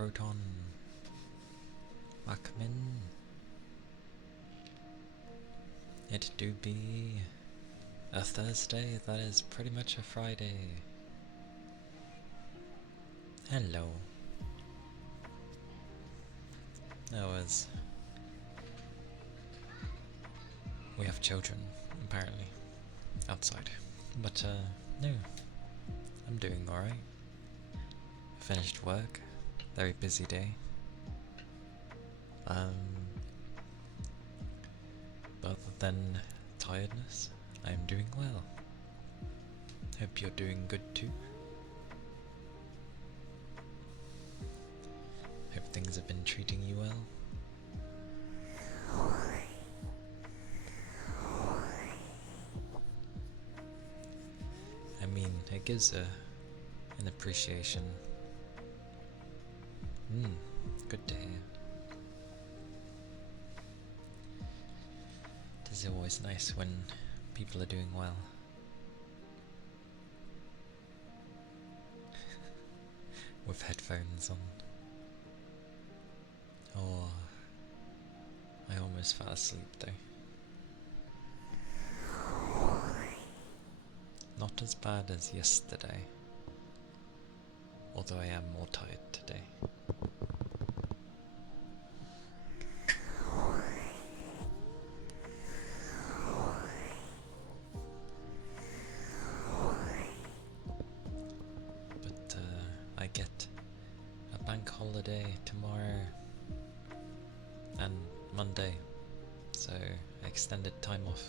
Proton. Welcome in. It do be a Thursday that is pretty much a Friday. Hello. We have children, apparently, outside. But, no. I'm doing alright. Finished work. Very busy day. Other than tiredness, I am doing well. Hope you're doing good too. Hope things have been treating you well. I mean, it gives an appreciation. Good to hear. It is always nice when people are doing well. With headphones on. Oh, I almost fell asleep though. Not as bad as yesterday, although I am more tired today. But I get a bank holiday tomorrow and Monday, so extended time off.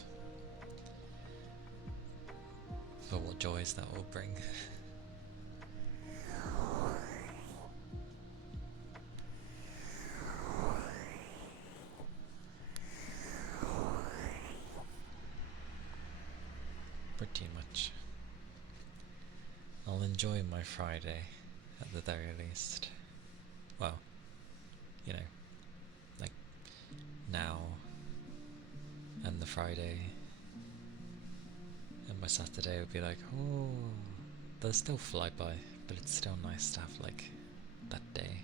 For what joys that will bring. Pretty much. I'll enjoy my Friday, at the very least. Well, you know, like now, and the Friday. And my Saturday would be like, oh, they'll still fly by, but it's still nice to have, like, that day.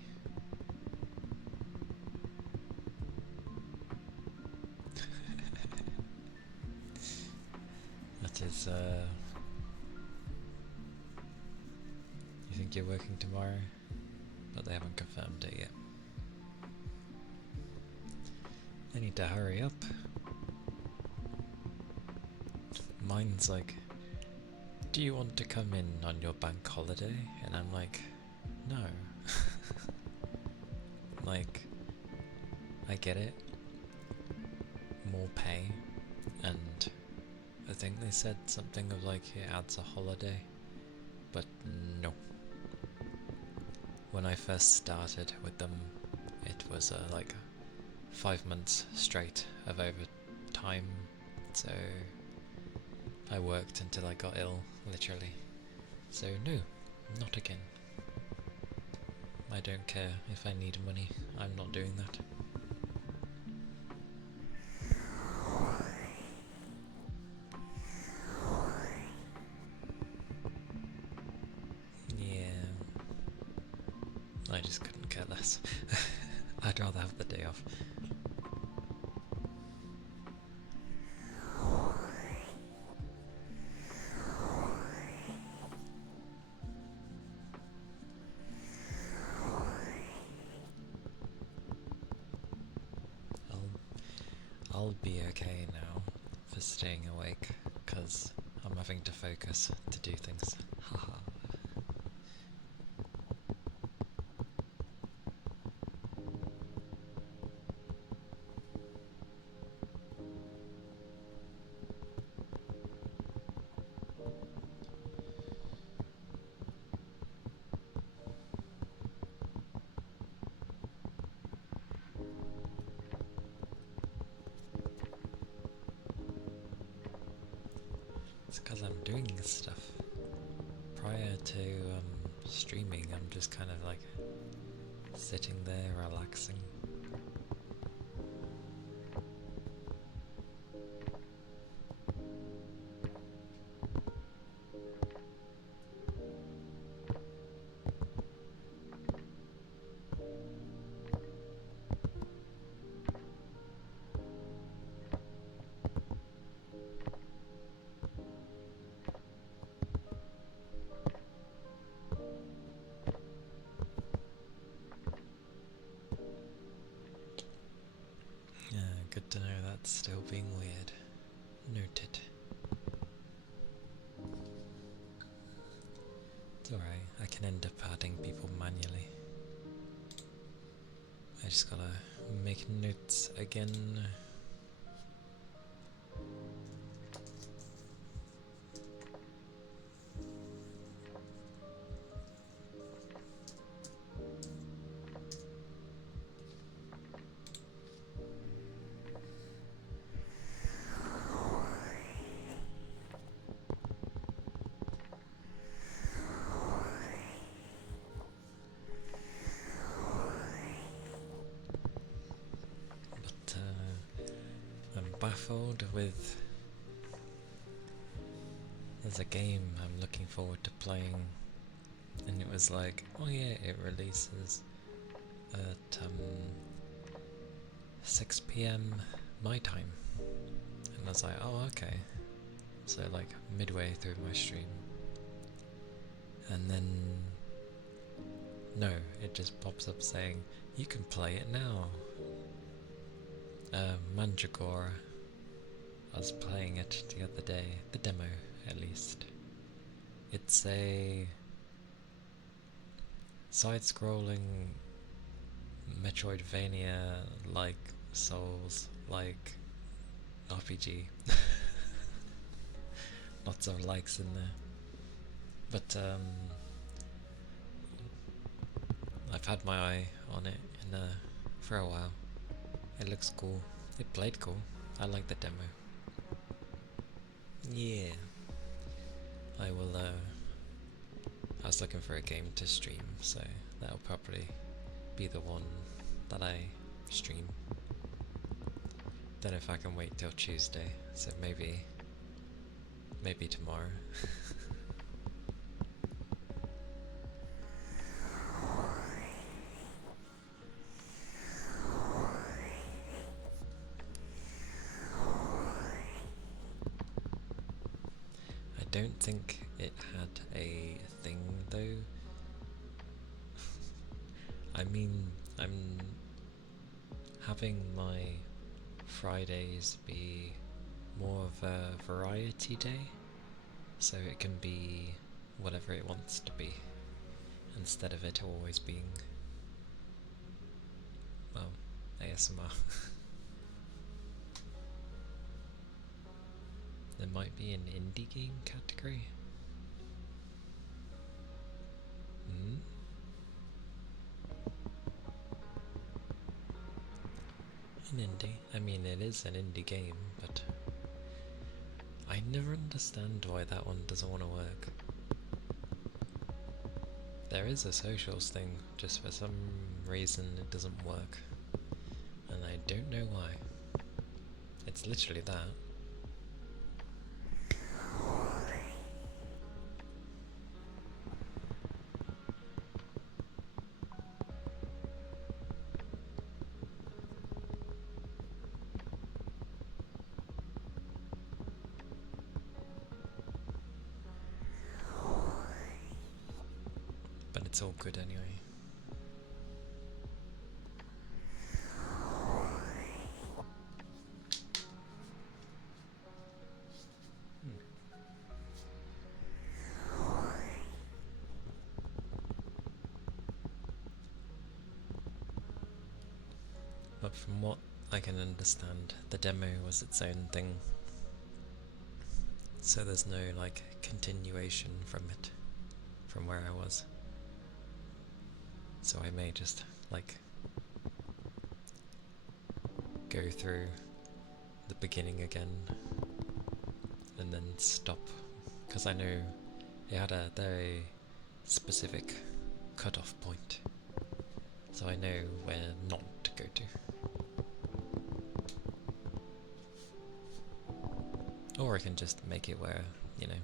That is, you think you're working tomorrow? But they haven't confirmed it yet. I need to hurry up. Mine's like, do you want to come in on your bank holiday? And I'm like, no. Like, I get it. More pay. And I think they said something of like, it adds a holiday. But no. When I first started with them, it was like 5 months straight of overtime. So I worked until I got ill, literally. So no, not again. I don't care if I need money, I'm not doing that. Yeah, I just couldn't care less. I'd rather have the day off. I'll be okay now for staying awake, because I'm having to focus to do things. Haha. It's because I'm doing this stuff. Prior to streaming, I'm just kind of like sitting there relaxing. It's alright, I can end up adding people manually. I just gotta make notes again. I'm baffled with... There's a game I'm looking forward to playing, and it was like, oh yeah, it releases at 6 PM my time. And I was like, oh okay. So like midway through my stream. And then... no, it just pops up saying, you can play it now. Mandragora. I was playing it the other day, the demo at least. It's a side-scrolling Metroidvania-like Souls-like RPG. Lots of likes in there. But I've had my eye on it for a while. It looks cool. It played cool. I like the demo. Yeah. I will, I was looking for a game to stream, so that'll probably be the one that I stream. Don't know if I can wait till Tuesday, so maybe tomorrow. I don't think it had a thing though. I mean, I'm having my Fridays be more of a variety day, so it can be whatever it wants to be, instead of it always being, well, ASMR. There might be an indie game category. An indie? I mean, it is an indie game, but I never understand why that one doesn't want to work. There is a socials thing, just for some reason it doesn't work. And I don't know why. It's literally that. But it's all good anyway. But from what I can understand, the demo was its own thing. So there's no, like, continuation from it, from where I was. So I may just, like, go through the beginning again, and then stop, because I know it had a very specific cut-off point, so I know where not to go to. Or I can just make it where, you know,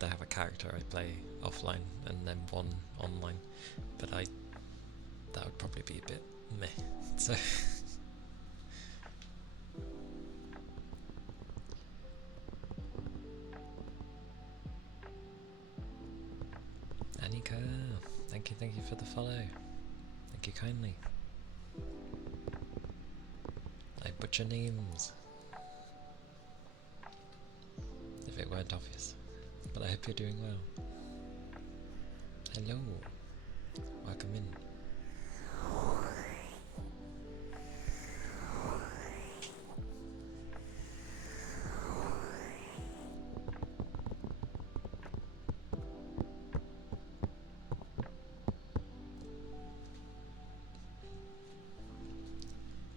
they have a character I play offline and then one online, but that would probably be a bit meh, so... Anika, thank you for the follow. Thank you kindly. I butcher names. If it weren't obvious. but I hope you're doing well. Hello, welcome in.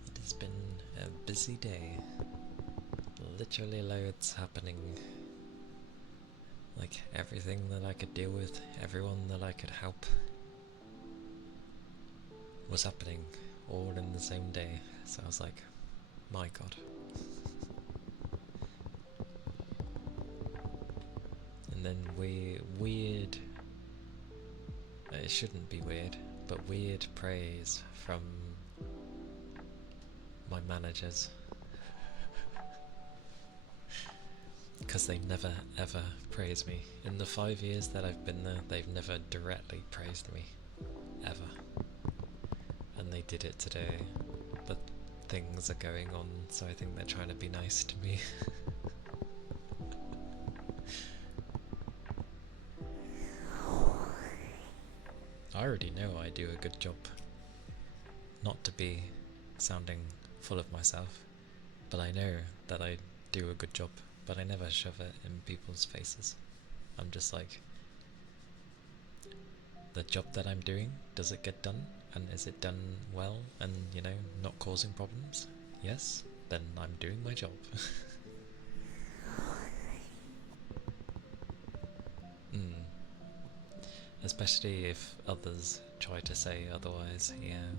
It has been a busy day. Literally loads happening. Like everything that I could deal with, everyone that I could help was happening all in the same day. So I was like, my god. And then weird, it shouldn't be weird, but weird praise from my managers. Because they never ever praise me. In the 5 years that I've been there, they've never directly praised me. Ever. And they did it today. But things are going on, so I think they're trying to be nice to me. I already know I do a good job. Not to be sounding full of myself, but I know that I do a good job, but I never shove it in people's faces. I'm just like, the job that I'm doing, does it get done? And is it done well and, you know, not causing problems? Yes? Then I'm doing my job. Especially if others try to say otherwise, yeah.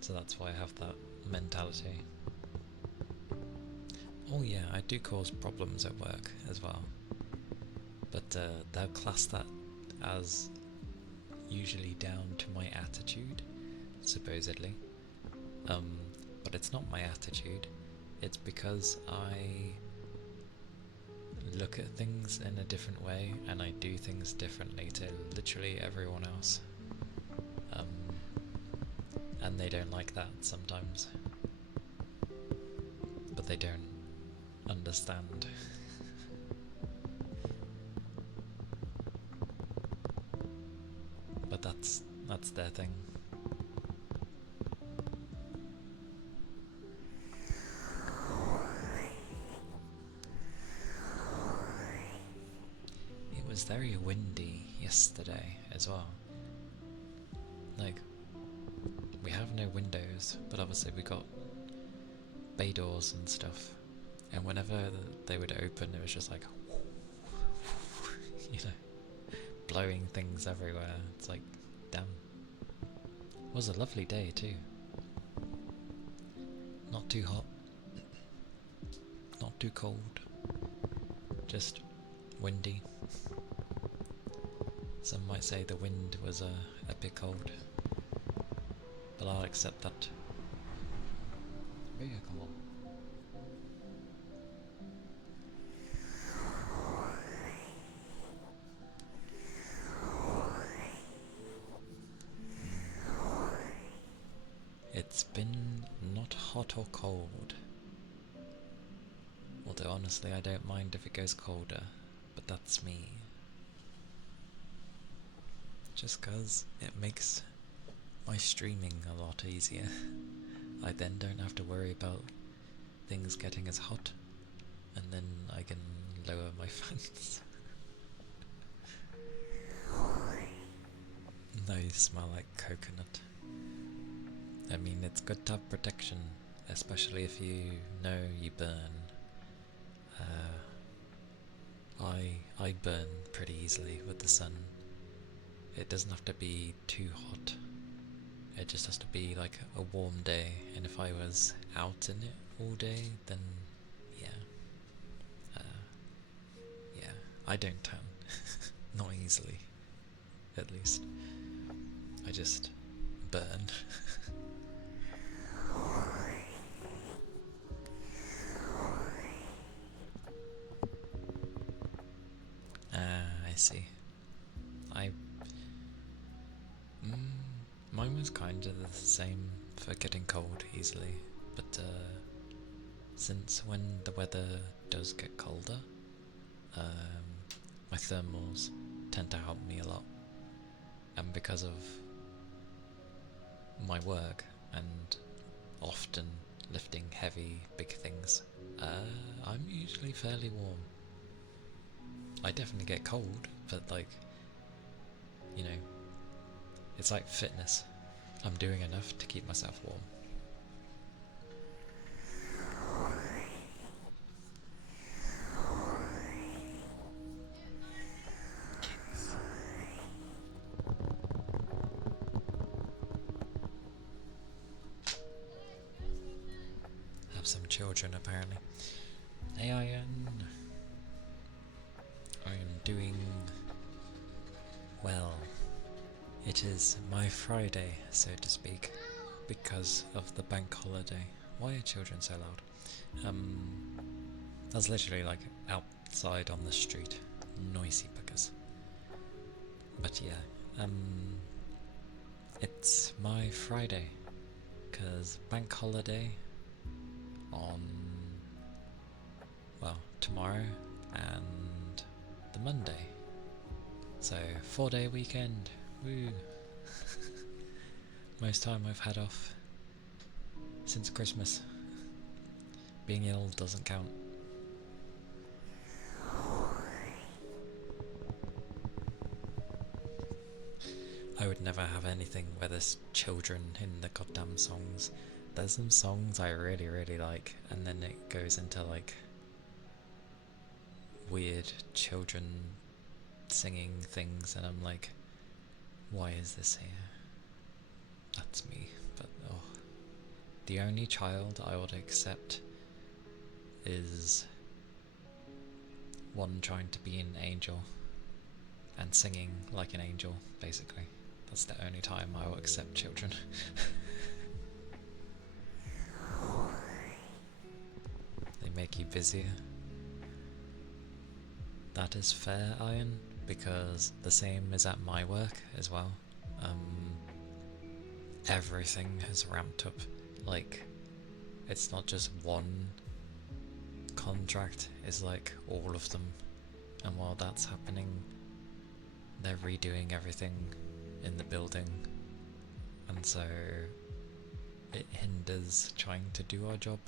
So that's why I have that mentality. Oh yeah, I do cause problems at work as well. But they'll class that as usually down to my attitude, supposedly. But it's not my attitude. It's because I look at things in a different way and I do things differently to literally everyone else. And they don't like that sometimes. But they don't understand. But that's their thing. It was very windy yesterday as well. Like, we have no windows, but obviously we got bay doors and stuff. And whenever they would open, it was just like, you know, blowing things everywhere. It's like, damn. It was a lovely day too. Not too hot, not too cold, just windy. Some might say the wind was a bit cold, but I'll accept that. Vehicle. It's been not hot or cold. Although honestly I don't mind if it goes colder, but that's me. Just 'cause it makes my streaming a lot easier. I then don't have to worry about things getting as hot, and then I can lower my fans. Now you smell like coconut. I mean, it's good to have protection, especially if you know you burn. I burn pretty easily with the sun. It doesn't have to be too hot. It just has to be like a warm day, and if I was out in it all day, then yeah. Yeah, I don't tan. Not easily, at least. I just burn. I see. Mine was kind of the same for getting cold easily, but since when the weather does get colder, my thermals tend to help me a lot, and because of my work and often lifting heavy, big things, I'm usually fairly warm. I definitely get cold, but like, you know, it's like fitness. I'm doing enough to keep myself warm. Have some children apparently. Hey Ian! I am doing well. It is my Friday, so to speak, because of the bank holiday. Why are children so loud? That's literally like outside on the street. Noisy buggers. But yeah, it's my Friday, cause bank holiday on, well, tomorrow and the Monday. So 4-day weekend, woo! Most time I've had off since Christmas. Being ill doesn't count. I would never have anything where there's children in the goddamn songs. There's some songs I really, really like, and then it goes into like weird children singing things, and I'm like, why is this here? That's me, but oh. The only child I would accept is one trying to be an angel and singing like an angel, basically. That's the only time I will accept children. They make you busier. That is fair, Iron, because the same is at my work as well. Everything has ramped up. Like, it's not just one contract, it's like all of them. And while that's happening, they're redoing everything in the building, and so it hinders trying to do our job.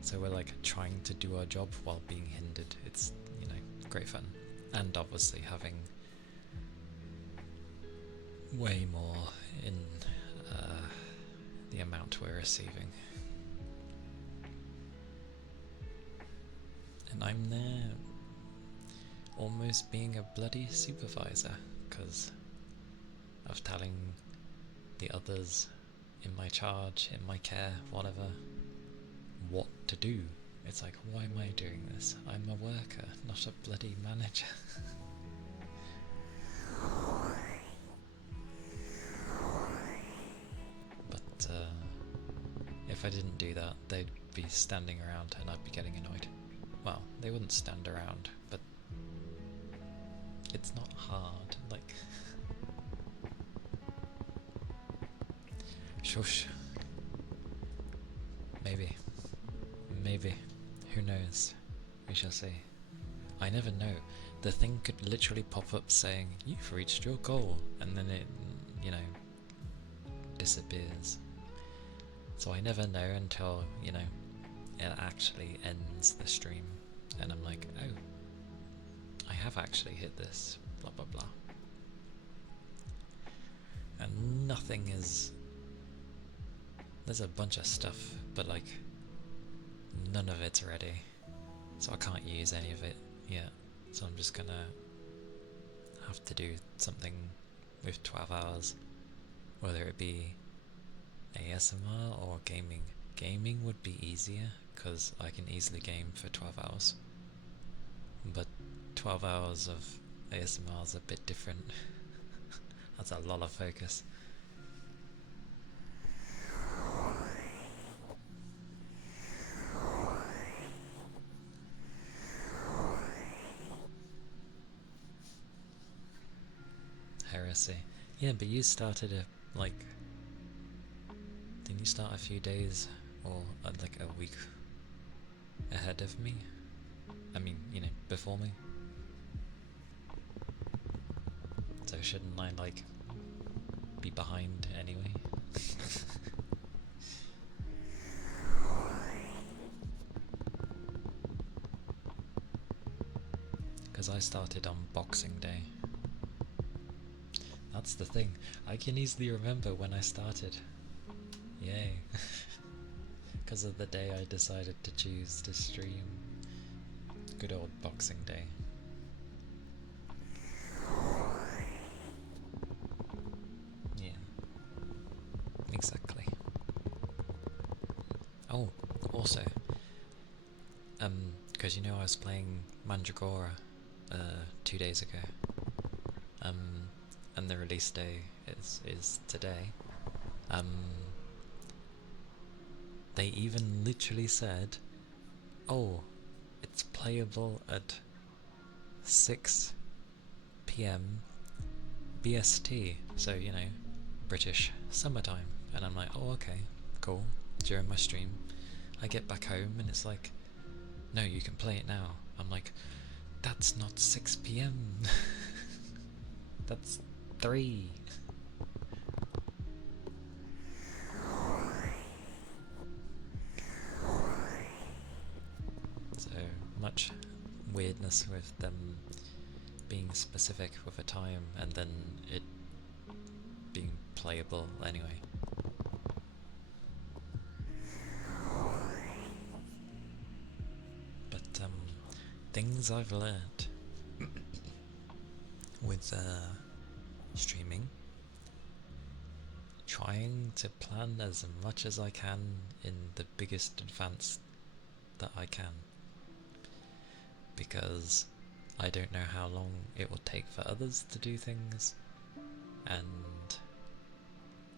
So we're like trying to do our job while being hindered. It's, you know, great fun, and obviously having way more in the amount we're receiving. And I'm there almost being a bloody supervisor, because of telling the others in my charge, in my care, whatever, what to do. It's like, why am I doing this? I'm a worker, not a bloody manager. But if I didn't do that, they'd be standing around and I'd be getting annoyed. Well, they wouldn't stand around, but it's not hard, like... Shush. Maybe. Maybe. Who knows? We shall see. I never know. The thing could literally pop up saying, you've reached your goal, and then it, you know, disappears. So I never know until, you know, it actually ends the stream, and I'm like, oh, I have actually hit this, blah blah blah. And nothing is... There's a bunch of stuff, but like, none of it's ready, so I can't use any of it yet. So I'm just gonna have to do something with 12 hours, whether it be ASMR or gaming. Gaming would be easier, because I can easily game for 12 hours, but 12 hours of ASMR is a bit different. That's a lot of focus. Heresy. Yeah, but you started like... Didn't you start a few days or like a week ahead of me? I mean, you know, before me? so shouldn't I, like, be behind anyway? Because I started on Boxing Day. That's the thing, I can easily remember when I started. Yay. Because of the day I decided to choose to stream. Good old Boxing Day. Yeah. Exactly. Oh, also, because you know I was playing Mandragora 2 days ago, and the release day is today. They even literally said, oh, it's playable at 6 p.m. BST, so you know, British summertime. And I'm like, oh, okay, cool. During my stream, I get back home and it's like, no, you can play it now. I'm like, that's not 6 p.m. That's 3. So much weirdness with them being specific with a time and then it being playable anyway. But things I've learned with streaming, trying to plan as much as I can in the biggest advance that I can, because I don't know how long it will take for others to do things, and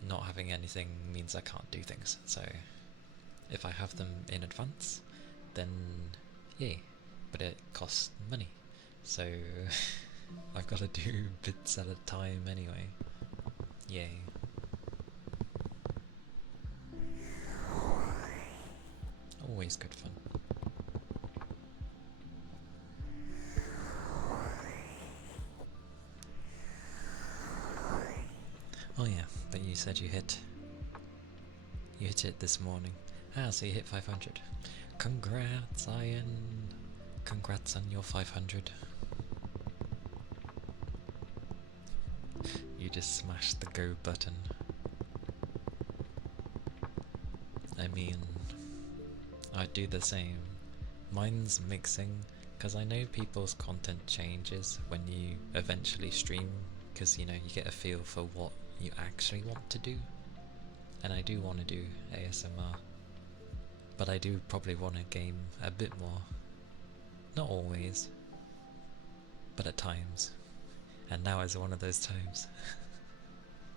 not having anything means I can't do things. So if I have them in advance, then yay, but it costs money, so I've got to do bits at a time anyway. Yay. Always good fun. Oh yeah, but you said you hit it this morning. Ah, so you hit 500. Congrats, Ian. Congrats on your 500. You just smashed the go button. I mean, I'd do the same. Mine's mixing, because I know people's content changes when you eventually stream, because you know, you get a feel for what you actually want to do. And I do want to do ASMR, but I do probably want to game a bit more. Not always, but at times. And now is one of those times.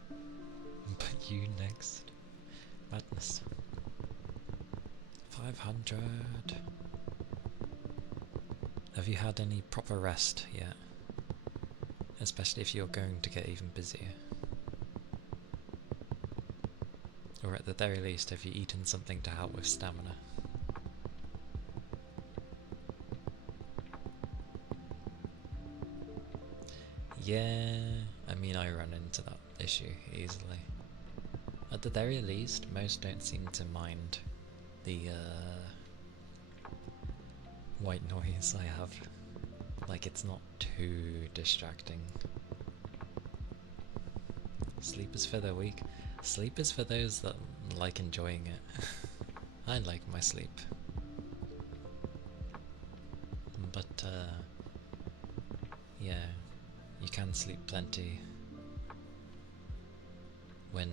But you next. Madness. 500. Have you had any proper rest yet? Especially if you're going to get even busier. Or at the very least, have you eaten something to help with stamina? Yeah, I mean, I run into that issue easily. At the very least, most don't seem to mind the white noise I have. Like, it's not too distracting. Sleep is for the weak. Sleep is for those that like enjoying it. I like my sleep. But, yeah, you can sleep plenty when,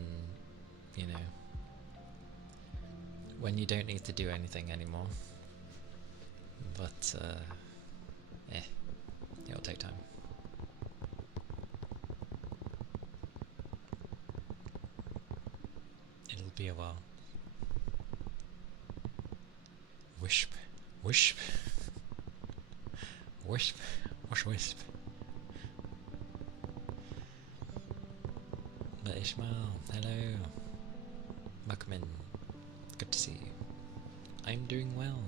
you know, when you don't need to do anything anymore. But, it'll take time. It'll be a while. Wisp, wisp, wisp, wash wisp. But Ishmael, hello. Welcome in. Good to see you. I'm doing well.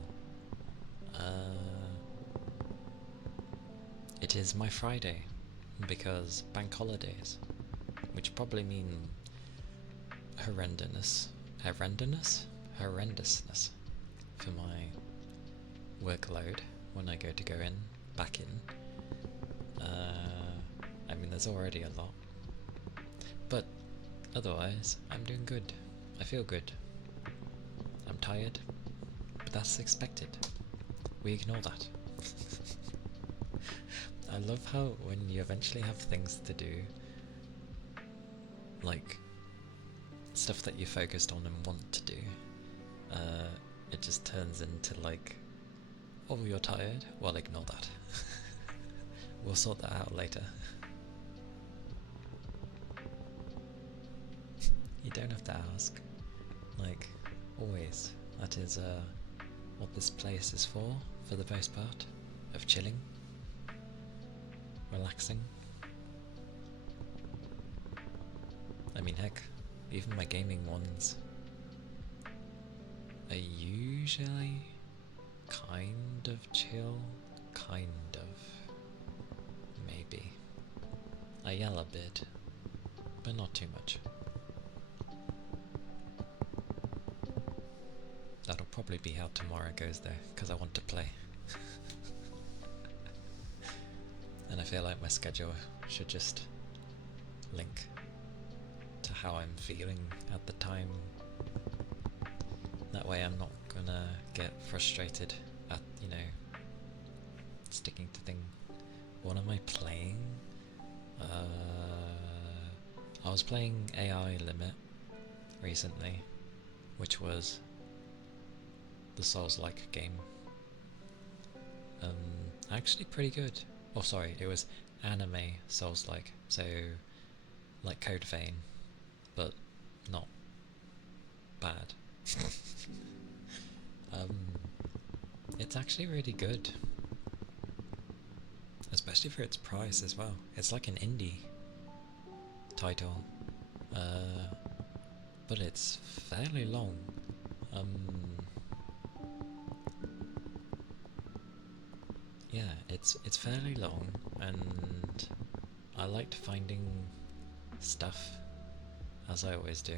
It is my Friday. because bank holidays, which probably mean horrendousness for my workload when I go back in. I mean, there's already a lot, but otherwise, I'm doing good. I feel good. I'm tired, but that's expected. We ignore that. I love how when you eventually have things to do, like stuff that you focused on and want to do, it just turns into like, oh, you're tired? Well, ignore that. We'll sort that out later. You don't have to ask. Like, always. That is what this place is for the most part. Of chilling. Relaxing. I mean, heck, even my gaming ones are usually kind of chill. Kind of. Maybe. I yell a bit, but not too much. That'll probably be how tomorrow goes though, because I want to play. And I feel like my schedule should just link to how I'm feeling at the time. That way I'm not gonna get frustrated at, you know, sticking to things. What am I playing? I was playing AI Limit recently, which was the Souls-like game. Actually pretty good. Oh sorry, it was anime Souls-like, so like Code Vein, but not bad. It's actually really good, especially for its price as well. It's like an indie title, but it's fairly long. Yeah, it's fairly long, and I liked finding stuff, as I always do.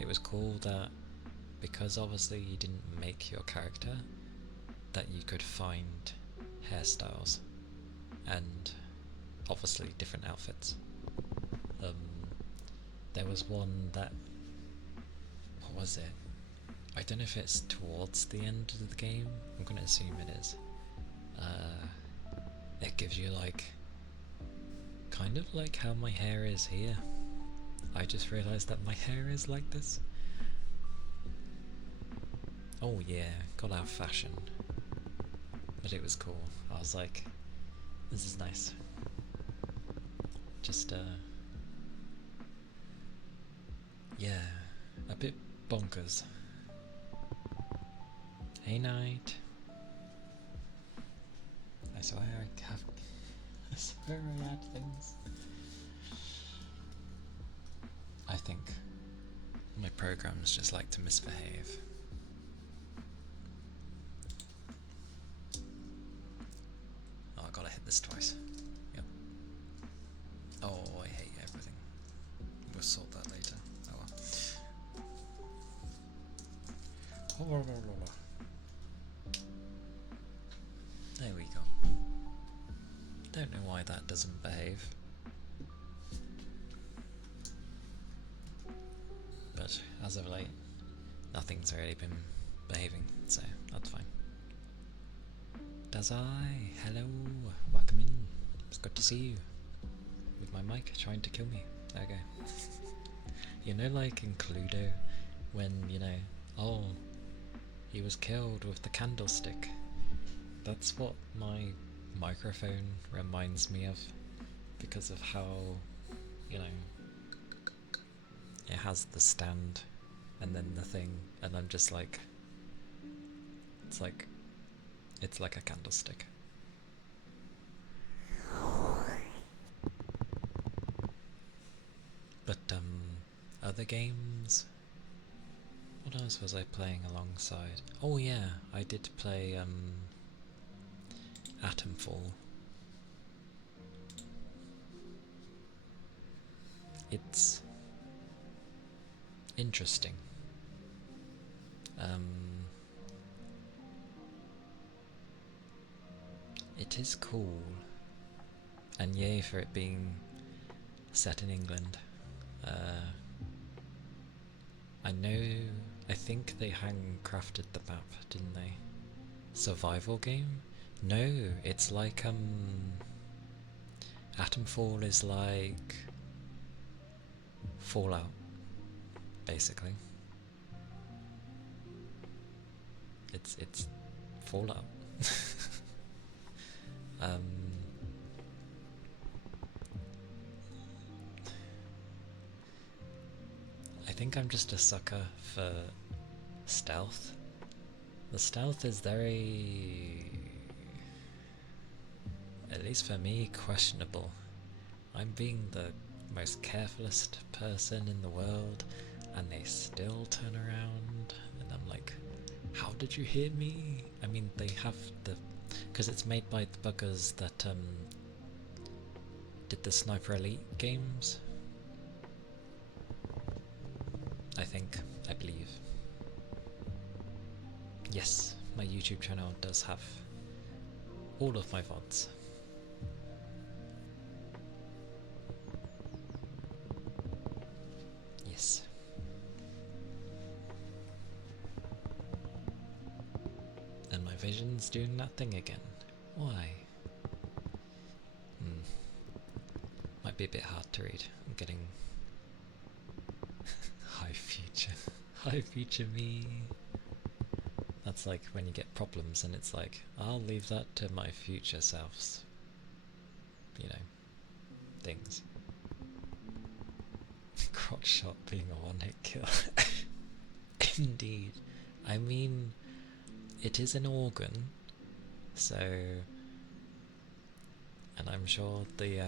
It was cool that, because obviously you didn't make your character, that you could find hairstyles, and obviously different outfits. There was one that, what was it? I don't know if it's towards the end of the game. I'm gonna assume it is. It gives you like, kind of like how my hair is here. I just realised that my hair is like this. Oh yeah, got out of fashion. But it was cool. I was like, this is nice. Just yeah, a bit bonkers. Hey Night. I swear I swear I had things. I think my programs just like to misbehave. Oh, I gotta hit this twice. Yep. Oh, I hate everything. We'll sort that later. Oh well. There we go. Don't know why that doesn't behave. But as of late, nothing's really been behaving, so that's fine. Dazai, hello, welcome in. It's good to see you. With my mic trying to kill me. Okay. You know, like in Cluedo, when, you know, oh, he was killed with the candlestick. That's what my microphone reminds me of, because of how, you know, it has the stand and then the thing, and I'm just like, it's like a candlestick. But other games, what else was I playing alongside? Oh yeah, I did play Atomfall. It's interesting. It is cool, and yay for it being set in England. I think they handcrafted the map, didn't they? Survival game? No, it's like, Atomfall is like Fallout, basically. It's Fallout. I think I'm just a sucker for stealth. The stealth is very, at least for me, questionable. I'm being the most carefulest person in the world, and they still turn around, and I'm like, how did you hear me? I mean, they have the, because it's made by the buggers that did the Sniper Elite games, I believe. Yes, my YouTube channel does have all of my VODs. Yes. And my vision's doing that thing again. Why? Might be a bit hard to read. I'm getting high future. High future me. That's like when you get problems and it's like, I'll leave that to my future selves. You know, things. Crotch shot being a one-hit kill. Indeed. I mean, it is an organ, so, and I'm sure the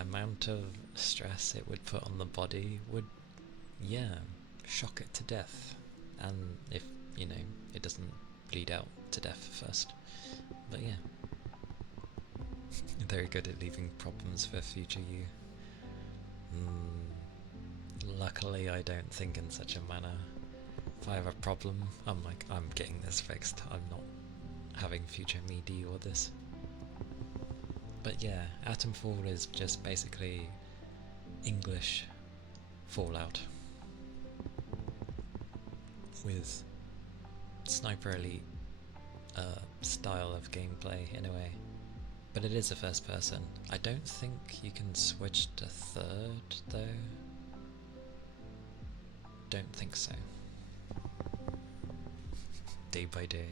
amount of stress it would put on the body would, yeah, shock it to death. And if, you know, it doesn't bleed out to death first. But yeah. Very good at leaving problems for future you. Luckily I don't think in such a manner. If I have a problem, I'm like, I'm getting this fixed. I'm not having future me deal with this. But yeah, Atomfall is just basically English Fallout. With Sniper Elite style of gameplay in a way. But it is a first person. I don't think you can switch to third though. Don't think so. Day by day.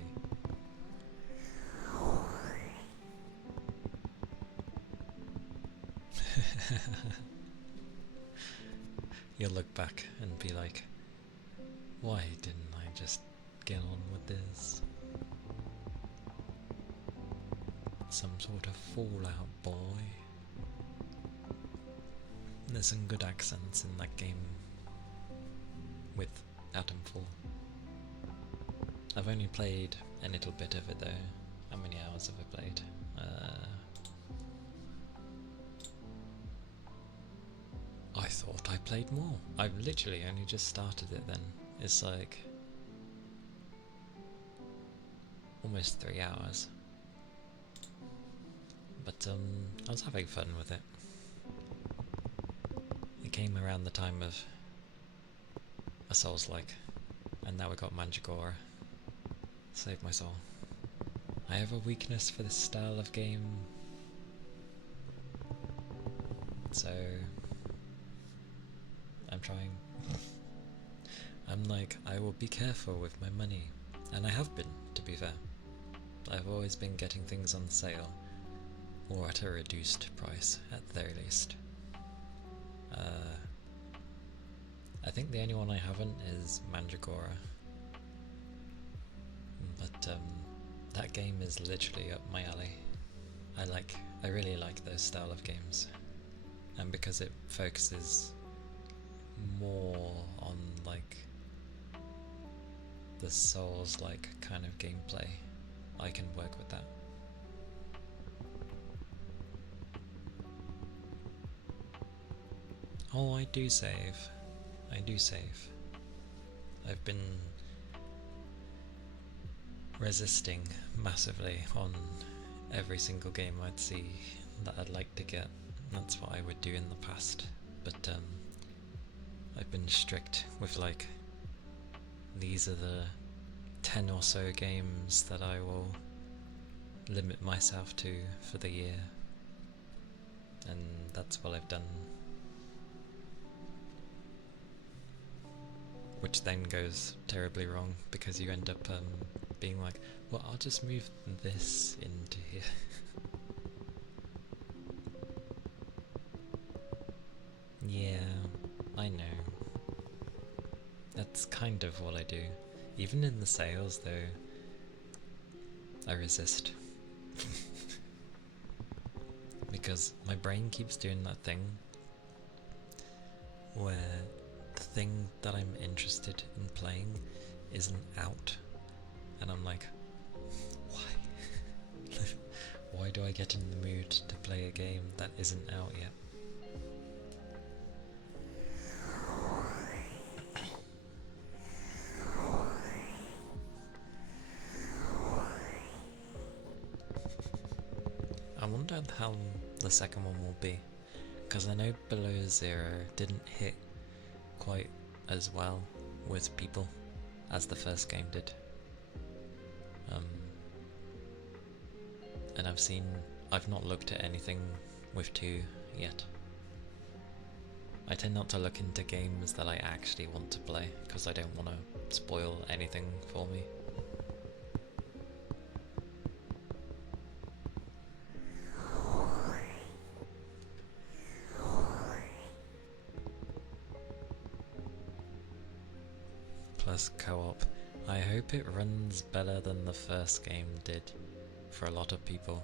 You'll look back and be like, why didn't I just get on with this? Some sort of Fallout boy. There's some good accents in that game with Atomfall. I've only played a little bit of it though. How many hours have I played? I thought I played more. I've literally only just started it then. It's like almost 3 hours. But I was having fun with it. It came around the time of a Souls-like, and now we got Mandragora. Save my soul. I have a weakness for this style of game, so I'm trying. I'm like, I will be careful with my money, and I have been, to be fair. I've always been getting things on sale, or at a reduced price, at the very least. I think the only one I haven't is Mandragora. But that game is literally up my alley. I really like those style of games. And because it focuses more on like the Souls-like kind of gameplay, I can work with that. Oh, I do save. I do save. I've been resisting massively on every single game I'd see that I'd like to get. That's what I would do in the past, but I've been strict with like, these are the 10 or so games that I will limit myself to for the year, and that's what I've done. Which then goes terribly wrong because you end up being like, well, I'll just move this into here. Yeah, I know. That's kind of what I do. Even in the sales though, I resist. Because my brain keeps doing that thing where the thing that I'm interested in playing isn't out, and I'm like, why? Why do I get in the mood to play a game that isn't out yet? I wonder how the second one will be, because I know Below Zero didn't hit quite as well with people as the first game did. And I've not looked at anything with 2 yet. I tend not to look into games that I actually want to play, because I don't want to spoil anything for me. Plus co-op. I hope it runs better than the first game did for a lot of people.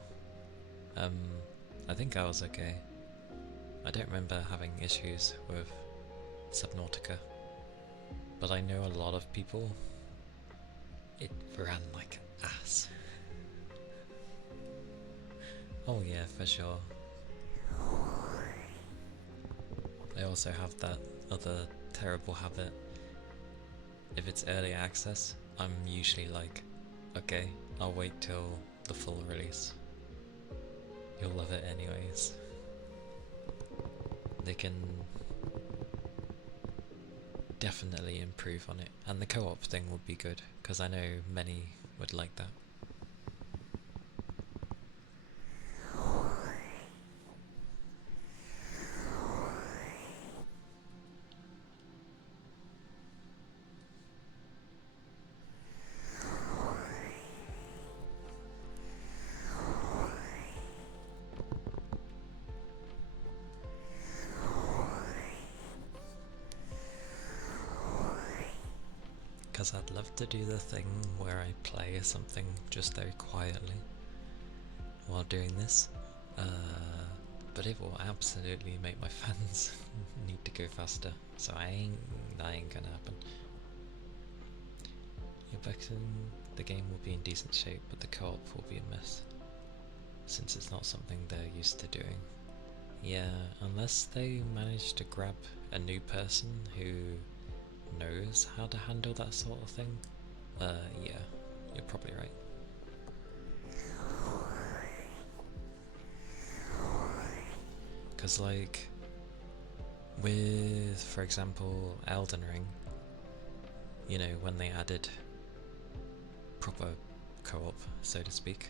I think I was okay. I don't remember having issues with Subnautica, but I know a lot of people, it ran like ass. Oh yeah, for sure. I also have that other terrible habit. If it's early access, I'm usually like, okay, I'll wait till the full release. You'll love it anyways. They can definitely improve on it, and the co-op thing would be good, because I know many would like that. Because I'd love to do the thing where I play something just very quietly while doing this, but it will absolutely make my fans need to go faster, so that ain't gonna happen. You're back in the game will be in decent shape, but the co-op will be a mess, since it's not something they're used to doing. Yeah, unless they manage to grab a new person who knows how to handle that sort of thing, yeah, you're probably right. Because like, with, for example, Elden Ring, you know, when they added proper co-op, so to speak,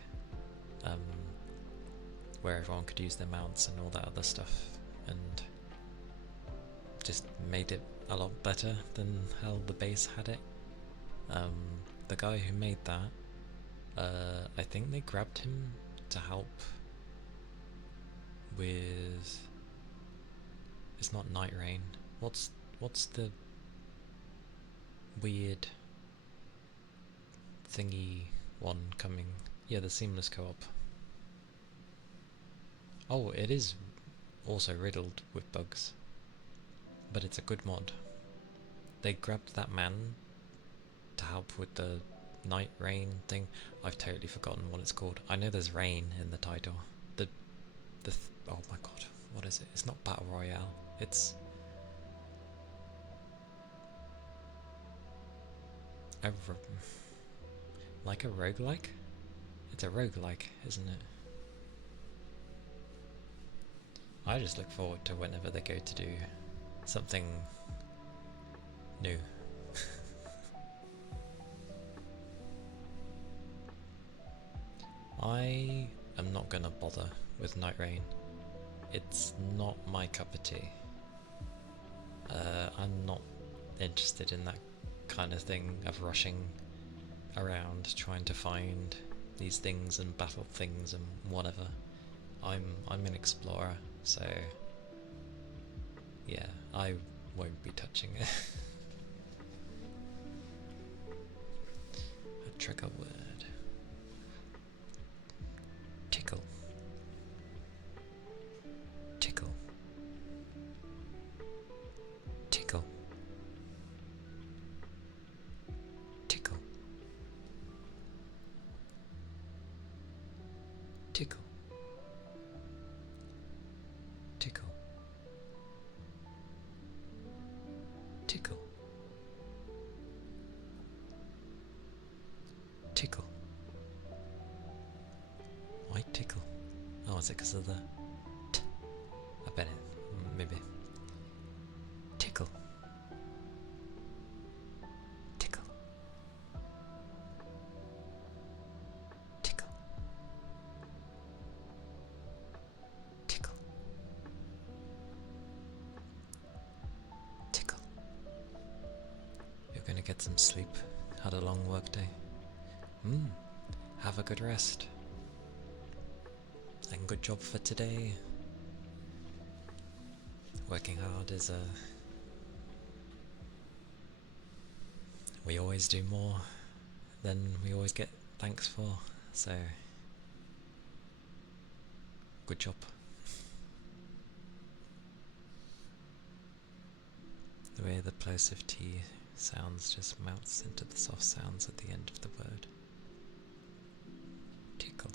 where everyone could use their mounts and all that other stuff, and just made it a lot better than how the base had it. The guy who made that, I think they grabbed him to help with, it's not Night Rain. What's the weird thingy one coming? Yeah, the seamless co-op. Oh, it is also riddled with bugs, but it's a good mod. They grabbed that man to help with the Night Rain thing. I've totally forgotten what it's called. I know there's rain in the title. Oh my god, what is it? It's not Battle Royale. It's Like a roguelike? It's a roguelike, isn't it? I just look forward to whenever they go to do something new. I am not gonna bother with Night Rain. It's not my cup of tea. I'm not interested in that kind of thing of rushing around trying to find these things and battle things and whatever. I'm an explorer, so yeah, I won't be touching it. A trigger word. Tickle. Tickle. Tickle. Tickle. Tickle. Tickle. Tickle. Tickle. Why tickle? Oh, is it because of the t? I bet it. Maybe. Tickle. Tickle. Tickle. Tickle. Tickle. You're gonna get some sleep. Had a long work day. Have a good rest. And good job for today. Working hard is we always do more than we always get thanks for, so good job. The way the plosive T sounds just melts into the soft sounds at the end of the word. Tickle.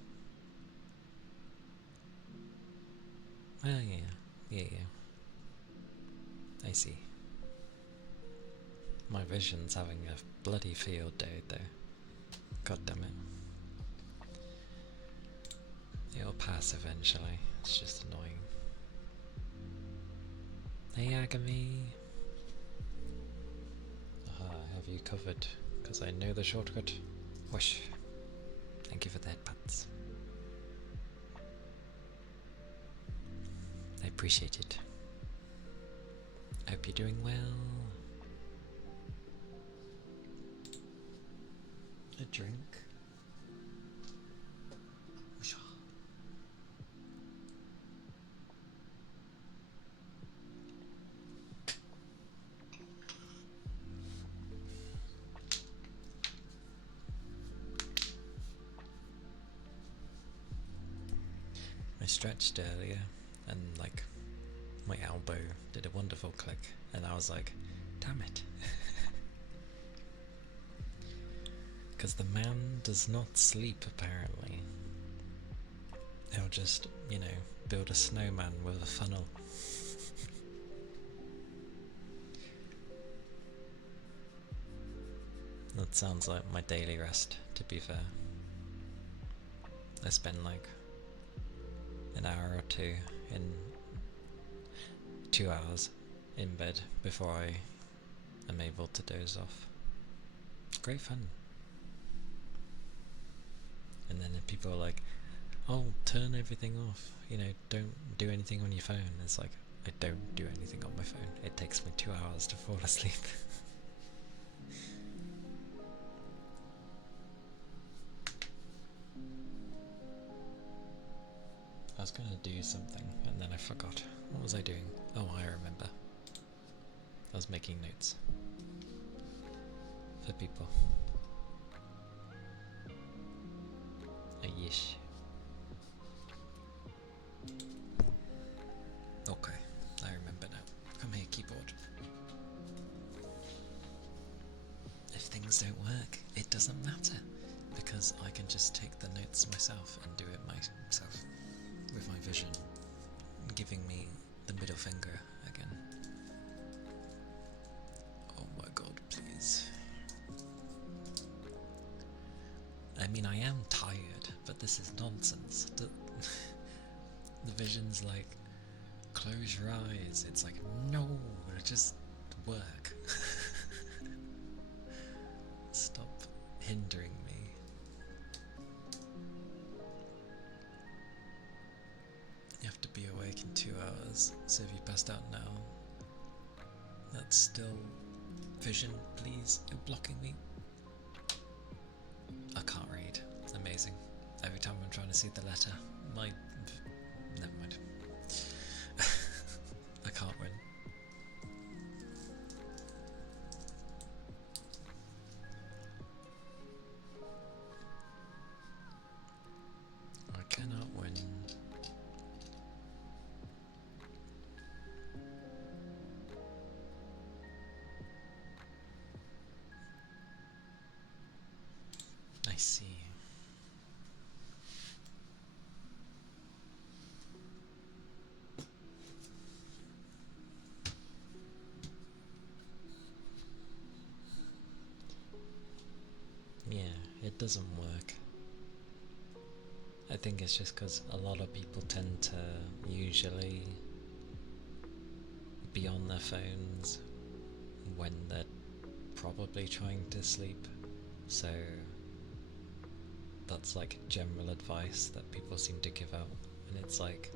Ah, yeah. I see. My vision's having a bloody field day though. God damn it. It'll pass eventually. It's just annoying. Hey Agami! Have you covered? Because I know the shortcut. Whoosh. Thank you for the headpats. I appreciate it. Hope you're doing well. A drink. Whoosh. I stretched earlier and like my elbow did a wonderful click and I was like, damn it. Because the man does not sleep apparently. He'll just, you know, build a snowman with a funnel. That sounds like my daily rest, to be fair. I spend like an hour or two in 2 hours in bed before I am able to doze off. Great fun. And then people are like, oh, turn everything off, you know, don't do anything on your phone. It's like, I don't do anything on my phone. It takes me 2 hours to fall asleep. I was gonna do something and then I forgot. What was I doing? Oh, I remember. I was making notes for people. A yish. Okay, I remember now. Come here, keyboard. If things don't work, it doesn't matter, because I can just take the notes myself and do it myself with my vision giving me the middle finger again. Oh my god, please. I mean, I am tired, but this is nonsense. The vision's like, close your eyes. It's like, no, just work. Stop hindering me. You have to be awake in 2 hours, so if you passed out now, that's still vision, please. You're blocking me. I can't read. Amazing. Every time I'm trying to see the letter, never mind. I can't win. I cannot win. I see. Yeah, it doesn't work. I think it's just because a lot of people tend to usually be on their phones when they're probably trying to sleep, so that's like general advice that people seem to give out, and it's like,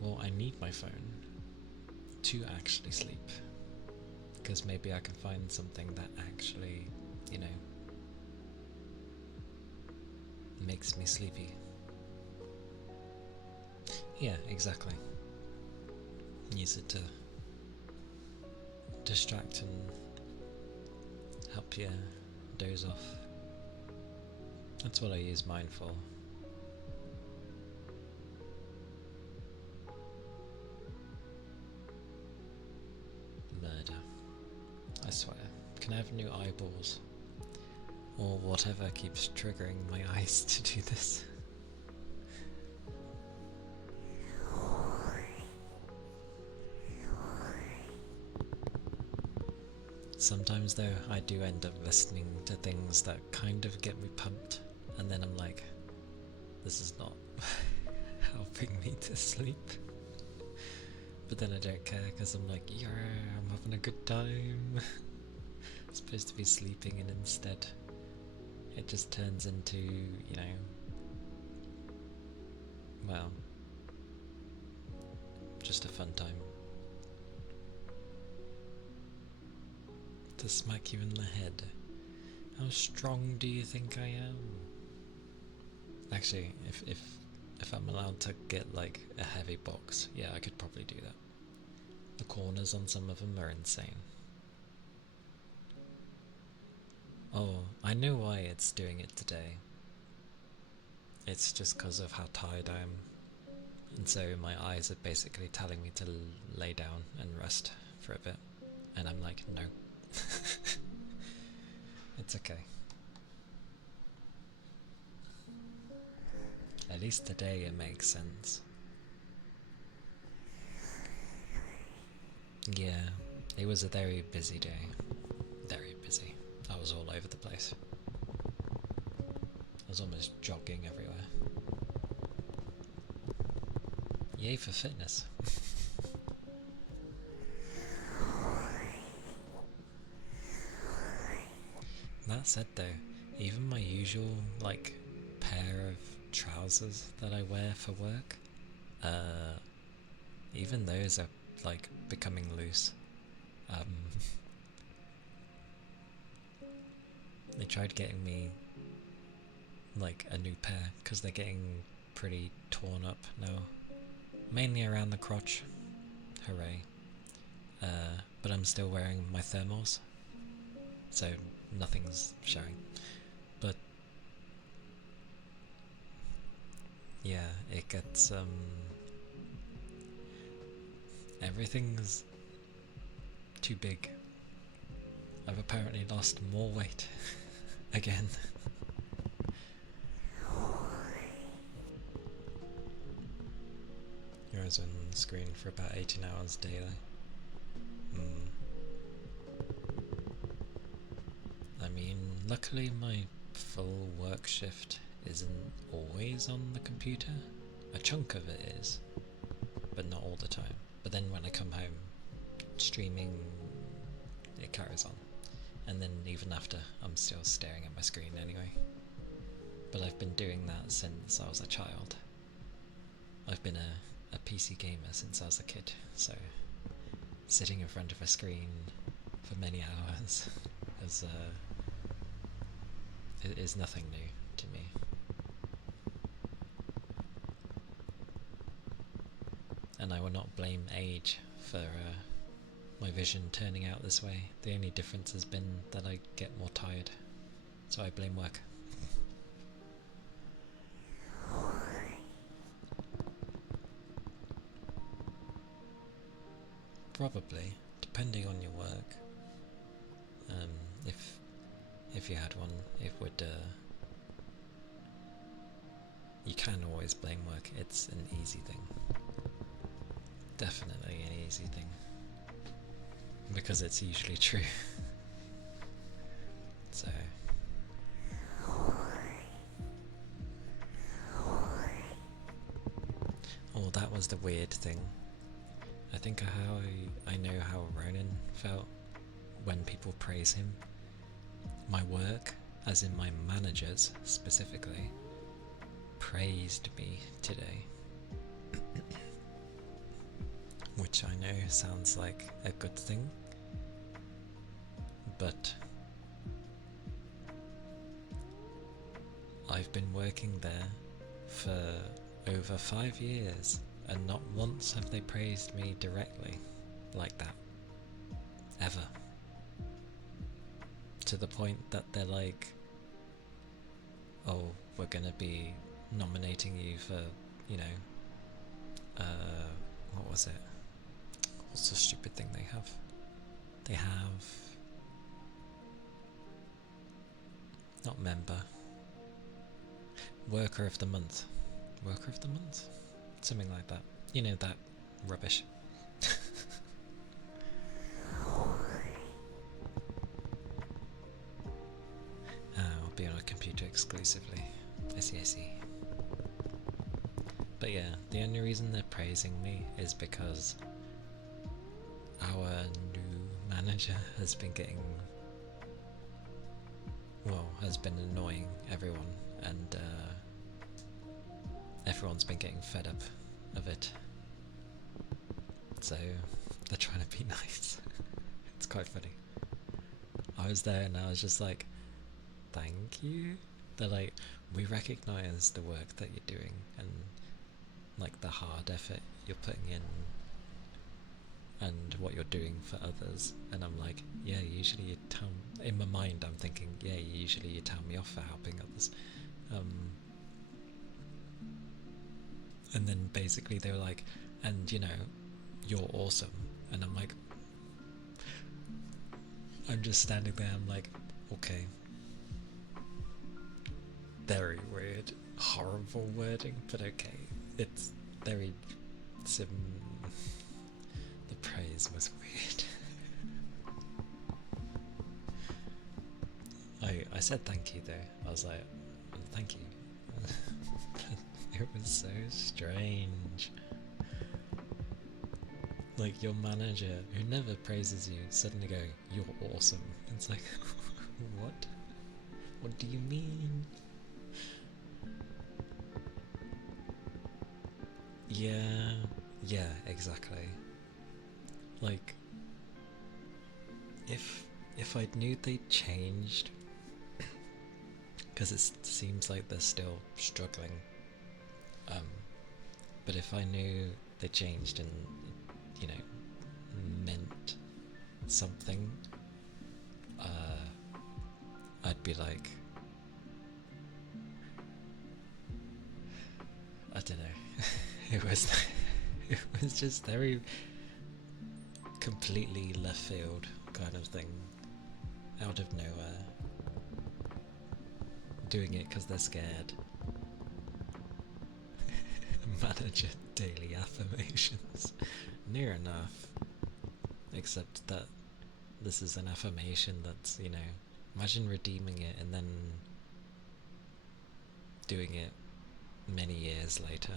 well, I need my phone to actually sleep, because maybe I can find something that actually, you know, makes me sleepy. Yeah, exactly. Use it to distract and help you doze off. That's what I use mine for. Murder. I swear. Can I have new eyeballs? Or whatever keeps triggering my eyes to do this. Sometimes though, I do end up listening to things that kind of get me pumped, and then I'm like, this is not helping me to sleep. But then I don't care, because I'm like, yeah, I'm having a good time. I'm supposed to be sleeping, and instead it just turns into, you know, well, just a fun time. To smack you in the head. How strong do you think I am? Actually, if I'm allowed to get like a heavy box, yeah, I could probably do that. The corners on some of them are insane. Oh, I know why it's doing it today. It's just because of how tired I am. And so my eyes are basically telling me to lay down and rest for a bit. And I'm like, no. It's okay. At least today it makes sense. Yeah, it was a very busy day. Very busy. I was all over the place. I was almost jogging everywhere. Yay for fitness. That said though, even my usual like pair of trousers that I wear for work, even those are like becoming loose. They tried getting me like a new pair because they're getting pretty torn up now, mainly around the crotch. Hooray. But I'm still wearing my thermals, so nothing's showing. But yeah, it gets everything's too big. I've apparently lost more weight again. I was on the screen for about 18 hours daily. I mean, luckily my full work shift isn't always on the computer. A chunk of it is, but not all the time. But then when I come home, streaming, it carries on. And then even after, I'm still staring at my screen anyway. But I've been doing that since I was a child. I've been a PC gamer since I was a kid, so sitting in front of a screen for many hours is nothing new to me. And I will not blame age for my vision turning out this way. The only difference has been that I get more tired, so I blame work. Probably, depending on your work. If you had one, it would. You can always blame work. It's an easy thing. Definitely an easy thing. Because it's usually true. So. Oh, that was the weird thing. I think I know how Ronan felt when people praise him. My work, as in my managers specifically, praised me today. Which I know sounds like a good thing, but I've been working there for over 5 years, and not once have they praised me directly like that. Ever. To the point that they're like, oh, we're gonna be nominating you for, what was it? What's the stupid thing they have? They have... not member. Worker of the month. Worker of the month? Something like that. You know, that rubbish. I'll be on a computer exclusively. I see. But yeah, the only reason they're praising me is because our new manager has been annoying everyone, and everyone's been getting fed up of it. So they're trying to be nice. It's quite funny. I was there and I was just like, thank you. They're like, we recognise the work that you're doing and like the hard effort you're putting in and what you're doing for others. And I'm like, yeah, usually you tell me, in my mind I'm thinking, yeah, usually you tell me off for helping others. And then basically they were like, and you're awesome. And I'm like, I'm just standing there, I'm like, okay. Very weird, horrible wording, but okay. It's very the praise was weird. I said thank you though. I was like, thank you. It was so strange. Like your manager, who never praises you, suddenly go, you're awesome. It's like, what? What do you mean? Yeah, exactly. Like, if I knew they changed, because it seems like they're still struggling, but if I knew they changed and, meant something, I'd be like, I don't know. It was just very completely left field kind of thing, out of nowhere, doing it because they're scared. Manager daily affirmations. Near enough, except that this is an affirmation that's, imagine redeeming it and then doing it many years later.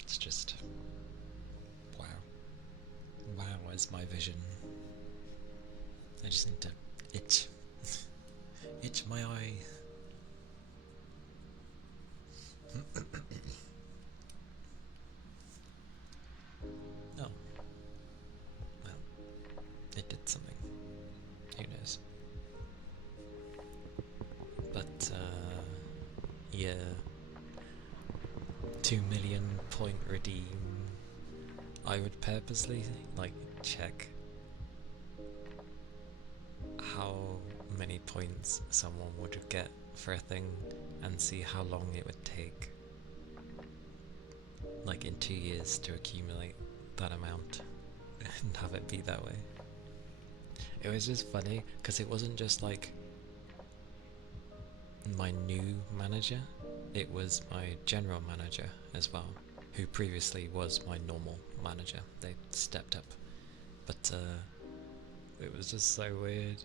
It's just wow. Wow is my vision. I just need to itch. Itch my eye. Oh. Well, it did something. Who knows? But, yeah. 2 million point redeem. I would purposely, like, check how many points someone would get for a thing and see how long it would take, like in 2 years, to accumulate that amount and have it be that way. It was just funny because it wasn't just like my new manager, it was my general manager as well, who previously was my normal manager. They stepped up, but it was just so weird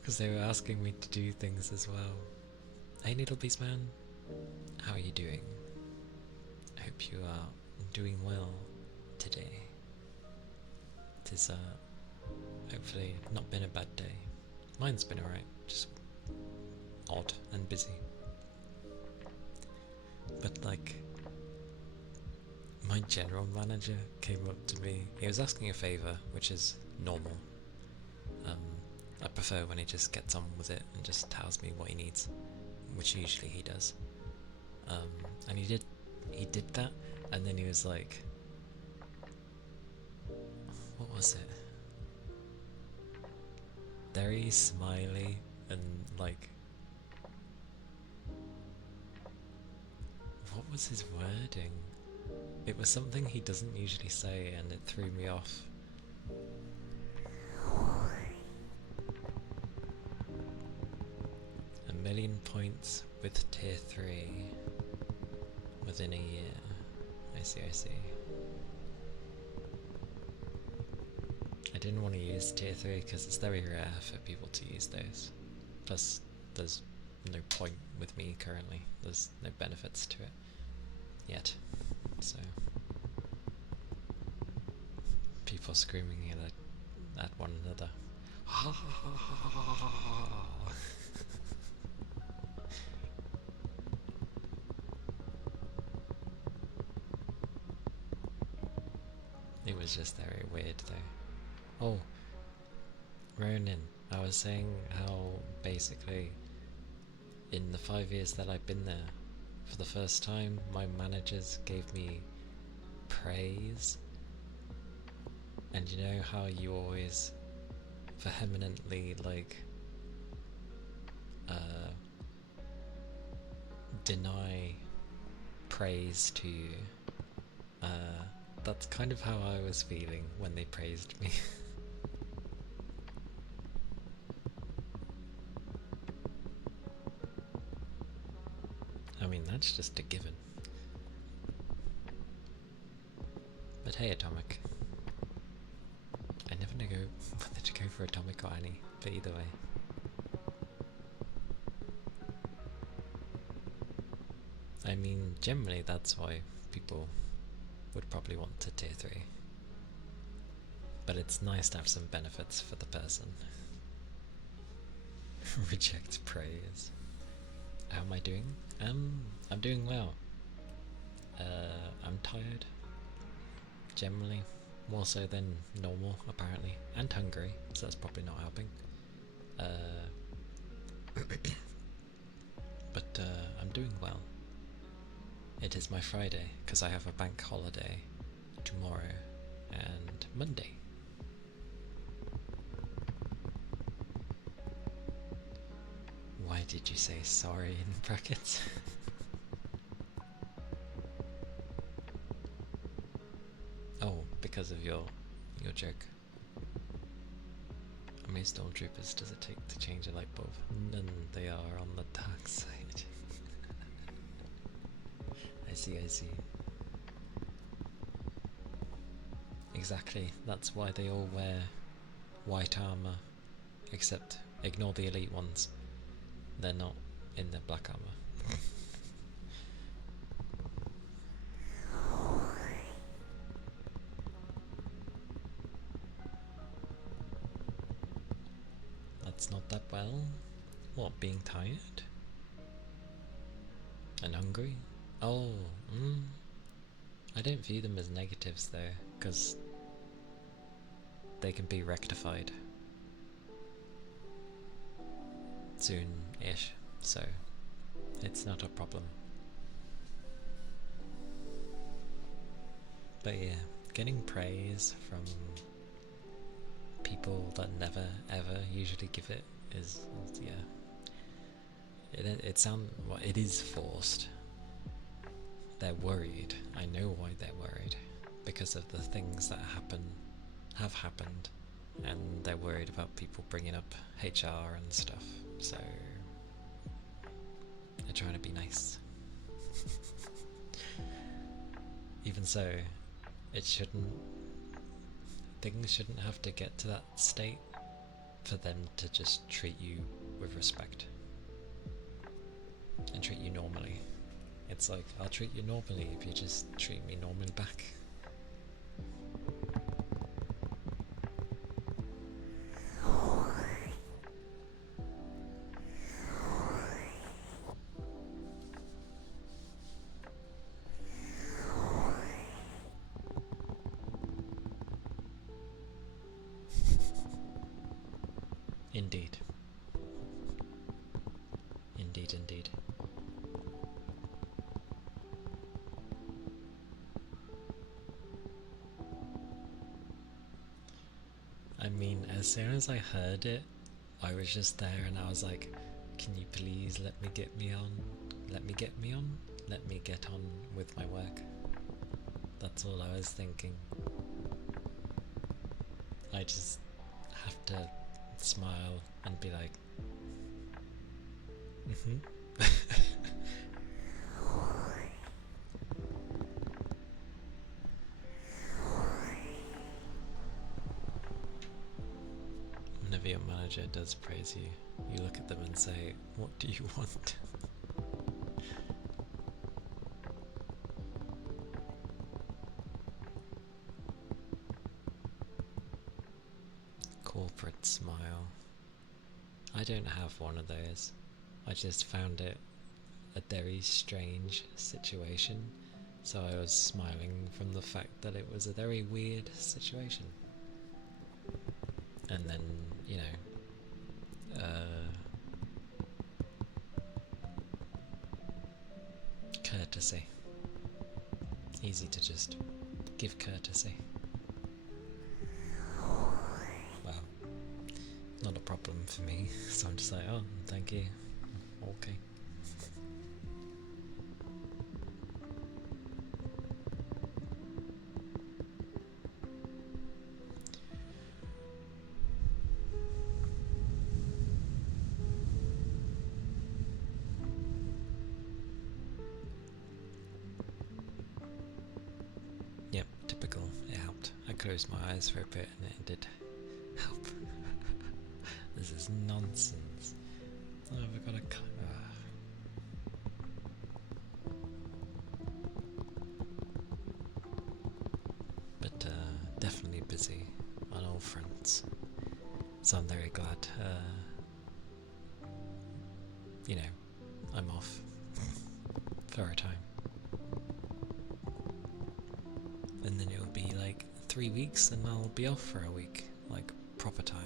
because they were asking me to do things as well. Hey Needlebeast man, how are you doing? I hope you are doing well today. It has hopefully not been a bad day. Mine's been alright, just odd and busy. But like, my general manager came up to me. He was asking a favour, which is normal. I prefer when he just gets on with it and just tells me what he needs, which usually he does. And he did that, and then he was like, what was it? Very smiley and like, what was his wording? It was something he doesn't usually say, and it threw me off. A million points with tier 3 within a year. I see. I didn't want to use tier 3 because it's very rare for people to use those. Plus, there's no point with me currently. There's no benefits to it yet. So, people screaming at one another. It was just very weird though. Oh, Ronan, I was saying how basically in the 5 years that I've been there, for the first time my managers gave me praise. And you know how you always vehemently like deny praise to you? That's kind of how I was feeling when they praised me. I mean, that's just a given. But hey, Atomic. I never know whether to go for Atomic or Annie, but either way. I mean, generally that's why people would probably want to tier 3. But it's nice to have some benefits for the person. Reject praise. How am I doing? I'm doing well. I'm tired. Generally. More so than normal, apparently. And hungry, so that's probably not helping. But I'm doing well. It is my Friday, because I have a bank holiday tomorrow and Monday. Why did you say sorry in brackets? Oh, because of your joke. How many stormtroopers does it take to change a light bulb? None, they are on the dark side. I see. Exactly, that's why they all wear white armor, except ignore the elite ones. They're not in the black armor. That's not that well. What, being tired? And hungry? Oh, I don't view them as negatives though, because they can be rectified soon-ish, so it's not a problem. But yeah, getting praise from people that never ever usually give it is yeah. It is forced. They're worried. I know why they're worried, because of the things that have happened, and they're worried about people bringing up HR and stuff. So they're trying to be nice. Even so, things shouldn't have to get to that state for them to just treat you with respect and treat you normally. It's like, I'll treat you normally if you just treat me normally back. Indeed. Indeed, indeed. I mean, as soon as I heard it, I was just there and I was like, can you please let me get me on? Let me get me on? Let me get on with my work. That's all I was thinking. I just have to smile and be like, Whenever your manager does praise you, you look at them and say, what do you want? Corporate smile. I don't have one of those. I just found it a very strange situation, so I was smiling from the fact that it was a very weird situation. And then, you know, courtesy. Easy to just give courtesy. Well, not a problem for me, so I'm just like, oh, thank you. Okay. Yep, typical. It helped. I closed my eyes for a bit and it did help. This is nonsense. Oh, I've got a... But definitely busy on all fronts. So I'm very glad, you know, I'm off for a time. And then it'll be like 3 weeks and I'll be off for a week, like proper time.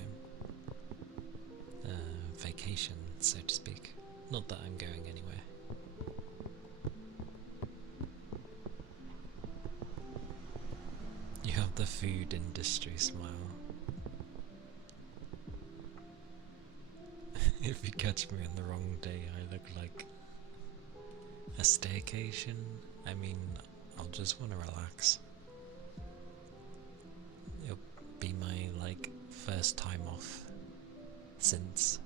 Vacation, so to speak. Not that I'm going anywhere. You have the food industry smile. If you catch me on the wrong day, I look like a staycation. I mean, I'll just want to relax. It'll be my, like, first time off since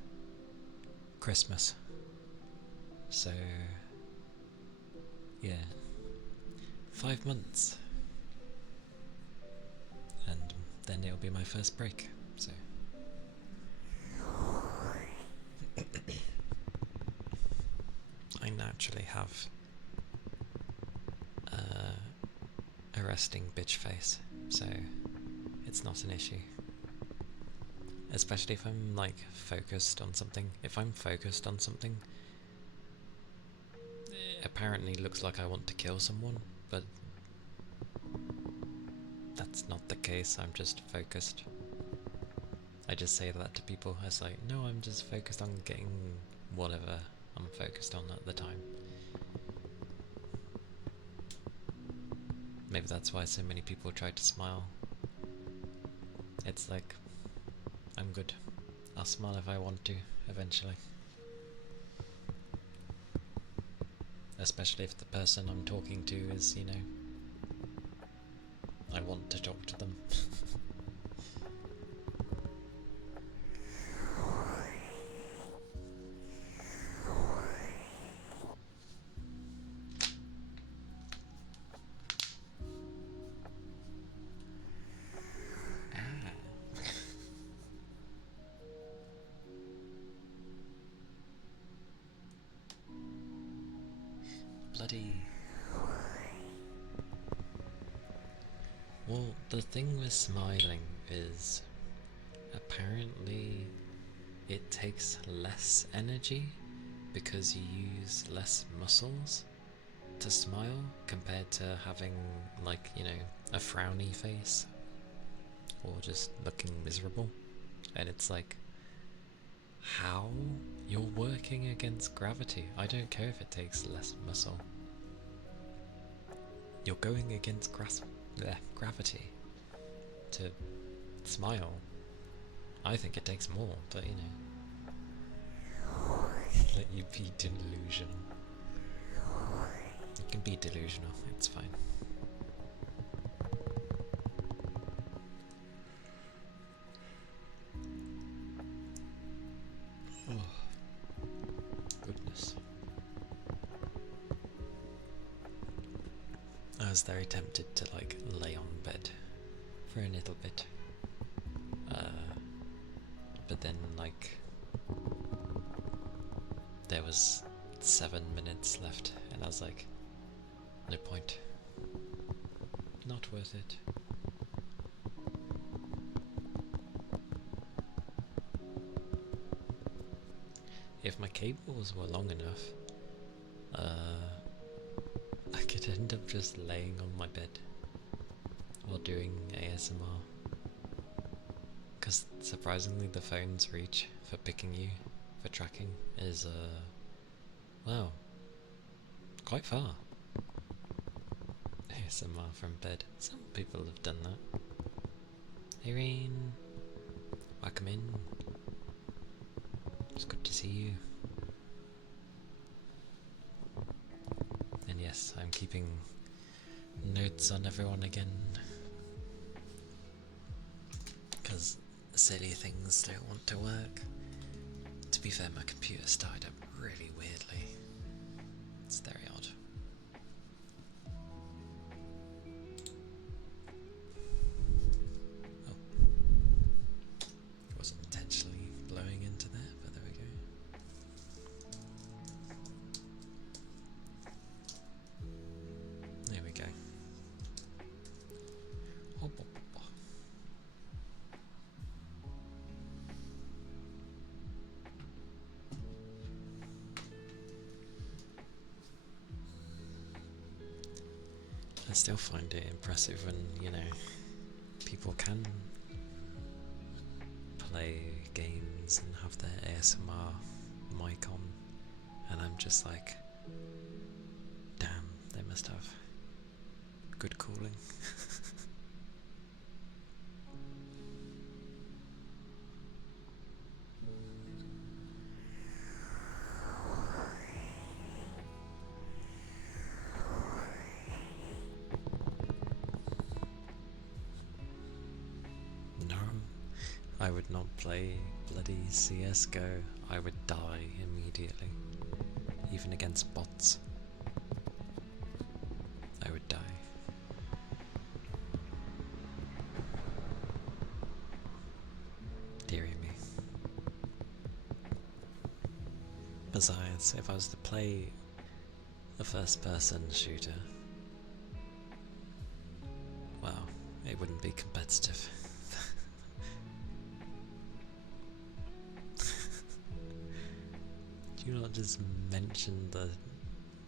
Christmas. So, yeah. 5 months. And then it'll be my first break, so. naturally have a resting bitch face, so it's not an issue. Especially if I'm like focused on something. If I'm focused on something, it apparently looks like I want to kill someone, but that's not the case. I'm just focused. I just say that to people. I was like, no, I'm just focused on getting whatever I'm focused on at the time. Maybe that's why so many people try to smile. It's like, I'm good. I'll smile if I want to, eventually. Especially if the person I'm talking to is, you know, I want to talk to them. Bloody... Well, the thing with smiling is apparently it takes less energy because you use less muscles to smile compared to having, like, you know, a frowny face or just looking miserable. And it's like, how? You're working against gravity. I don't care if it takes less muscle. You're going against gravity to smile. I think it takes more, but you know. Let you be delusional. You can be delusional, it's fine. Oh, goodness. I was very tempted to like lay on bed for a little bit. But then like there was 7 minutes left and I was like, no point. Not worth it. If my cables were long enough, I could end up just laying on my bed while doing ASMR. Because surprisingly the phone's reach for picking you, for tracking, is, wow, quite far. ASMR from bed. Some people have done that. Hey Rain, welcome in. It's good to see you. And yes, I'm keeping notes on everyone again. Because silly things don't want to work. To be fair, my computer started up really weirdly. It's very odd. Oh. It wasn't intentionally blowing into there, but there we go. There we go. Oh, oh, oh. I still find it impressive when, you know, people can play games and have their ASMR mic on, and I'm just like, damn, they must have good cooling. No, I would not play bloody CSGO. I would die immediately. Even against bots. I would die. Dearie me. Besides, if I was to play A first-person shooter. Well, it wouldn't be competitive. Do you not just mention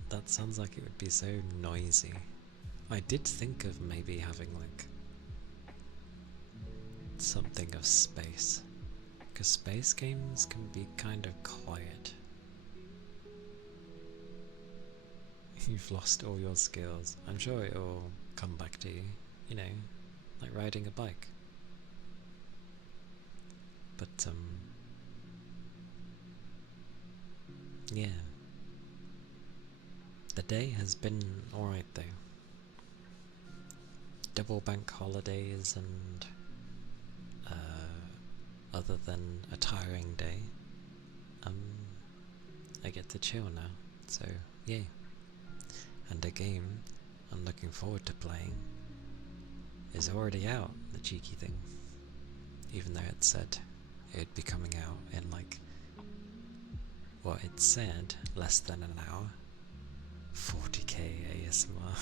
that sounds like it would be so noisy. I did think of maybe having like something of space, because space games can be kind of quiet. You've lost all your skills. I'm sure it'll come back to you, you know, like riding a bike. But yeah. The day has been alright though. Double bank holidays and other than a tiring day, I get to chill now, so yay. And a game I'm looking forward to playing is already out, the cheeky thing. Even though it said it'd be coming out in like, what it said, less than an hour. 40k ASMR.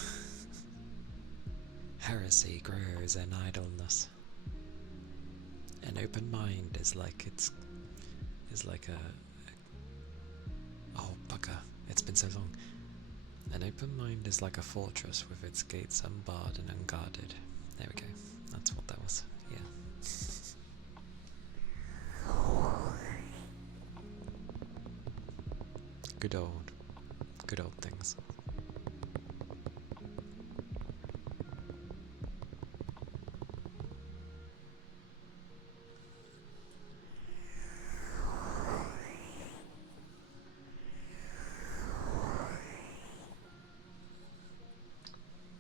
Heresy grows in idleness. An open mind is like oh bugger, it's been so long. An open mind is like a fortress with its gates unbarred and unguarded. There we go, that's what that was, yeah. Good old things.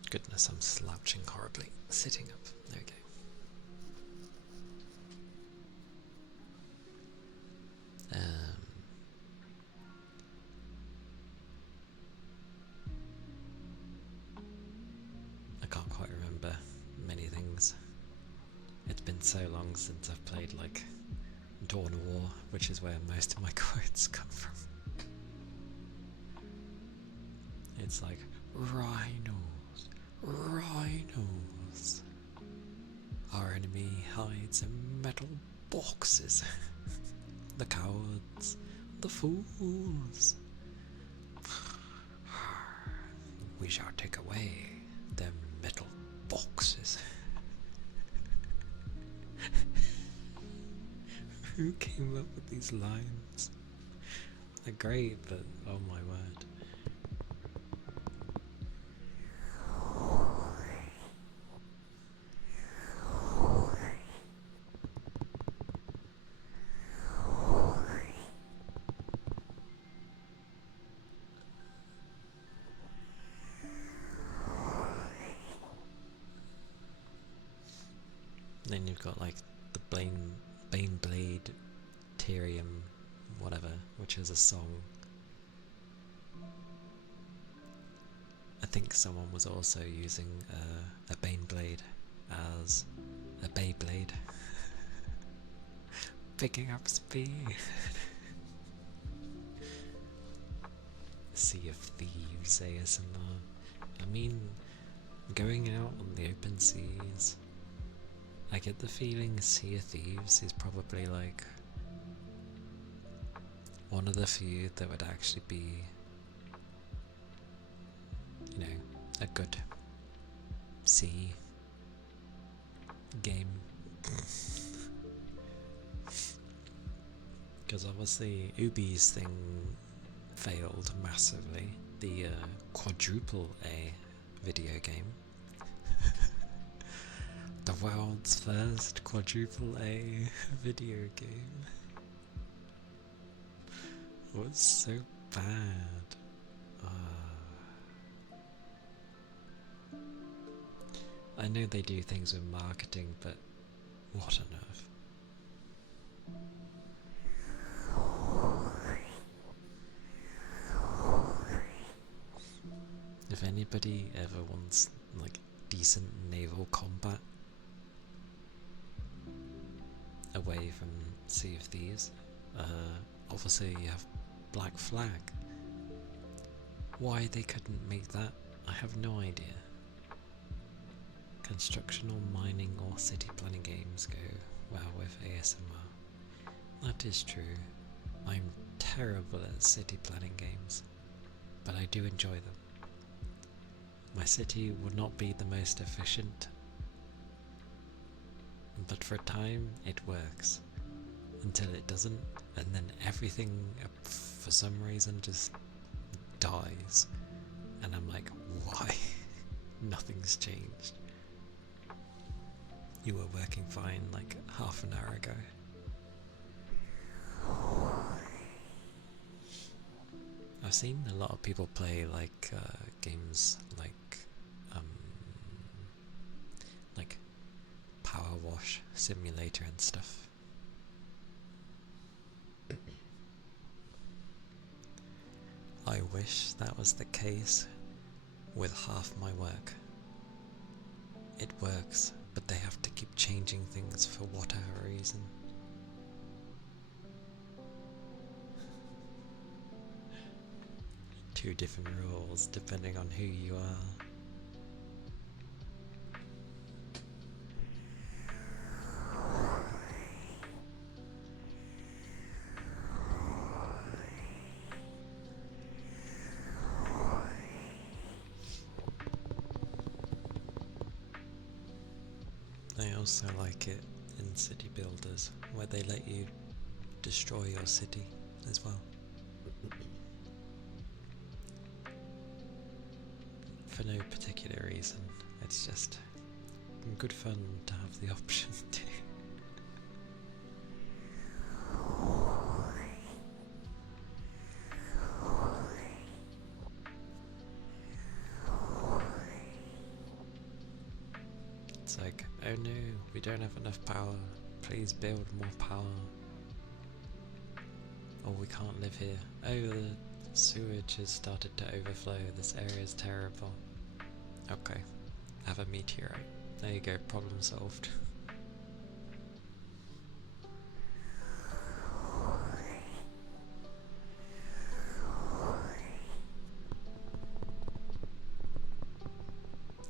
Goodness, I'm slouching horribly. Sitting up. There we go. I can't quite remember many things. It's been so long since I've played like Dawn of War, which is where most of my quotes come from. It's like, rhinos, rhinos. Our enemy hides in metal boxes. The cowards, the fools. We shall take away their metal boxes. Who came up with these lines? They're great, but oh my word. Then you've got like the Baneblade Tyrium whatever, which is a song. I think someone was also using a Baneblade as a Beyblade. Picking up speed. Sea of Thieves ASMR. I mean, going out on the open seas, I get the feeling Sea of Thieves is probably like one of the few that would actually be, you know, a good sea game. Because obviously Ubi's thing failed massively, the quadruple A video game. The world's first quadruple A video game was so bad. I know they do things with marketing, but what on earth? If anybody ever wants like decent naval combat away from Sea of Thieves, obviously you have Black Flag. Why they couldn't make that, I have no idea. Construction or mining or city planning games go well with ASMR. That is true. I'm terrible at city planning games, but I do enjoy them. My city would not be the most efficient, but for a time it works. Until it doesn't, and then everything for some reason just dies. And I'm like, why? Nothing's changed. You were working fine like half an hour ago. I've seen a lot of people play like games like Power Wash Simulator and stuff. I wish that was the case with half my work. It works, but they have to keep changing things for whatever reason. Two different rules depending on who you are. I also like it in City Builders, where they let you destroy your city as well. For no particular reason, it's just good fun to have the option to. It's like, oh no, we don't have enough power, please build more power. Or we can't live here. Oh, the sewage has started to overflow, this area is terrible. Okay, have a meteorite. There you go, problem solved.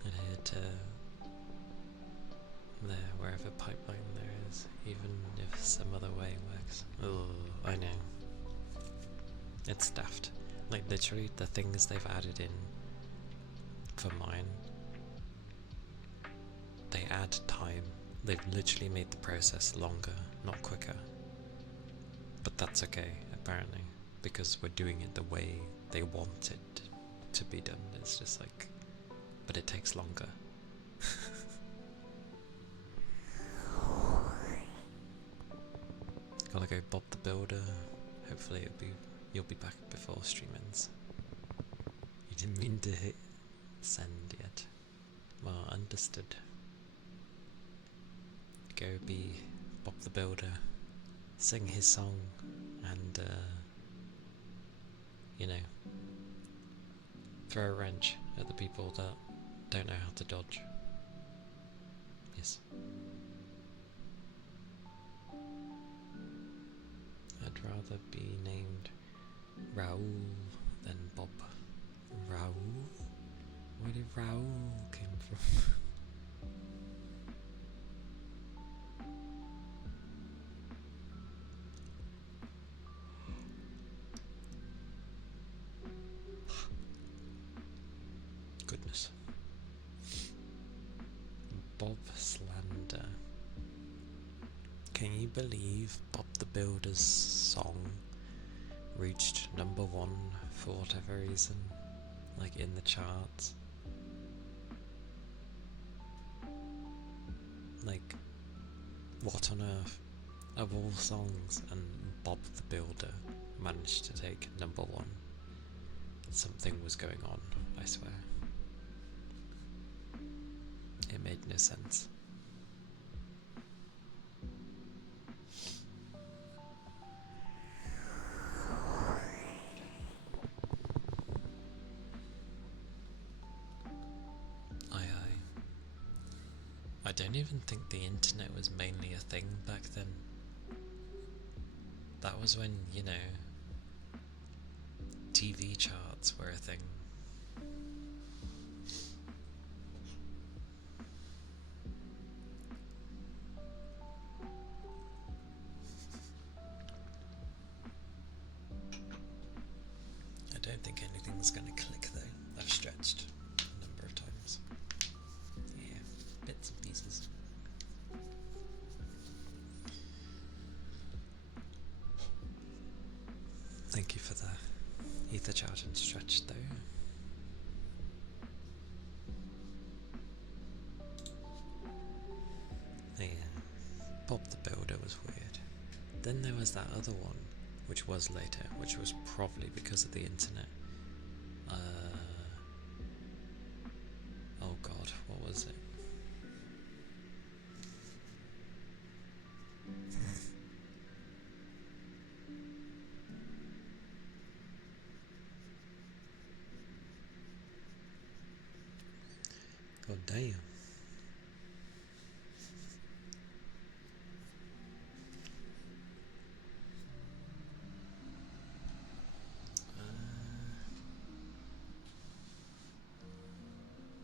Adhere to there, wherever pipeline there is, even if some other way works. Oh, I know. It's daft. Like literally the things they've added in for mine, they add time. They've literally made the process longer, not quicker. But that's okay, apparently, because we're doing it the way they want it to be done. It's just like, but it takes longer. Gotta go Bob the Builder. Hopefully you'll be back before stream ends. You didn't mean to hit send yet. Well, understood. Go be Bob the Builder, sing his song, and you know, throw a wrench at the people that don't know how to dodge. Yes. I'd rather be named Raoul than Bob. Raoul? Where did Raoul come from? Goodness. Bob Slander. Can you believe Bob the Builder's song reached #1 for whatever reason, like in the charts? Like, what on earth? Of all songs, and Bob the Builder managed to take #1. Something was going on, I swear. It made no sense. I don't even think the internet was mainly a thing back then. That was when, you know, TV charts were a thing. I don't think anything's gonna click though. I've stretched a number of times. Yeah, bits and pieces. Thank you for the ether charge and stretch though. Yeah, Bob the Builder was weird. Then there was that other one, which was later, which was probably because of the internet. Oh god, what was it? God damn.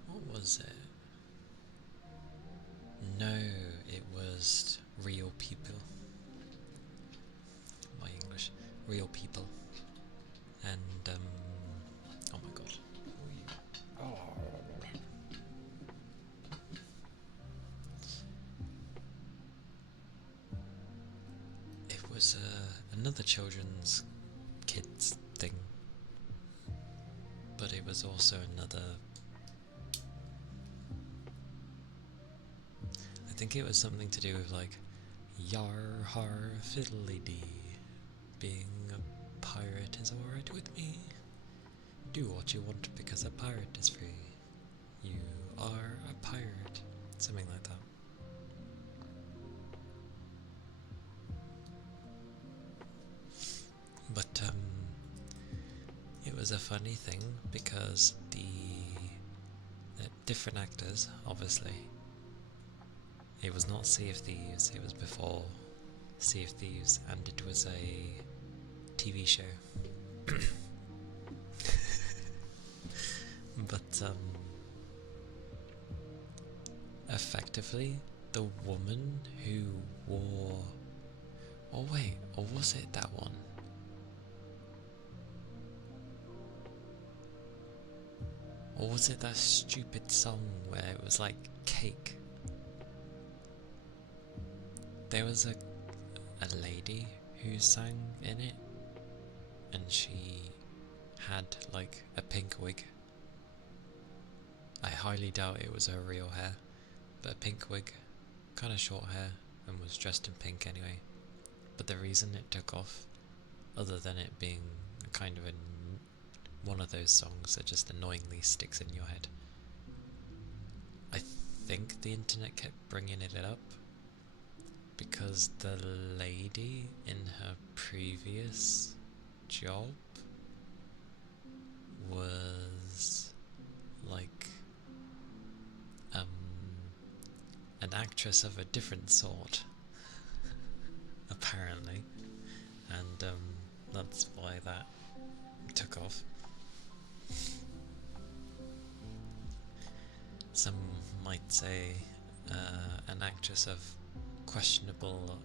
What was it? No, it was Real People. My English. Real People. And, oh my god. It was another children's kids thing, but it was also another. I think it was something to do with like yar har fiddly dee. Being a pirate is alright with me. Do what you want because a pirate is free. You are a pirate. Something like that. But it was a funny thing because the different actors, obviously. It was not Sea of Thieves, it was before Sea of Thieves, and it was a TV show. But effectively, the woman who wore... Oh wait, or was it that one? Or was it that stupid song where it was like cake? There was a lady who sang in it, and she had like a pink wig. I highly doubt it was her real hair, but a pink wig, kind of short hair, and was dressed in pink anyway. But the reason it took off, other than it being kind of one of those songs that just annoyingly sticks in your head, I think the internet kept bringing it up because the lady in her previous job was like an actress of a different sort, apparently, and that's why that took off. Some might say an actress of questionable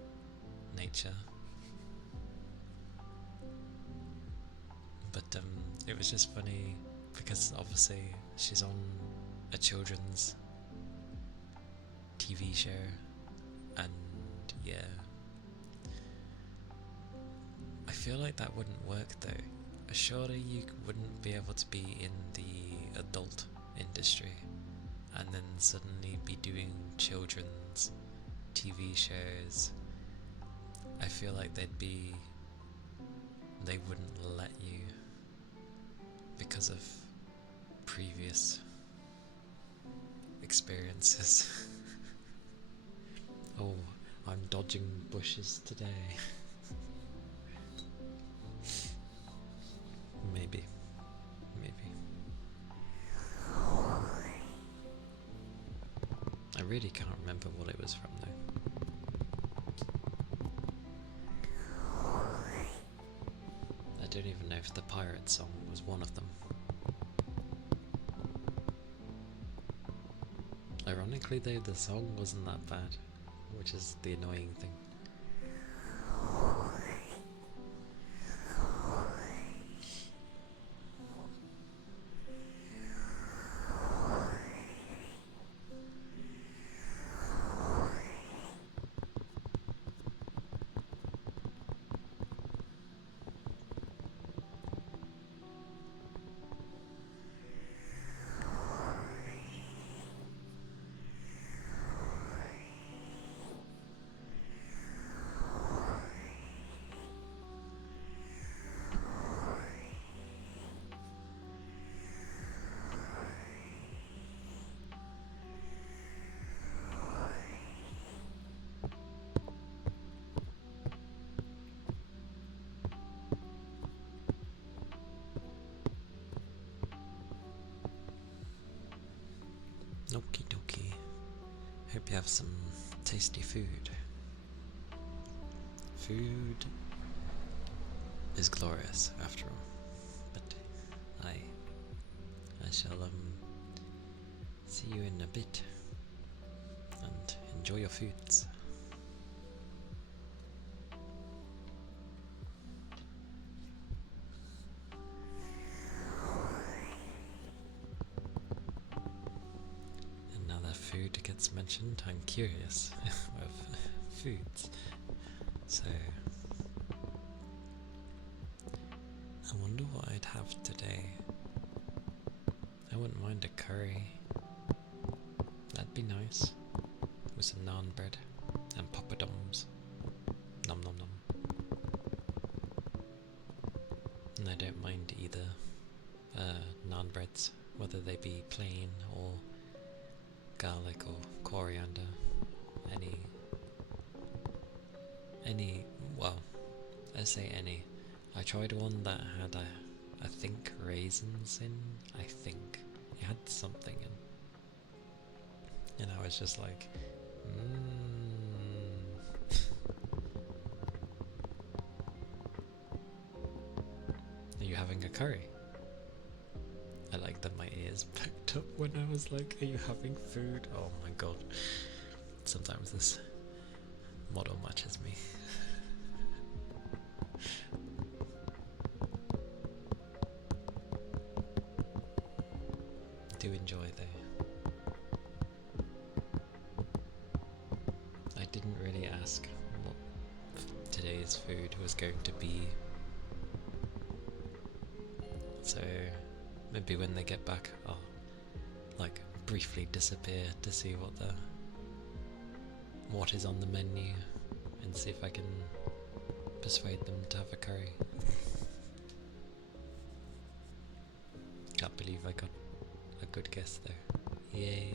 nature, but it was just funny because obviously she's on a children's TV show, and yeah, I feel like that wouldn't work though. Surely you wouldn't be able to be in the adult industry and then suddenly be doing children's TV shows. I feel like they wouldn't let you because of previous experiences. Oh, I'm dodging bushes today. Maybe. I really can't remember what it was from though. I don't even know if if the pirate song was one of them. Ironically though, the song wasn't that bad, which is the annoying thing. Okie dokie. Hope you have some tasty food. Food is glorious after all. But I shall see you in a bit. And enjoy your foods. Food gets mentioned, I'm curious of foods. So I wonder what I'd have today. I wouldn't mind a curry. That'd be nice. With some naan bread and poppadoms. Nom nom nom. And I don't mind either naan breads, whether they be plain or garlic or coriander, well, I say any. I tried one that had I think raisins in, I think. It had something in. And I was just like, Are you having a curry? I like that my ears picked up when I was like, are you having food? Oh my god. Sometimes this model matches me. Do enjoy though. I didn't really ask what today's food was going to be. So maybe when they get back, I'll like briefly disappear to see what is on the menu and see if I can persuade them to have a curry. Can't believe I got a good guess there. Yay.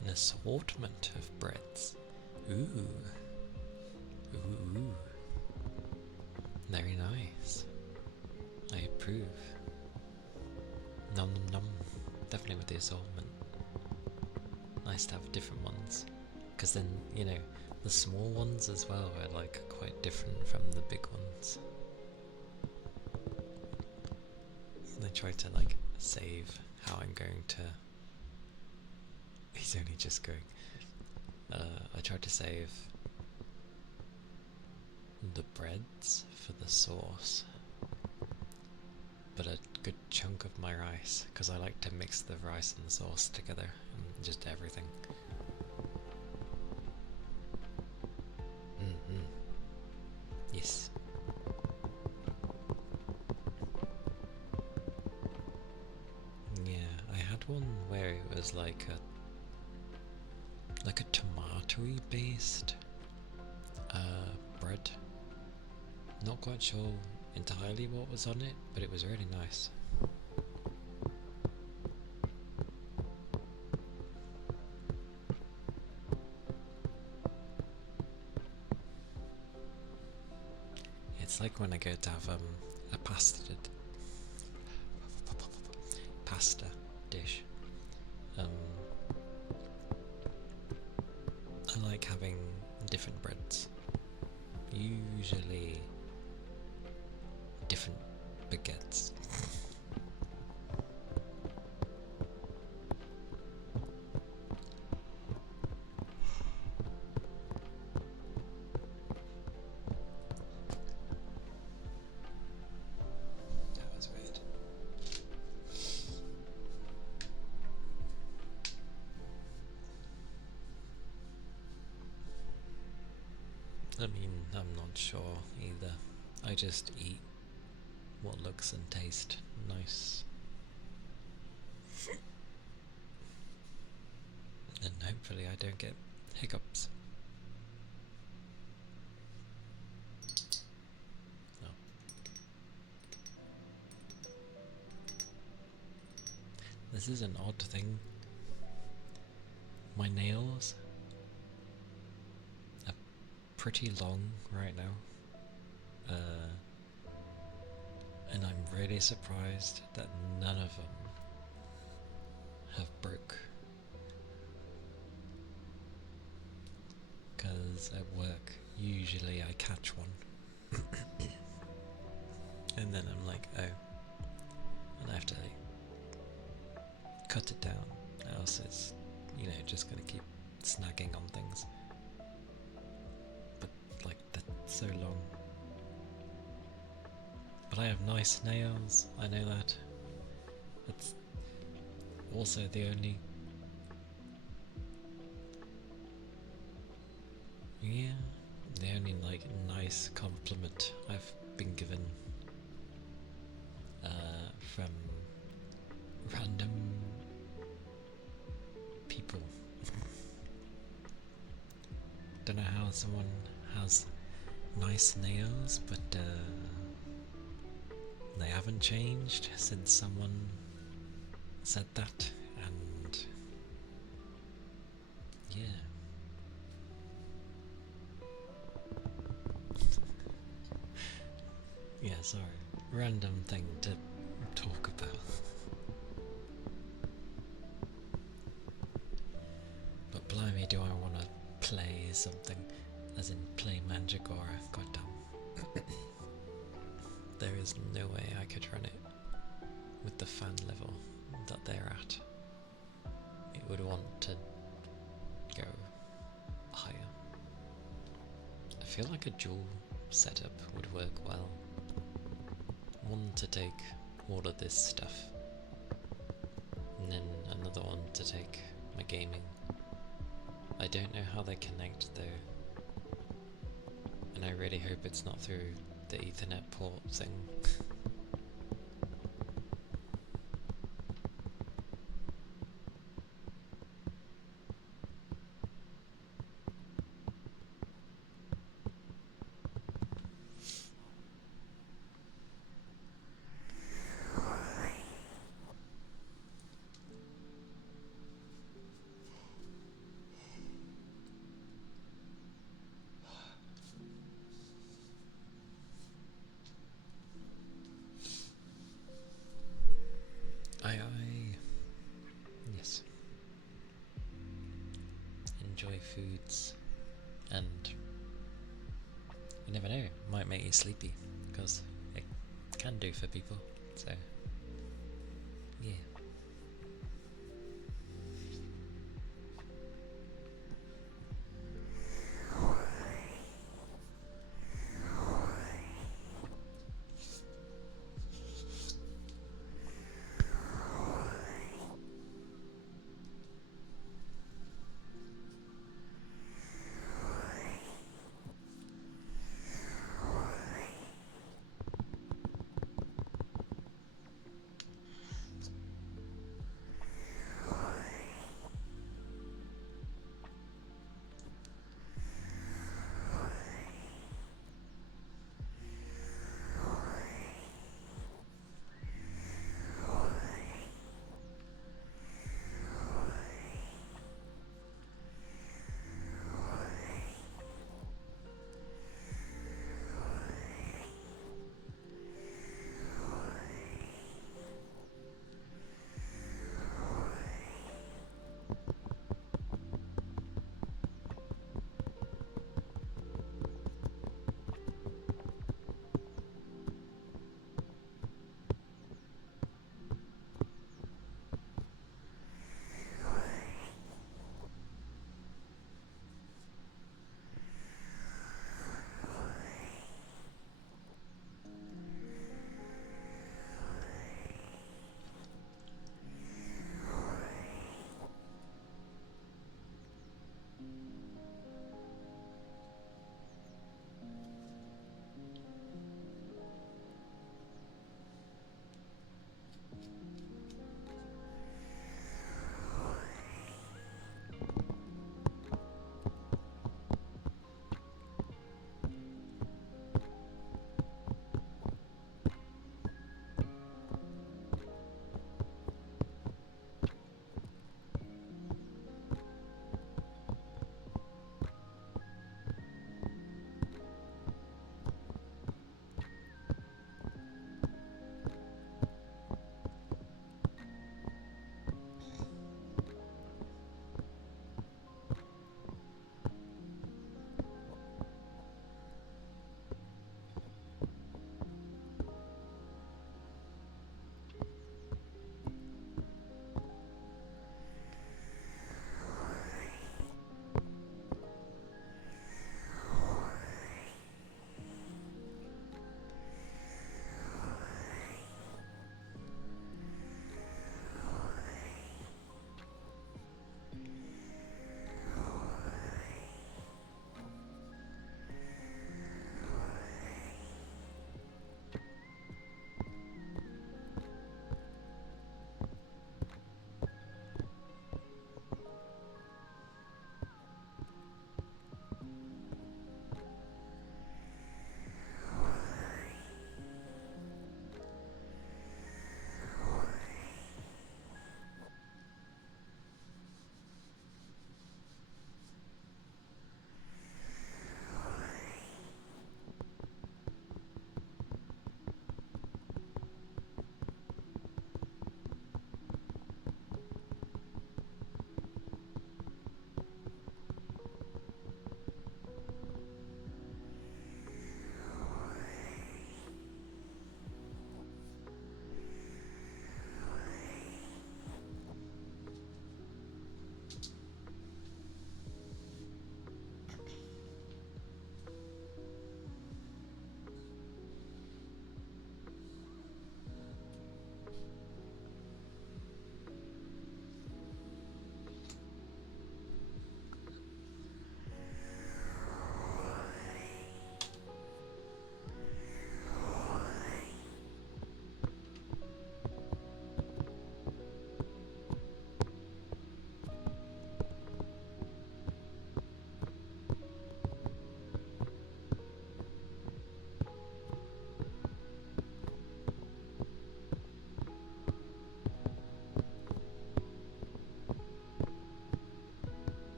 An assortment of breads. Ooh. Ooh. Very nice. I approve. Nom nom nom. Definitely with the assortment. Nice to have different ones. Because then, you know, the small ones as well are like quite different from the big ones. I try to like save how I'm going to. He's only just going. I tried to save the breads for the sauce, but a good chunk of my rice, because I like to mix the rice and the sauce together, and just everything. Yes. Yeah, I had one where it was like a tomatoey based bread. Not quite sure entirely what was on it, but it was really nice. It's like when I go to have a pasta dish. I like having different breads. Usually different baguettes. That was weird. I mean, I'm not sure either. I just eat what looks and tastes nice. And hopefully I don't get hiccups. Oh. This is an odd thing. My nails are pretty long right now. And I'm really surprised that none of them have broke. Because at work, usually I catch one. And then I'm like, oh. And I have to cut it down, else it's, just gonna keep snagging on things. But, that's so long. But I have nice nails, I know that. It's also the only... nice compliment I've been given from random people. Don't know how someone has nice nails, but they haven't changed since someone said that, and yeah. Yeah, sorry. Random thing to talk about. But blimey, do I want to play something, as in play Mandragora, goddamn. There is no way I could run it with the fan level that they're at. It would want to go higher. I feel like a dual setup would work well. One to take all of this stuff, and then another one to take my gaming. I don't know how they connect though, and I really hope it's not through the Ethernet port thing. Yes. Enjoy foods, and you never know, it might make you sleepy, because it can do for people, so yeah.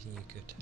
treating you good?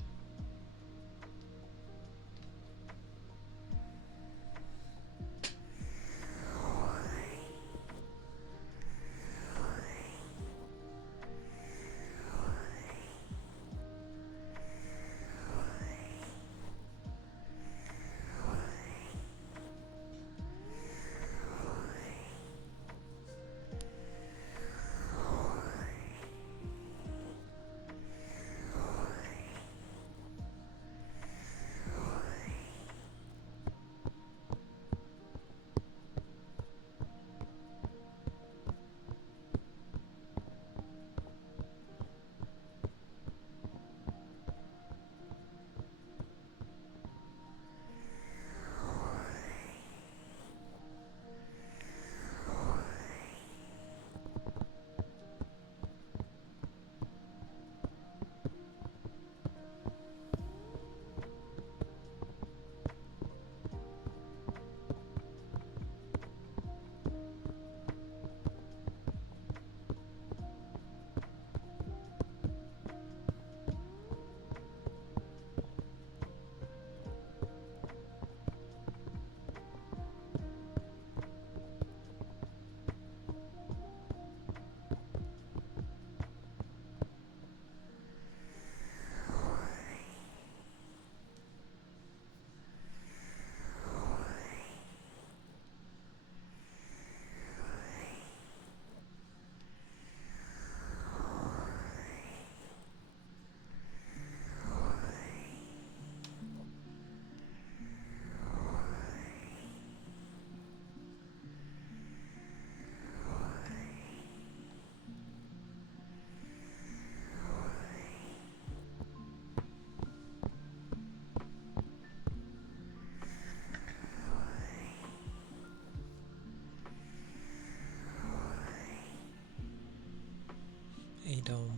Hey Dom,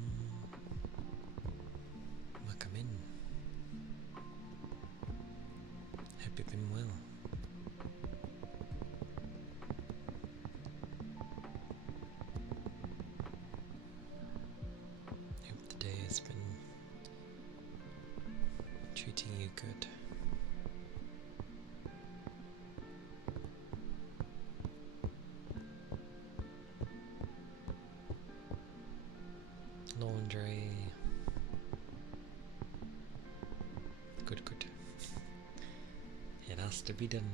welcome in. Hope you've been well. Hope the day has been treating you good. Laundry. Good, good. It has to be done.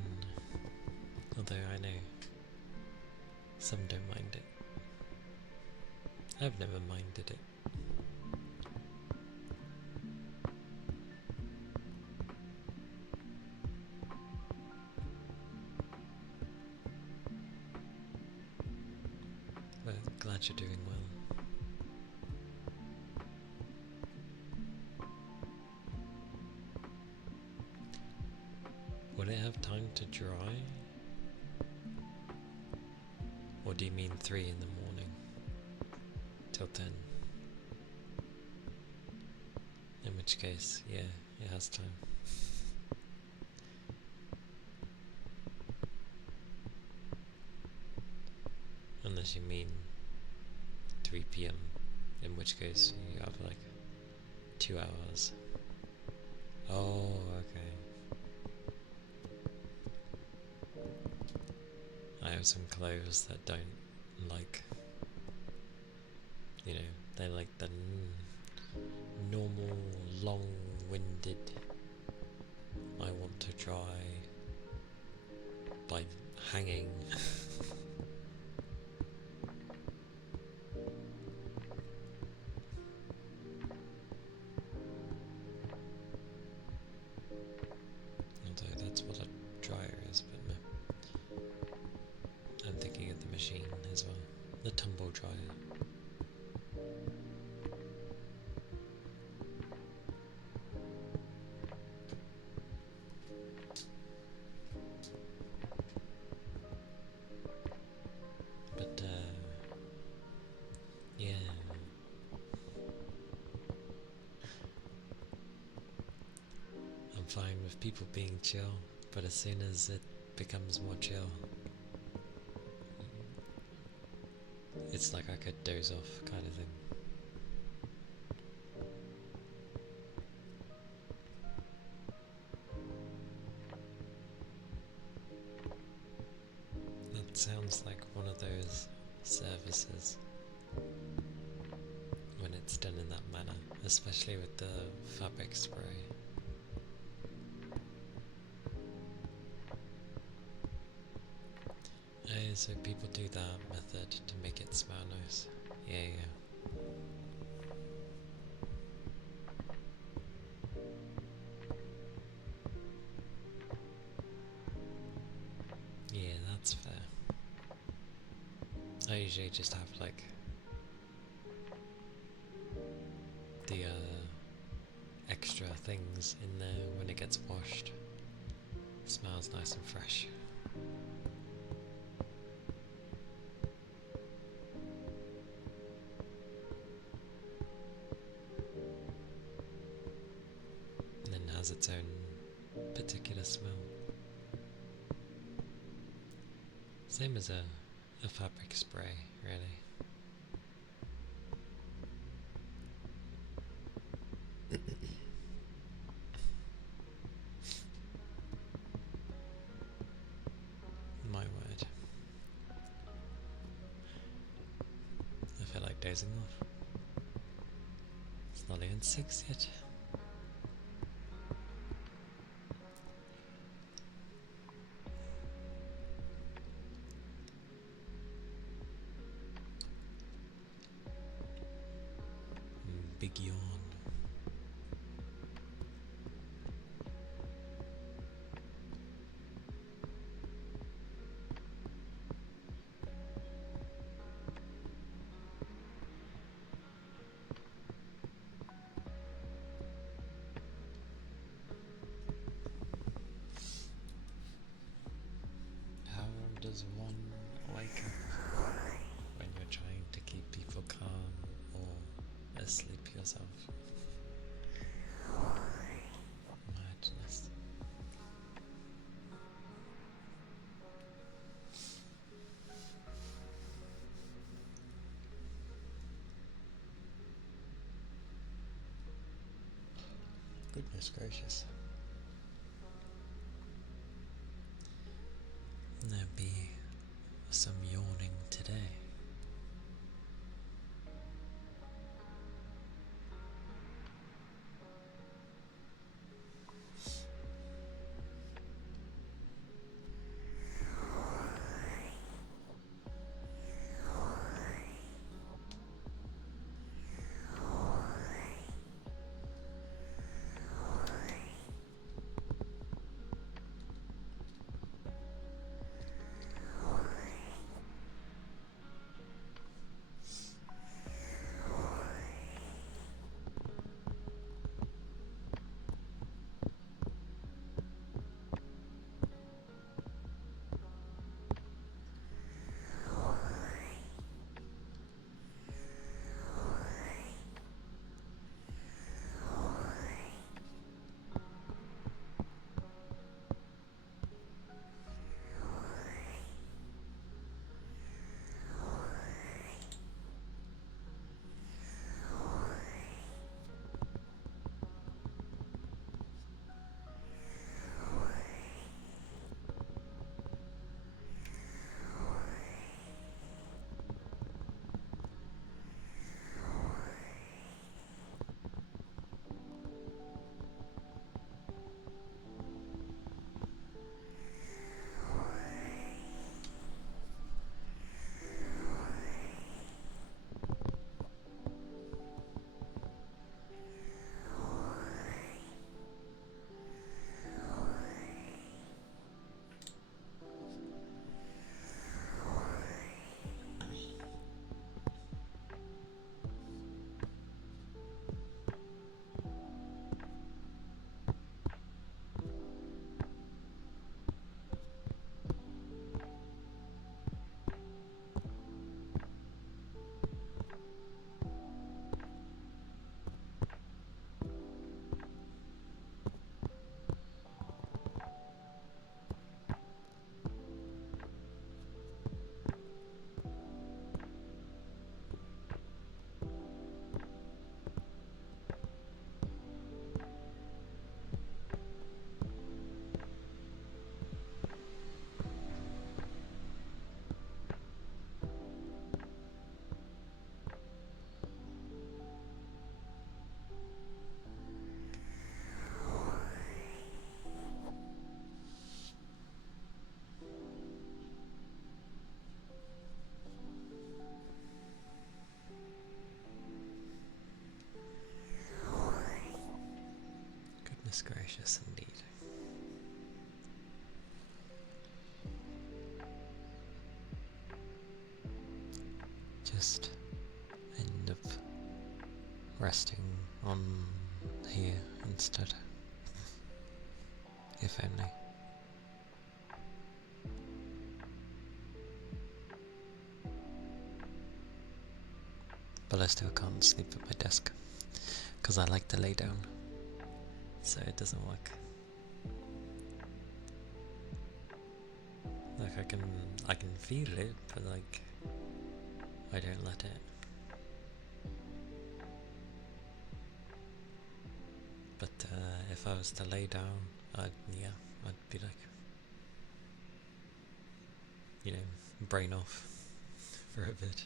Although I know some don't mind it. I've never minded it. But glad you're doing well. Will it have time to dry? Or do you mean 3 in the morning? Till 10? In which case, yeah, it has time. Unless you mean 3 PM, in which case you have like 2 hours. Oh, okay. I have some clothes that don't like, you know, they like the normal, long-winded, I want to dry by hanging. Although that's what a dryer is, but no. I'm thinking of the machine as well, the tumble dryer. But yeah. I'm fine with people being chill, but as soon as it becomes more chill, it's like I could doze off kind of thing. sounds like one of those services when it's done in that manner, especially with the fabric spray. Oh, so people do that method to make it smell nice. Yeah, yeah. Yeah, that's fair. I usually just have like the extra things in there when it gets washed. It smells nice and fresh. And then has its own particular smell. Same as a fabric spray, really. My word. I feel like dozing off. It's not even 6 yet. Big yawn. How does one wake up when you're trying to keep people calm or asleep yourself? Madness. Goodness gracious. There'll be some yawning today. Goodness gracious indeed. Just end up resting on here instead. If only. But I still can't sleep at my desk, because I like to lay down, so it doesn't work. Like I can feel it, but like, I don't let it. But if I was to lay down, I'd be like, you know, brain off for a bit.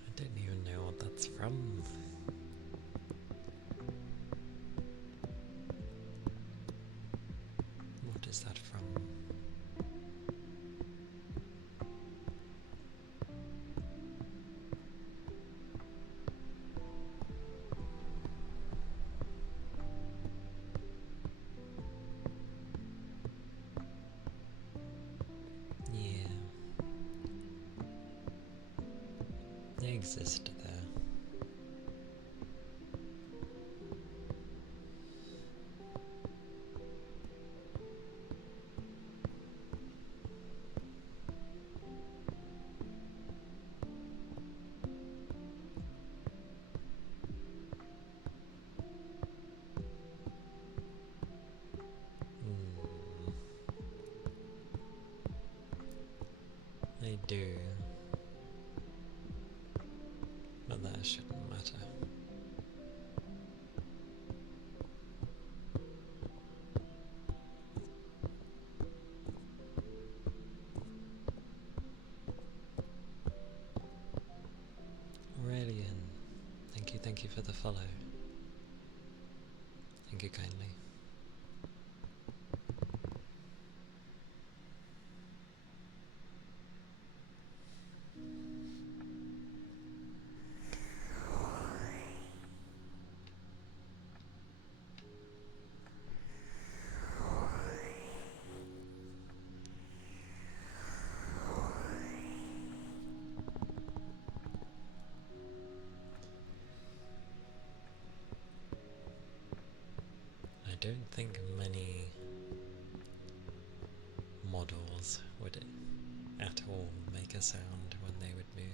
I don't even know what that's from. What is that from? Yeah. They exist there. They do. But that shouldn't matter. Aurelian, thank you for the follow. Thank you kindly. I don't think many models would at all make a sound when they would move.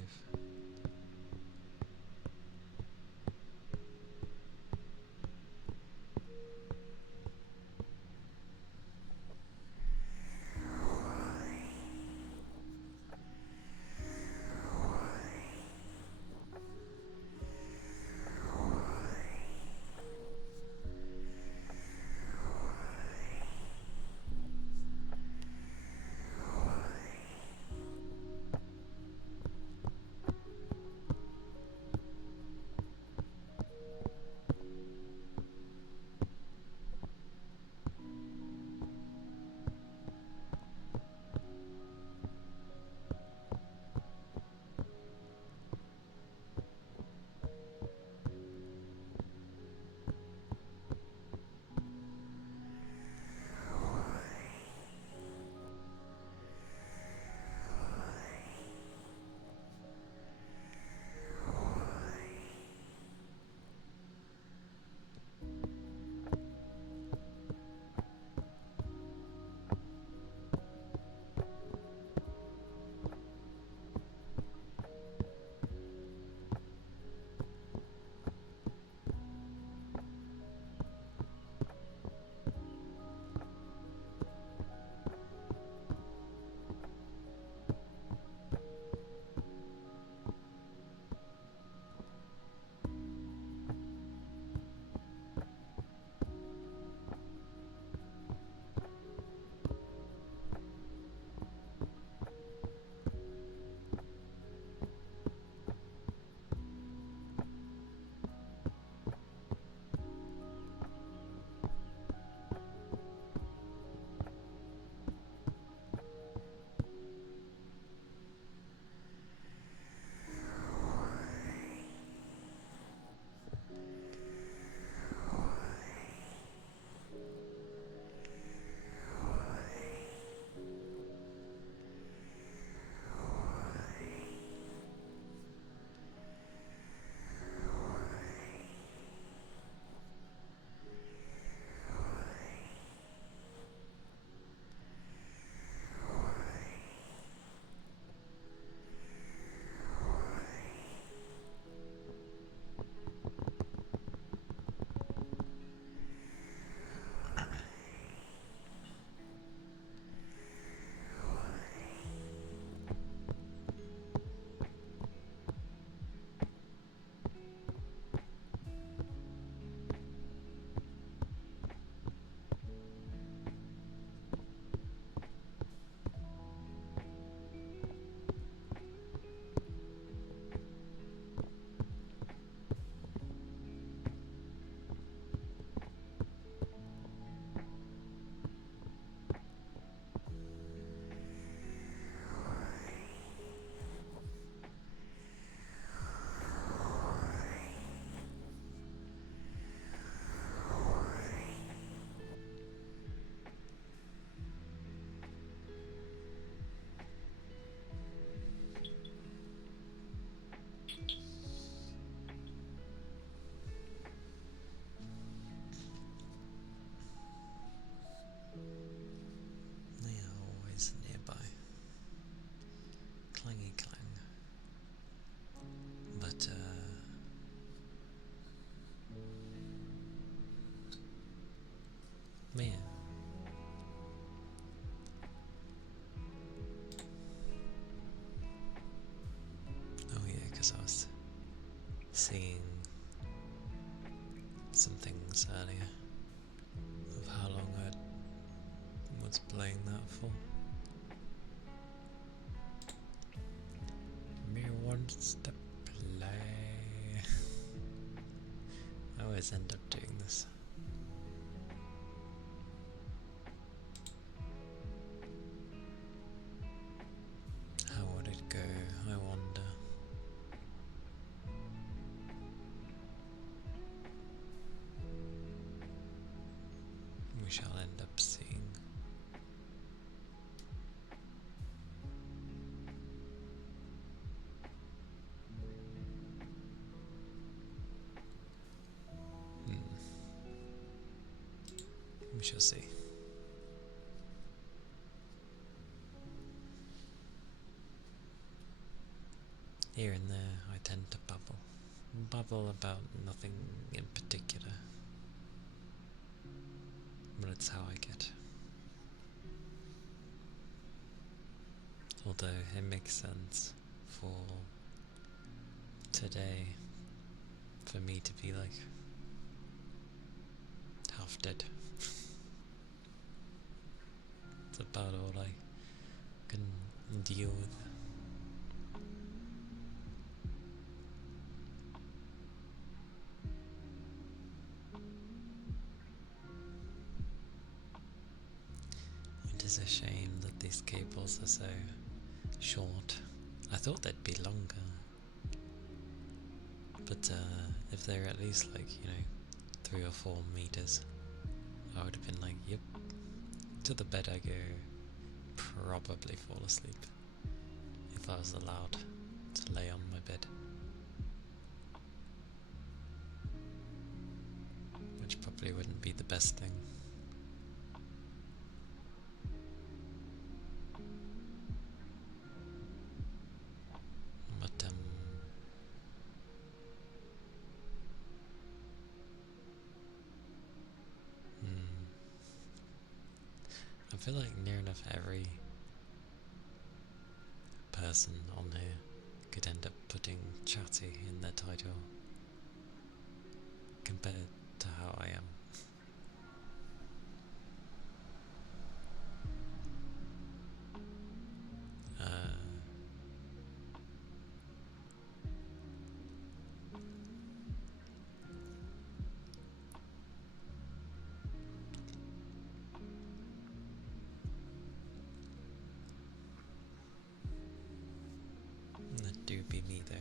beautiful. Me wants to play. I always end up doing this. How would it go, I wonder? We shall end up seeing. We shall see. Here and there, I tend to babble. Babble about nothing in particular. But it's how I get. Although it makes sense for today, for me to be like half dead. It's about all I can deal with. It is a shame that these cables are so short. I thought they'd be longer. But if they're at least like, 3 or 4 meters, I would have been like, yep, to the bed I go, probably fall asleep, if I was allowed to lay on my bed. Which probably wouldn't be the best thing. But I feel like near enough every person on here could end up putting chatty in their title compared to how I am. That do be me though.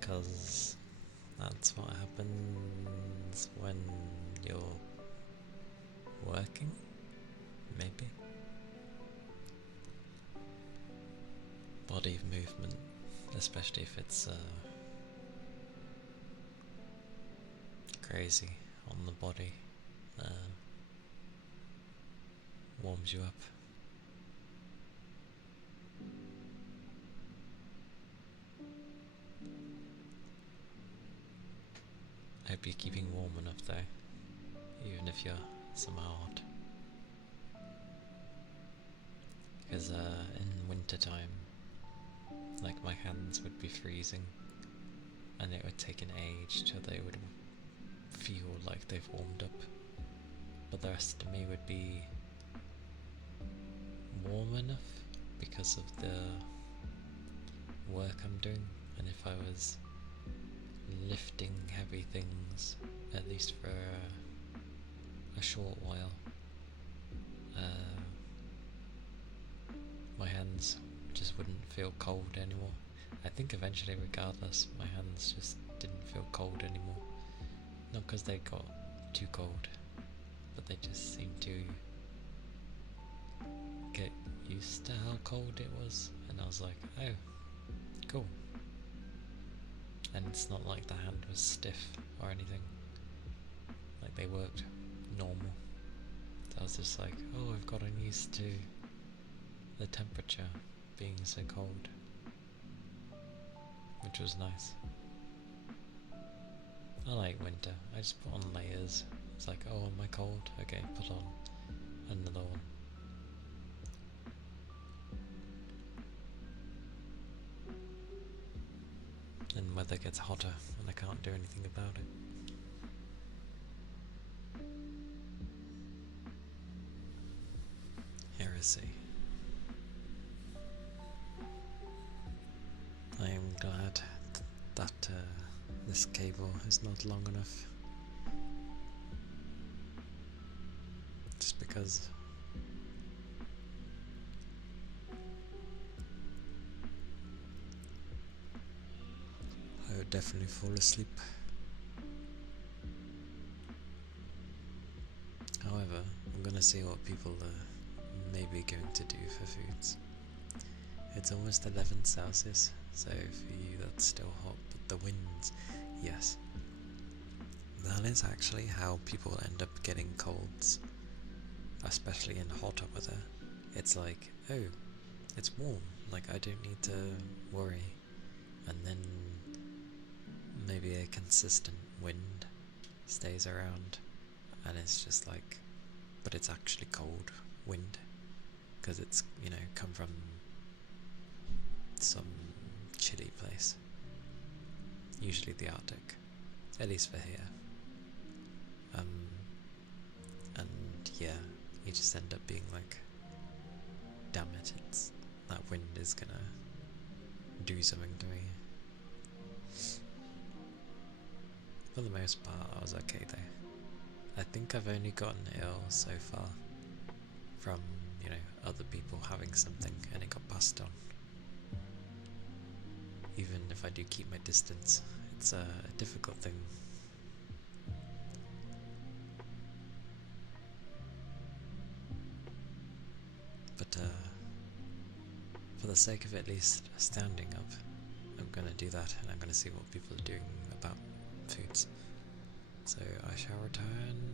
Because that's what happens when you're working, maybe. Body movement, especially if it's crazy on the body, warms you up. Hope you're keeping warm enough though, even if you're somehow hot. Because in winter time, like my hands would be freezing, and it would take an age till they would feel like they've warmed up. But the rest of me would be warm enough because of the work I'm doing, and if I was lifting heavy things, at least for a short while, my hands just wouldn't feel cold anymore. I think eventually, regardless, my hands just didn't feel cold anymore. Not because they got too cold, but they just seemed to get used to how cold it was, and I was like, oh, cool. And it's not like the hand was stiff or anything, like they worked normal. So I was just like, oh, I've gotten used to the temperature being so cold, which was nice. I like winter. I just put on layers. It's like, oh, am I cold? Okay, put on another one. And weather gets hotter and I can't do anything about it. Heresy. I am glad that this cable is not long enough. Just because I would definitely fall asleep. However, I'm gonna see what people are maybe going to do for foods. It's almost 11 Celsius, so for you that's still hot, but the winds, yes. That is actually how people end up getting colds, especially in hotter weather. It's like, oh, it's warm, like I don't need to worry. And then maybe a consistent wind stays around, and it's just like, but it's actually cold wind. because it's, come from some chilly place. Usually the Arctic, at least for here. And yeah, you just end up being like, damn it, that wind is gonna do something to me. For the most part, I was okay though. I think I've only gotten ill so far from, other people having something and it got passed on. Even if I do keep my distance, it's a difficult thing. But for the sake of at least standing up, I'm gonna do that, and I'm gonna see what people are doing about foods. So I shall return.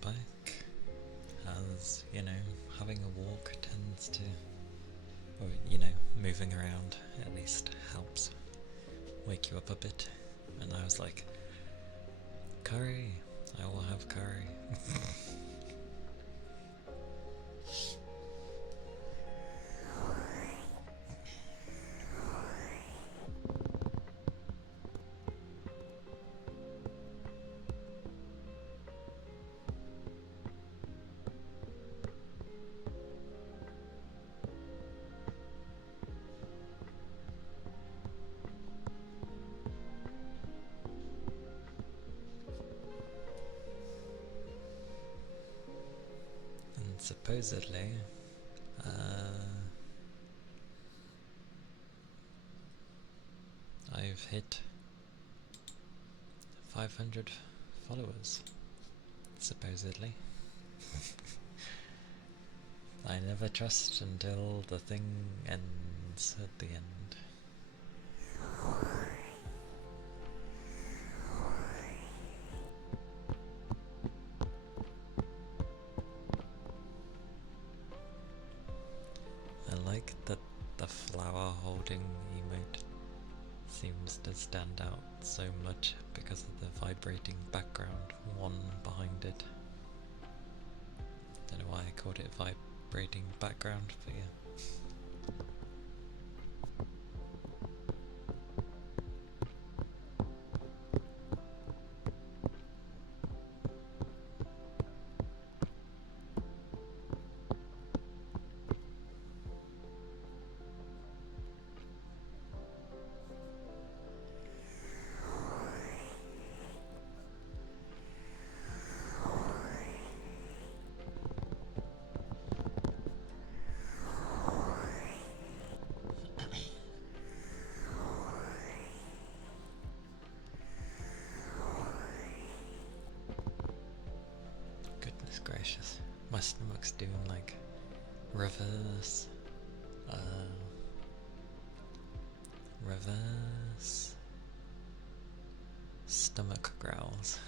back, as, you know, having a walk tends to, or, you know, moving around at least helps wake you up a bit. And I was like, curry, I will have curry. And supposedly, I've hit 500 followers, supposedly. I never trust until the thing ends at the end. I like that the flower holding emote seems to stand out so much because of the vibrating background one behind it. Don't know why I called it vibrating background, but yeah. Goodness gracious. My stomach's doing like reverse, reverse stomach growls.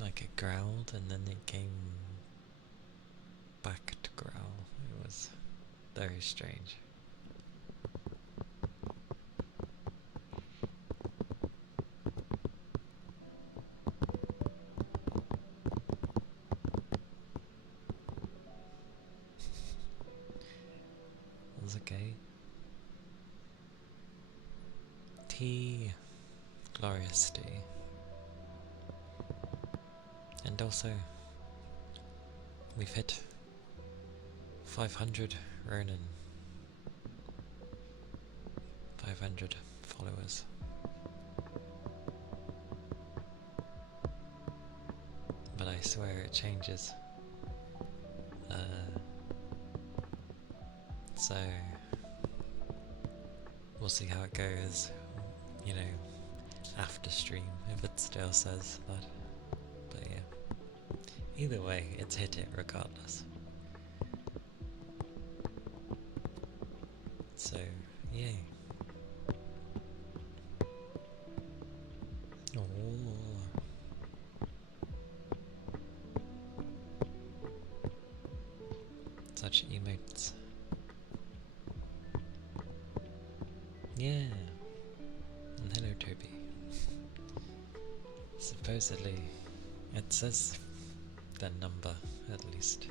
Like it growled and then it came back to growl. It was very strange. It was okay. Tea. Glorious tea. And also, we've hit 500 Ronin. 500 followers. But I swear it changes. So, we'll see how it goes, you know, after stream, if it still says that. But yeah, either way, it's hit it regardless. So, yay. Oh. Such emotes. Yeah. And hello, Toby. Supposedly, it says the number, at least.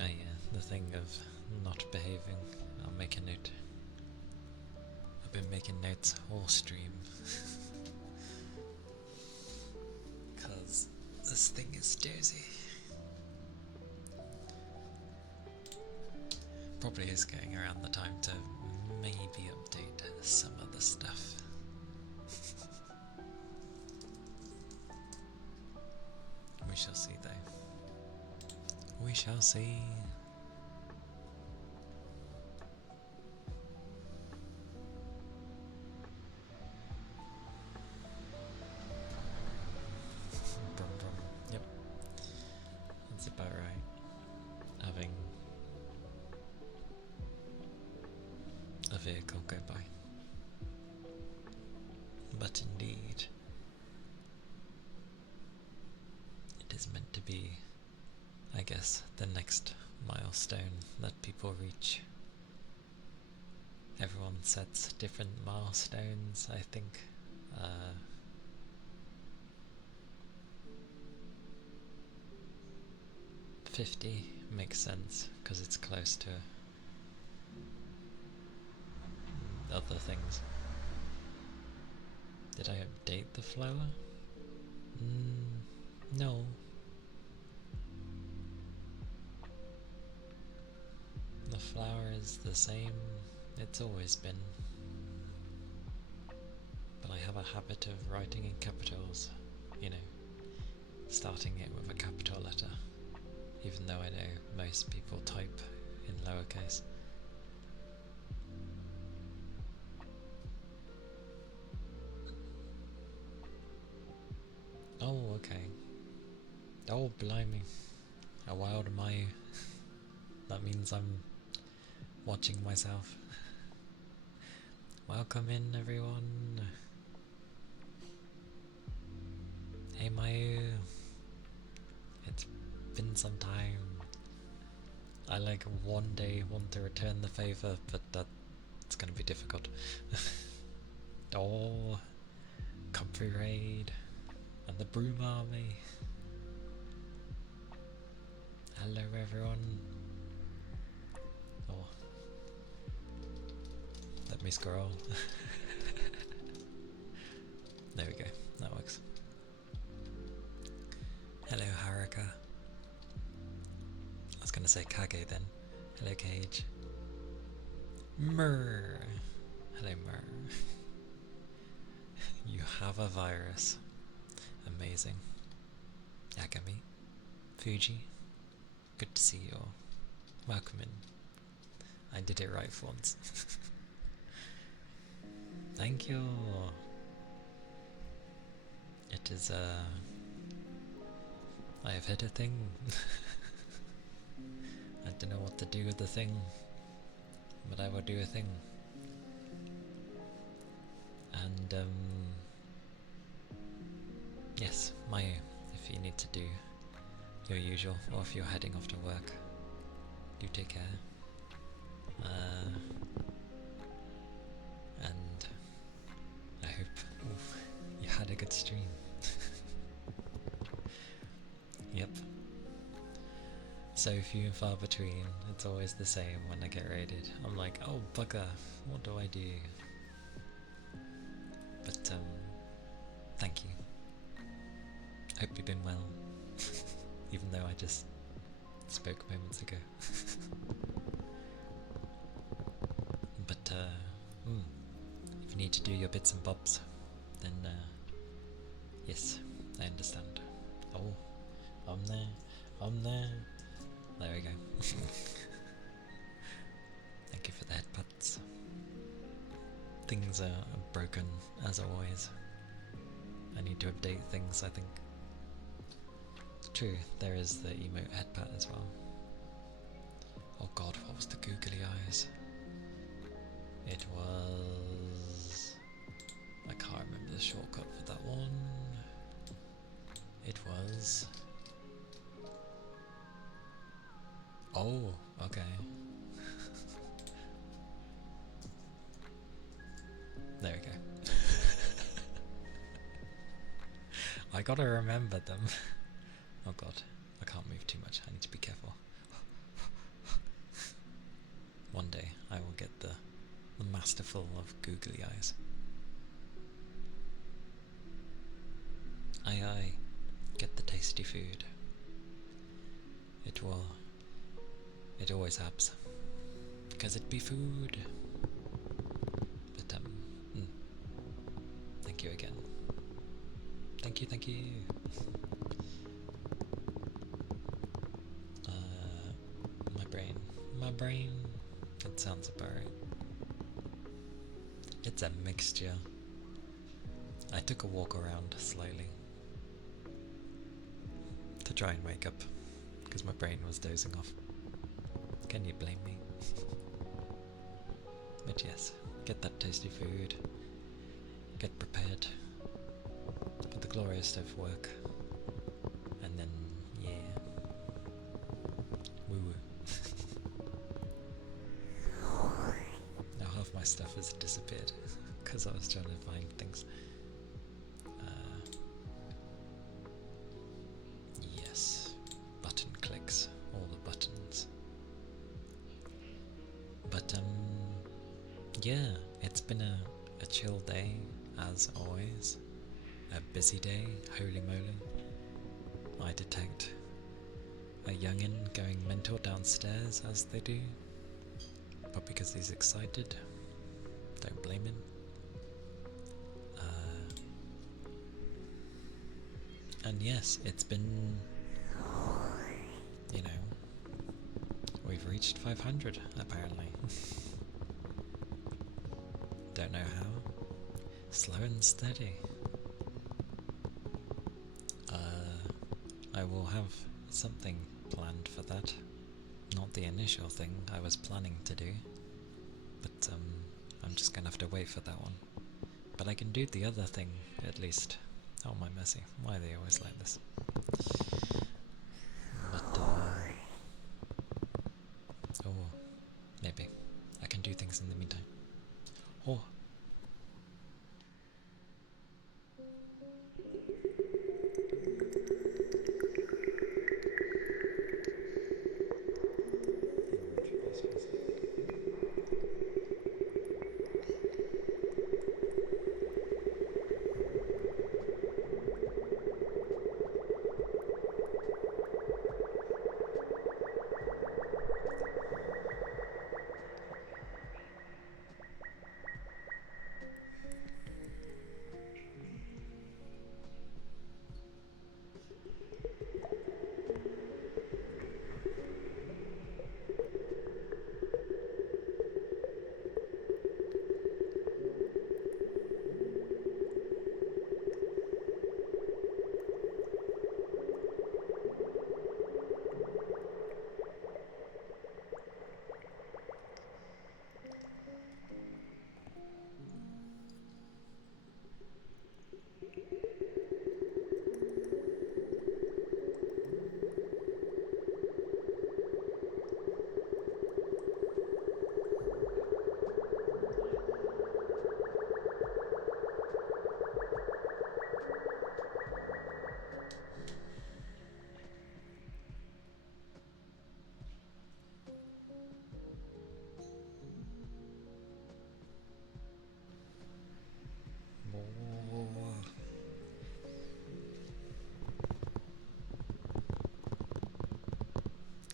Oh yeah, the thing of not behaving. I'll make a note. I've been making notes all stream. Cause this thing is doozy. Probably is getting around the time to maybe update some of the stuff. We shall see though. We shall see. Brum brum. Yep. That's about right. Having a vehicle But indeed, it is meant to be, I guess, the next milestone that people reach. Everyone sets different milestones, I think. 50 makes sense because it's close to other things. Did I update the flower? No. The flower is the same, it's always been. But I have a habit of writing in capitals, you know, starting it with a capital letter, even though I know most people type in lowercase. Oh, okay. Oh, blimey. How wild am I? That means I'm watching myself. Welcome in, everyone. Hey, Mayu. It's been some time. I like one day want to return the favour, but that's gonna be difficult. Oh, Comfrey Raid and the Broom Army. Hello, everyone. Oh, let me scroll. There we go, that works. Hello, Haraka. I was gonna say Kage then. Hello, Cage. Murr. Hello, Murr. You have a virus. Amazing. Yagami. Fuji. Good to see you all. Welcome in. I did it right for once. Thank you. It is I have hit a thing. I don't know what to do with the thing, but I will do a thing. And yes, Mayu, if you need to do your usual, or if you're heading off to work, do take care. And I hope you had a good stream. Yep. So few and far between, it's always the same when I get raided. I'm like, oh bugger, what do I do? But thank you. Hope you've been well. Even though I just spoke moments ago. But if you need to do your bits and bobs, then yes, I understand. Oh, I'm there, I'm there. There we go. Thank you for the headbutts. Things are broken, as always. I need to update things, I think. True, there is the emote headbutt as well. Oh god, what was the googly eyes? It was... I can't remember the shortcut for that one. It was... Oh, okay. There we go. I gotta remember them. Oh god, I can't move too much, I need to be careful. One day I will get the masterful of googly eyes. Aye aye, get the tasty food. It will... It always happens. Because it be food. But thank you again. Thank you, thank you. My brain. That sounds about right. It's a mixture. I took a walk around slightly to try and wake up because my brain was dozing off. Can you blame me? But yes, get that tasty food. get prepared for the glorious day of work, and then, yeah, woo-woo. Now half my stuff has disappeared, because I was trying to find things. Yes, button clicks, all the buttons. But yeah, it's been a chill day as always. A busy day, holy moly. I detect a youngin going mental downstairs as they do, but because he's excited, don't blame him. And yes, it's been, you know, we've reached 500 apparently. Don't know how. Slow and steady. I will have something planned for that. Not the initial thing I was planning to do, but I'm just gonna have to wait for that one. But I can do the other thing at least. Oh my mercy, why are they always like this? But oh, maybe I can do things in the meantime. Oh.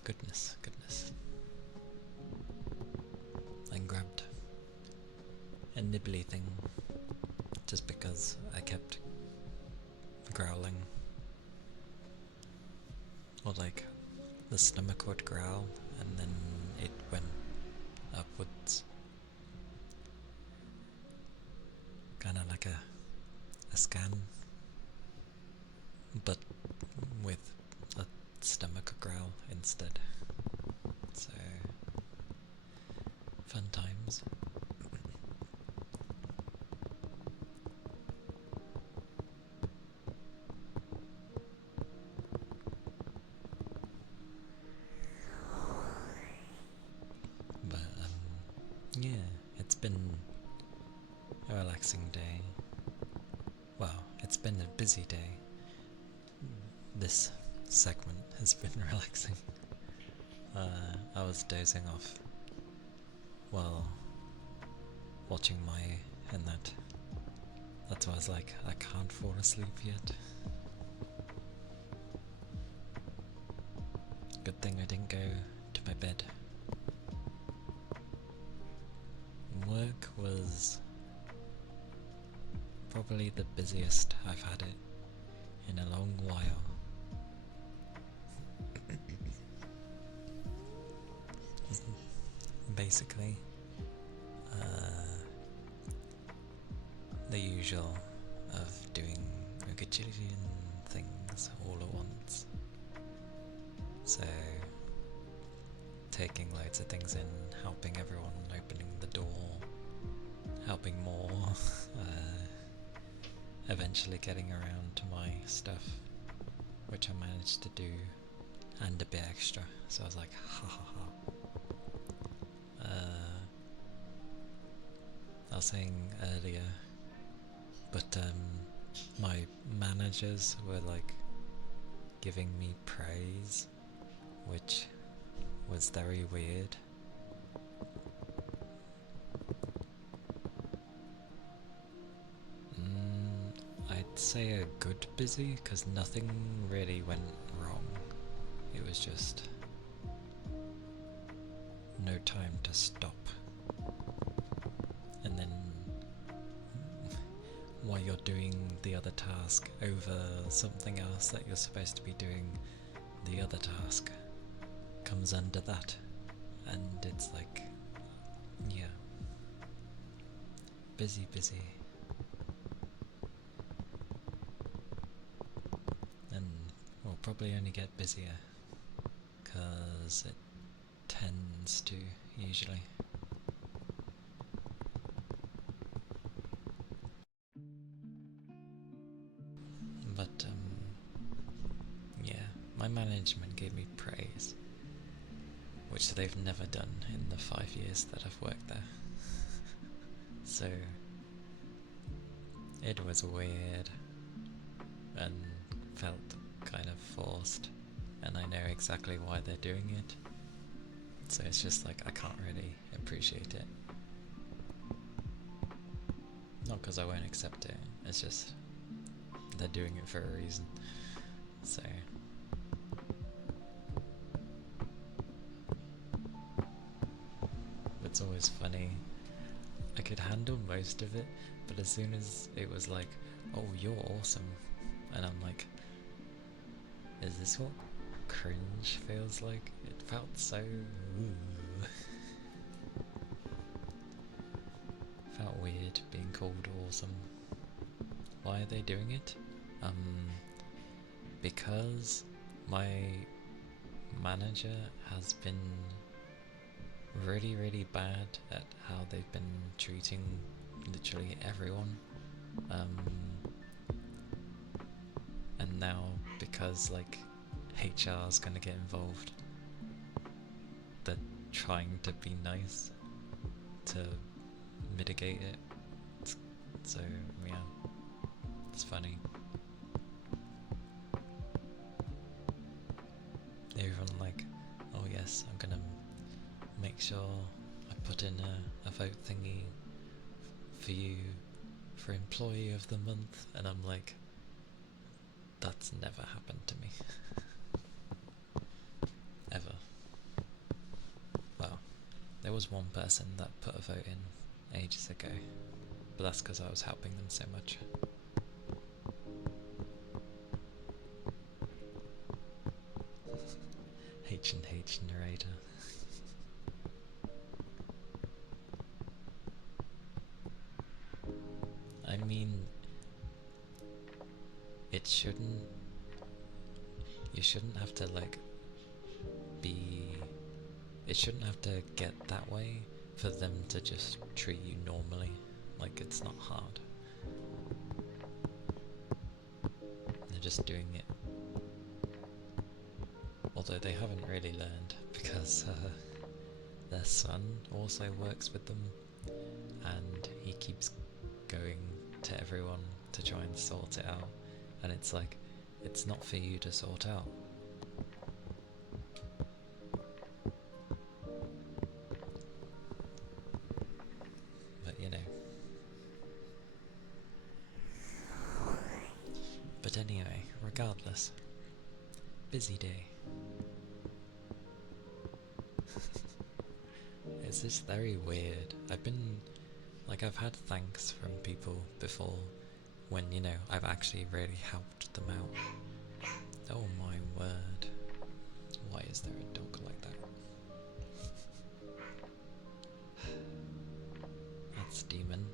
Goodness, goodness. I grabbed a nibbly thing just because I kept growling. Or like the stomach would growl and then it went upwards. Kinda like a scan, but with a stomach growl instead. So, fun times. But, yeah, it's been a relaxing day. Well, it's been a busy day. This segment has been relaxing. I was dozing off while watching and that's why I was like, I can't fall asleep yet. Good thing I didn't go to my bed. Work was probably the busiest I've had it in a long while. Basically, the usual of doing a gajillion things all at once. So, taking loads of things in, helping everyone, opening the door, helping more, eventually getting around to my stuff, which I managed to do, and a bit extra. So I was like, ha ha ha. I was saying earlier, but my managers were like giving me praise, which was very weird. I'd say a good busy, because nothing really went wrong. It was just no time to stop. And then while you're doing the other task over something else that you're supposed to be doing, the other task comes under that. And it's like, yeah, busy. And we'll probably only get busier, because it tends to, usually. But yeah, my management gave me praise, which they've never done in the 5 years that I've worked there. So it was weird and felt kind of forced, and I know exactly why they're doing it. So it's just like, I can't really appreciate it. Not because I won't accept it, it's just they're doing it for a reason. So it's always funny. I could handle most of it, but as soon as it was like, oh, you're awesome, and I'm like, is this what cringe feels like? It felt so felt weird being called awesome. Why are they doing it? Because my manager has been really bad at how they've been treating literally everyone. And now, because like HR's gonna get involved, they're trying to be nice to mitigate it. So yeah, it's funny. They're even like, oh yes, I'm gonna make sure I put in a vote thingy for you for Employee of the Month, and I'm like, that's never happened to me. Ever. Well, there was one person that put a vote in ages ago, but that's because I was helping them so much. H&H narrator. I mean, it shouldn't... You shouldn't have to, like, be... It shouldn't have to get that way for them to just treat you normally. Like, it's not hard. They're just doing it. Although they haven't really learned, because their son also works with them, and he keeps going to everyone to try and sort it out, and it's like, it's not for you to sort out. But you know. But anyway, regardless, busy day. It's just very weird. I've had thanks from people before when, you know, I've actually really helped them out. Oh my word. Why is there a dog like that? That's demon.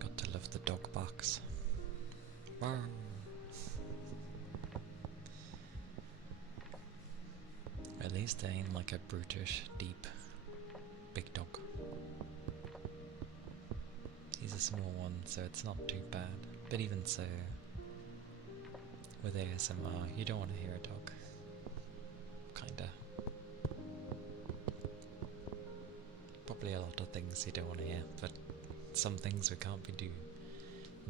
God I love the dog barks. Wow. At least they ain't like a brutish, deep, big dog. He's a small one, so it's not too bad. But even so, with ASMR, you don't want to hear a dog. Kinda. Probably a lot of things you don't want to hear, but some things we can't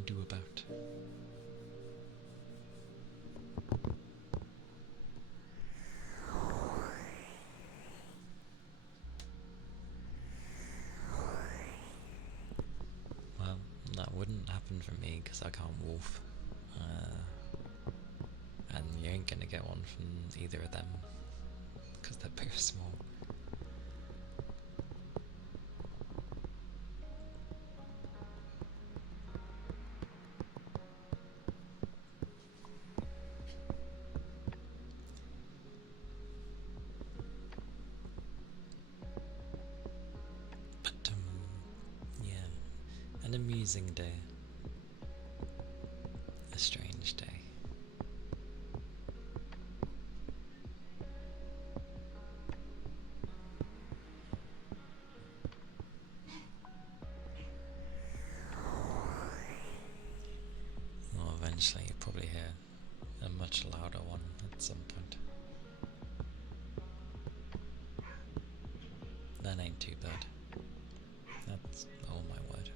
do about. Well, that wouldn't happen for me because I can't wolf. And you ain't gonna get one from either of them because they're both small. But yeah, an amusing day. A strange day. Well, eventually you'll probably hear a much louder one at some point. That ain't too bad. That's oh my word.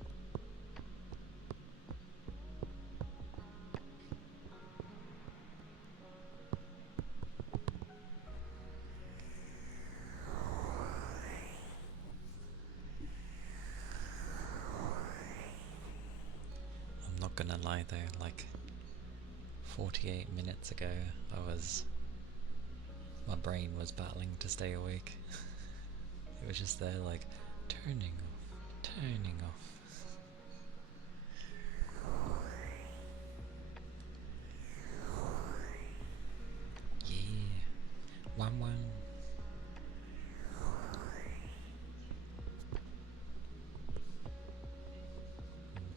I'm not gonna lie though, like 48 minutes ago my brain was battling to stay awake. It was just there like turning off. Yeah. Wham wham.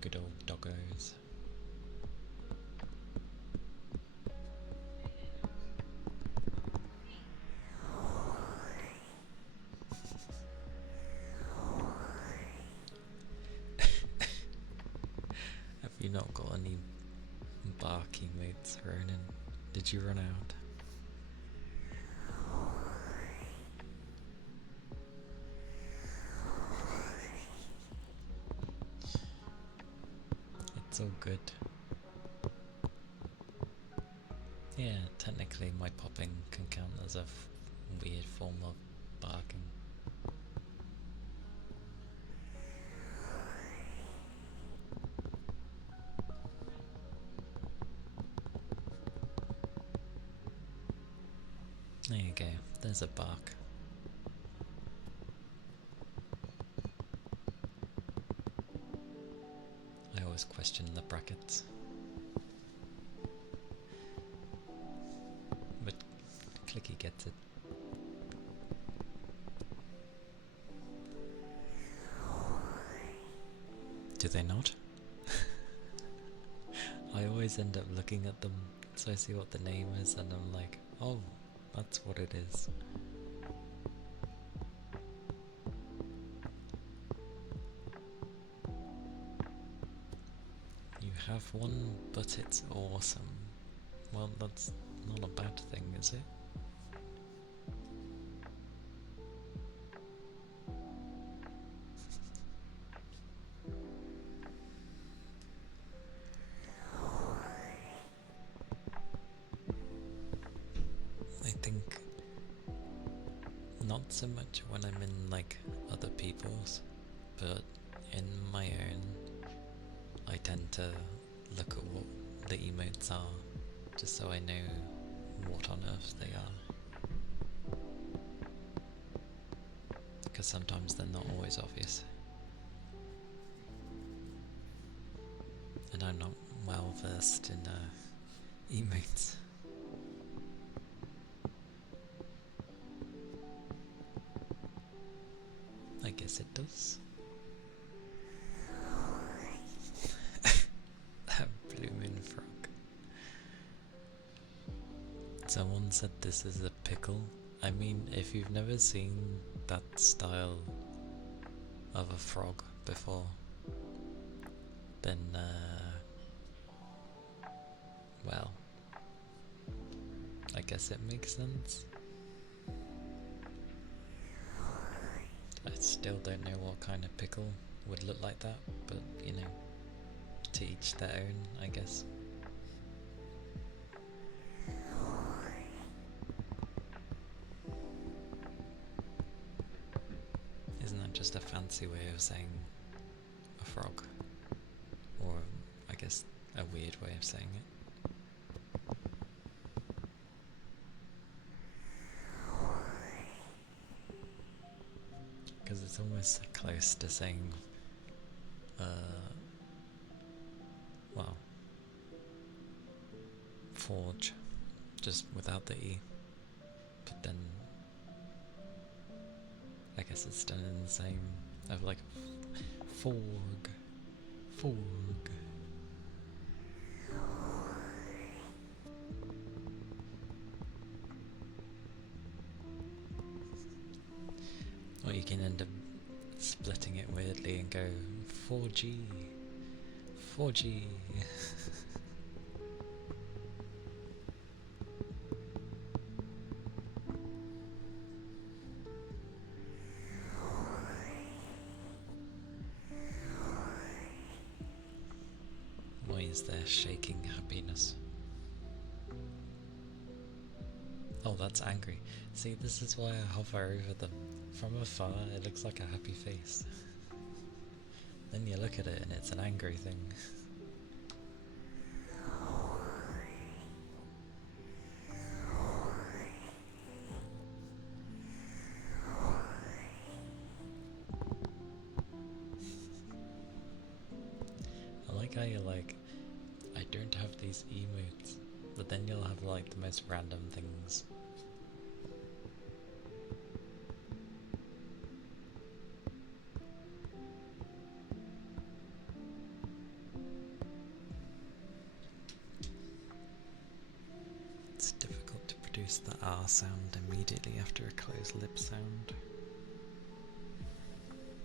Good old doggos. Have you not got any barky mates, Ronan? Did you run out? It's all good. Yeah, technically my popping can count as a weird form of barking. There you go, there's a bark. I always question the brackets. But Clicky gets it. Do they not? I always end up looking at them so I see what the name is and I'm like, oh, that's what it is. You have one, but it's awesome. Well, that's not a bad thing, is it? I think not so much when I'm in like other people's, but in my own, I tend to look at what the emotes are, just so I know what on earth they are. Because sometimes they're not always obvious. And I'm not well versed in emotes. I guess it does. Someone said this is a pickle. I mean, if you've never seen that style of a frog before, then, well, I guess it makes sense. I still don't know what kind of pickle would look like that, but you know, to each their own, I guess. Isn't that just a fancy way of saying a frog? Or, I guess, a weird way of saying it. Because it's almost close to saying, well, forge, just without the E. But then, I guess it's done in the same, of like, forg. Or you can end up splitting it weirdly and go 4G. Why is there shaking happiness? Oh, that's angry. See, this is why I hover over them. From afar, it looks like a happy face. Then you look at it and it's an angry thing. I like how you're like, I don't have these emotes, but then you'll have like the most random things. It's difficult to produce the R sound immediately after a closed lip sound.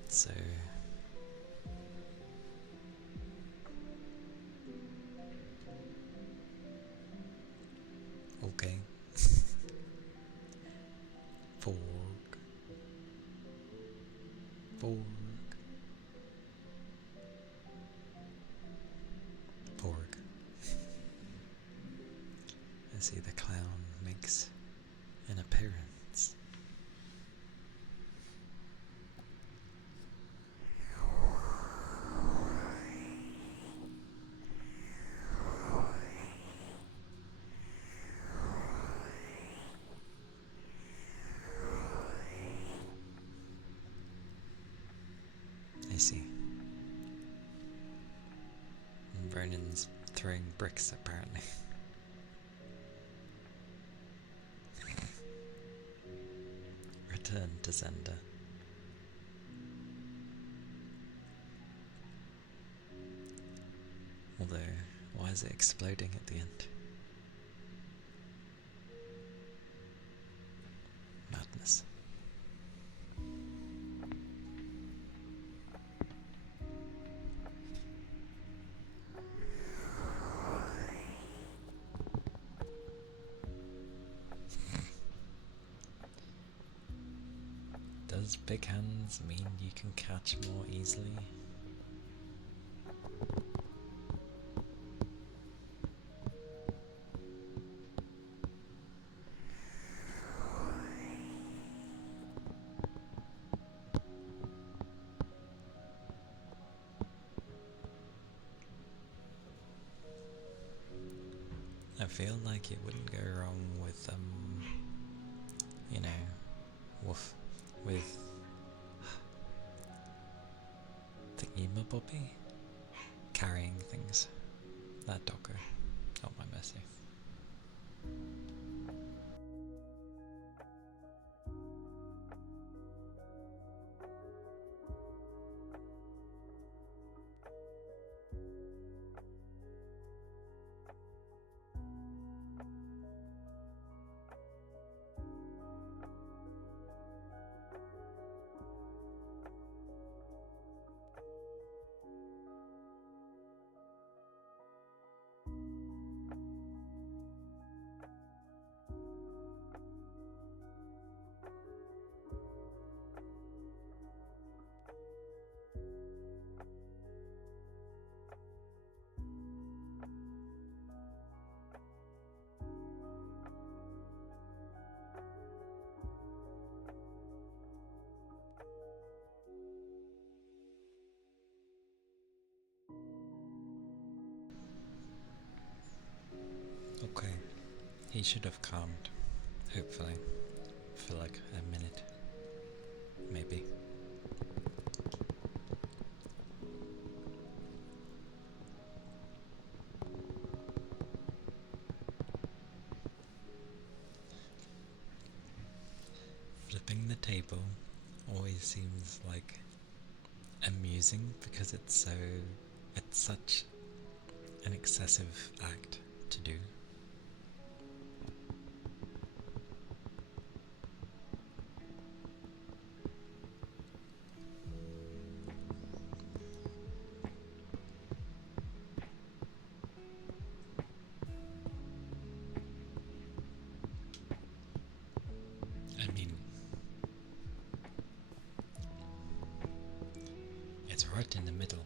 So okay. Fork. I see the clown makes an appearance. I see. And Vernon's throwing bricks apparently. Return to sender. Although, why is it exploding at the end? Madness. Does big hands mean you can catch more easily? I feel like it wouldn't go wrong with, you know, with thingy-mabobby carrying things. That doggo. Oh my mercy. Okay. He should have calmed, hopefully, for like a minute, maybe. Flipping the table always seems like amusing because it's such an excessive act to do. I mean, it's right in the middle.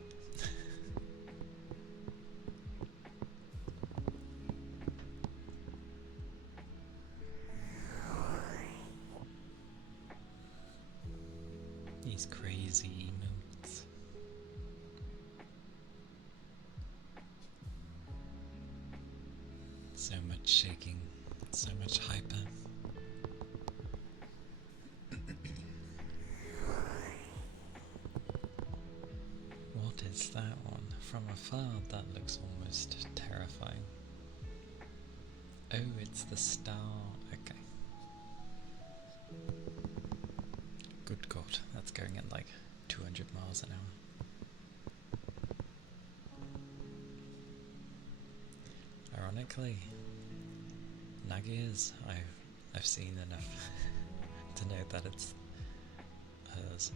These crazy emotes. So much shaking, so much hyper. What is that one? From afar, that looks almost terrifying. Oh, it's the star. Okay. Good God, that's going at like 200 miles an hour. Ironically, Nagia's, I've seen enough to know that it's hers.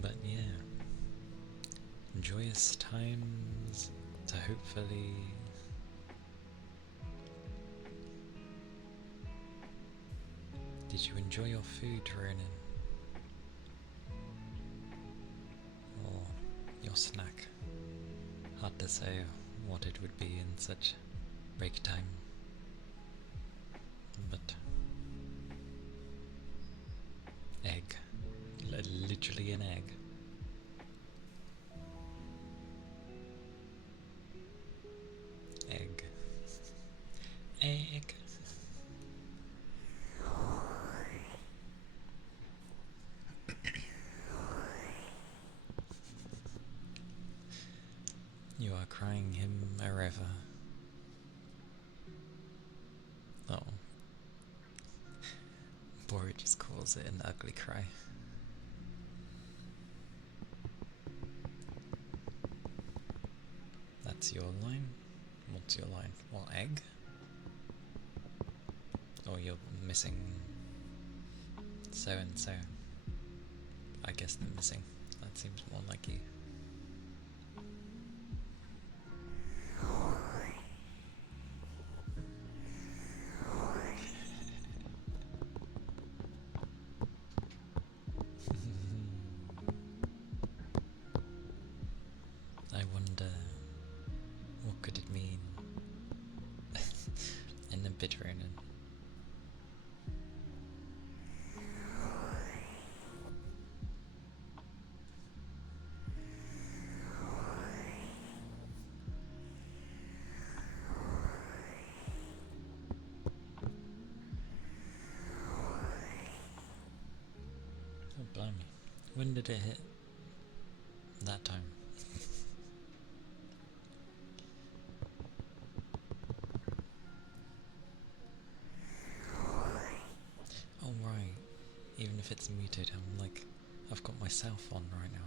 But yeah, joyous times to hopefully Did you enjoy your food, Ronan? Or your snack? Hard to say what it would be in such break time. But egg. Literally an egg. Egg. Egg. You are crying him a river. Oh. Bori just calls it an ugly cry. That's your line? What's your line? What, egg? Or you're missing so and so. I guess they're missing. That seems more like you. I wonder, what could it mean in the Bitronen? Oh, blimey. When did it hit? That time. Oh, right. Even if it's muted, I've got myself on right now.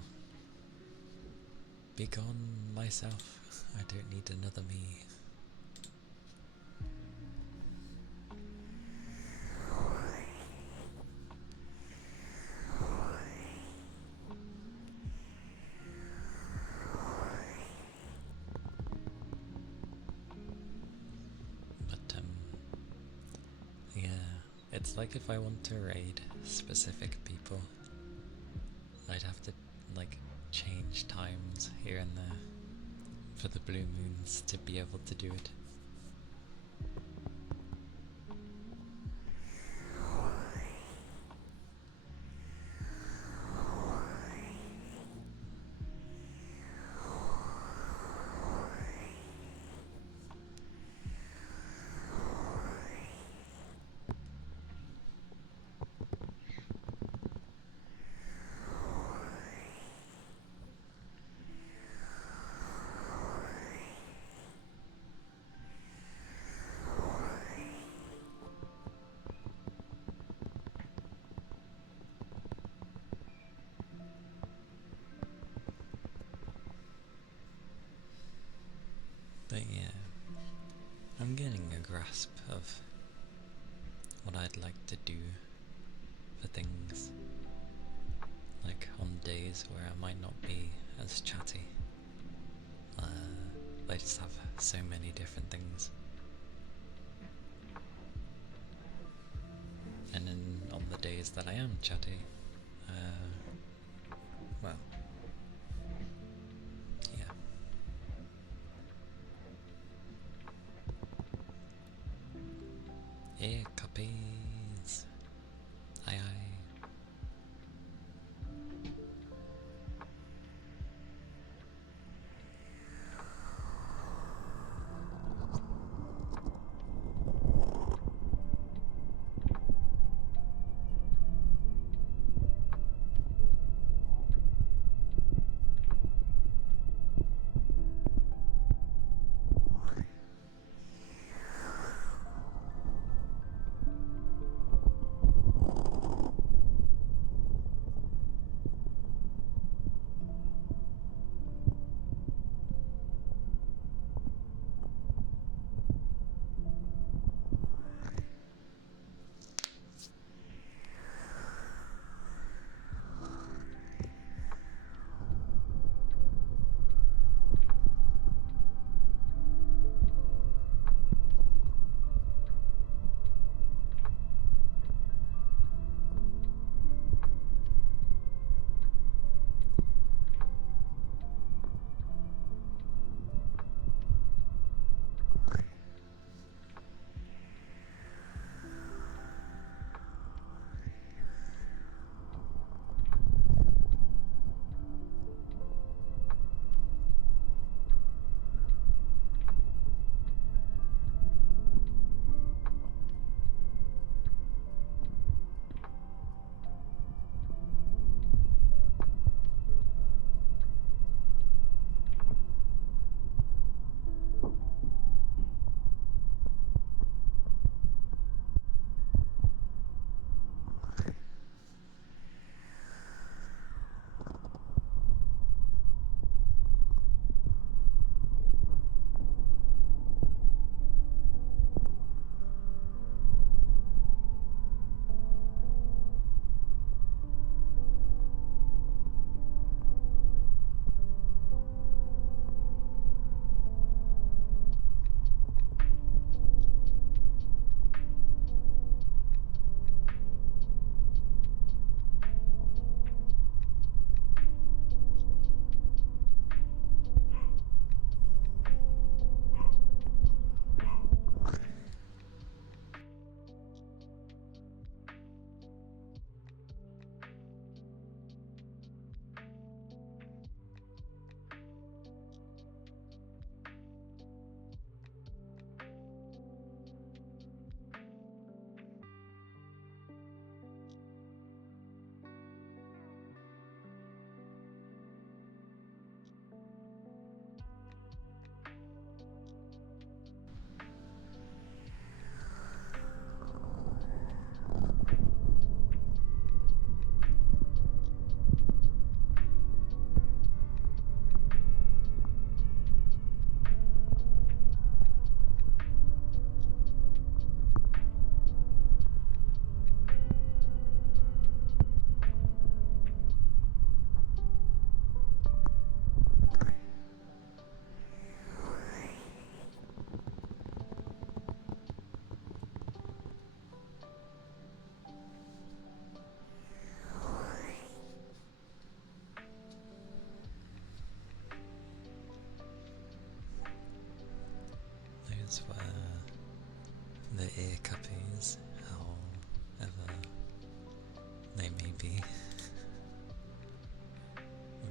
Be gone, myself. I don't need another me. But, yeah, it's like if I want to raid specific people, I'd have to, change times here and there for the blue moons to be able to do it. But yeah, I'm getting a grasp of what I'd like to do for things. Like on days where I might not be as chatty. I just have so many different things. And then on the days that I am chatty, well, yeah. Yeah, copies. Aye aye.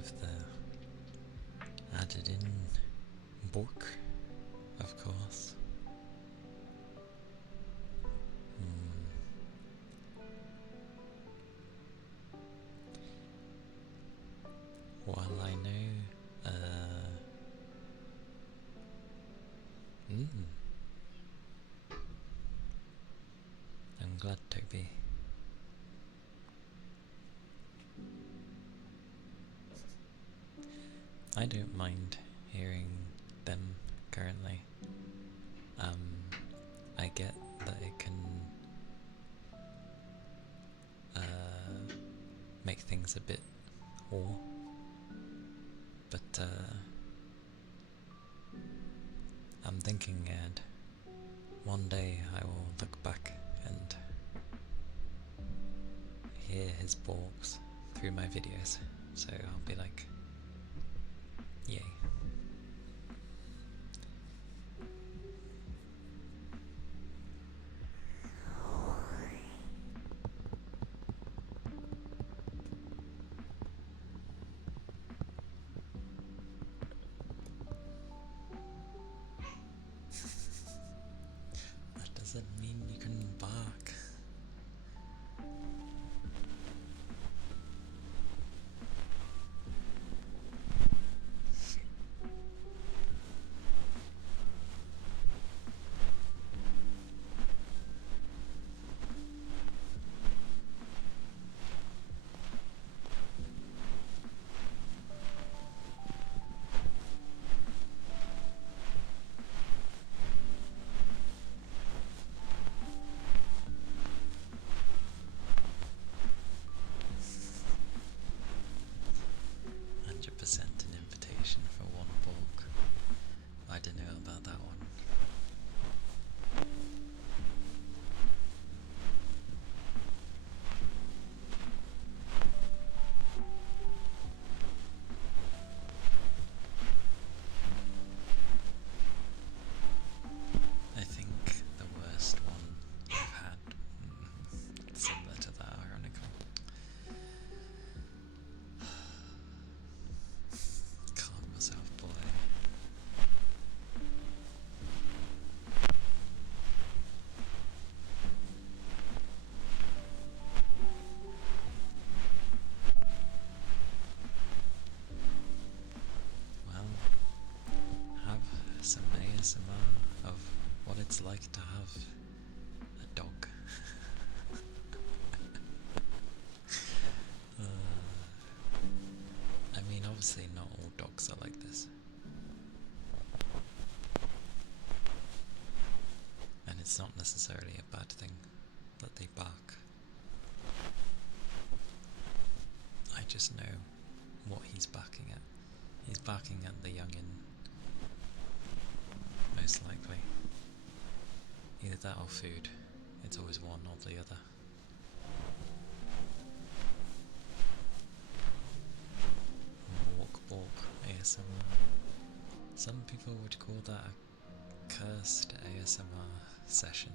with the added in book, of course. While I know, I'm glad, Toby. I don't mind hearing them currently. I get that it can make things a bit raw, but I'm thinking ahead. One day I will look back and hear his balks through my videos, so I'll be like, yay. That doesn't mean you can bark. An invitation for one bulk. I don't know about that one. I think the worst one I've had, similar to that, ironically. Calm myself, boy. Well, have some ASMR of what it's like to have a dog. I mean, obviously not all dogs are like this. And it's not necessarily a bad thing that they bark. I just know what he's barking at. He's barking at the youngin', most likely. Either that or food. It's always one or the other. Walk ASMR. Some people would call that a cursed ASMR session.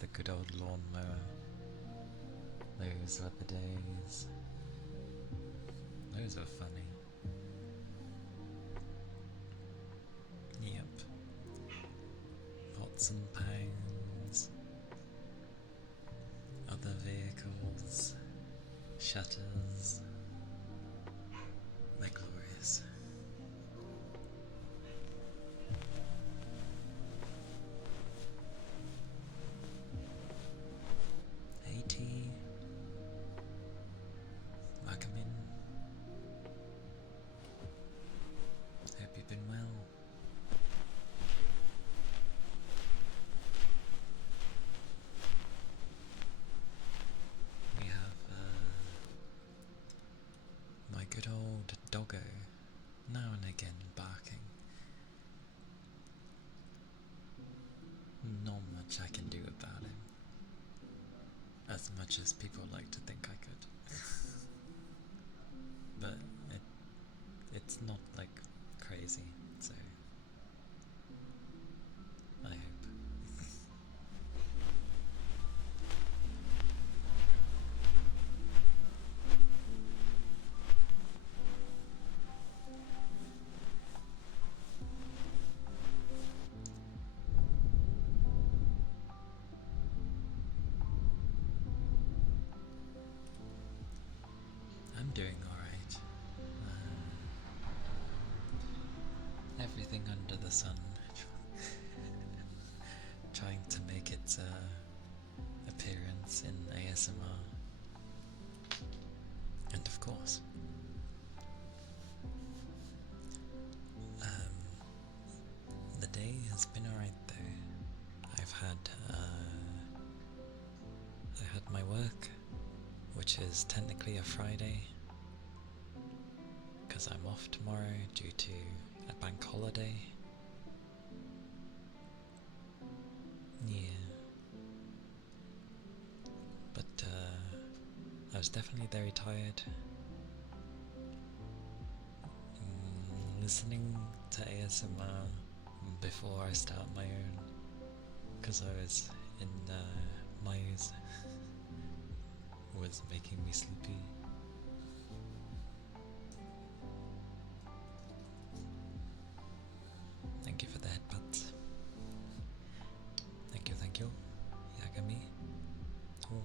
The good old lawnmower. Those were the days. Those are funny. Yep. Pots and pans. Other vehicles. Shutters. They're glorious. Hey T. doggo, now and again barking. Not much I can do about him, as much as people like to think I could. But it's not like crazy, so I hope. I'm doing alright. Everything under the sun. Trying to make its appearance in ASMR. And of course, the day has been alright though. I had my work, which is technically a Friday, because I'm off tomorrow due to a bank holiday. Yeah. But I was definitely very tired. Listening to ASMR before I start my own, because I was in Maya's, was making me sleepy. Thank you for the headbuds. Thank you. Yagami. Oh.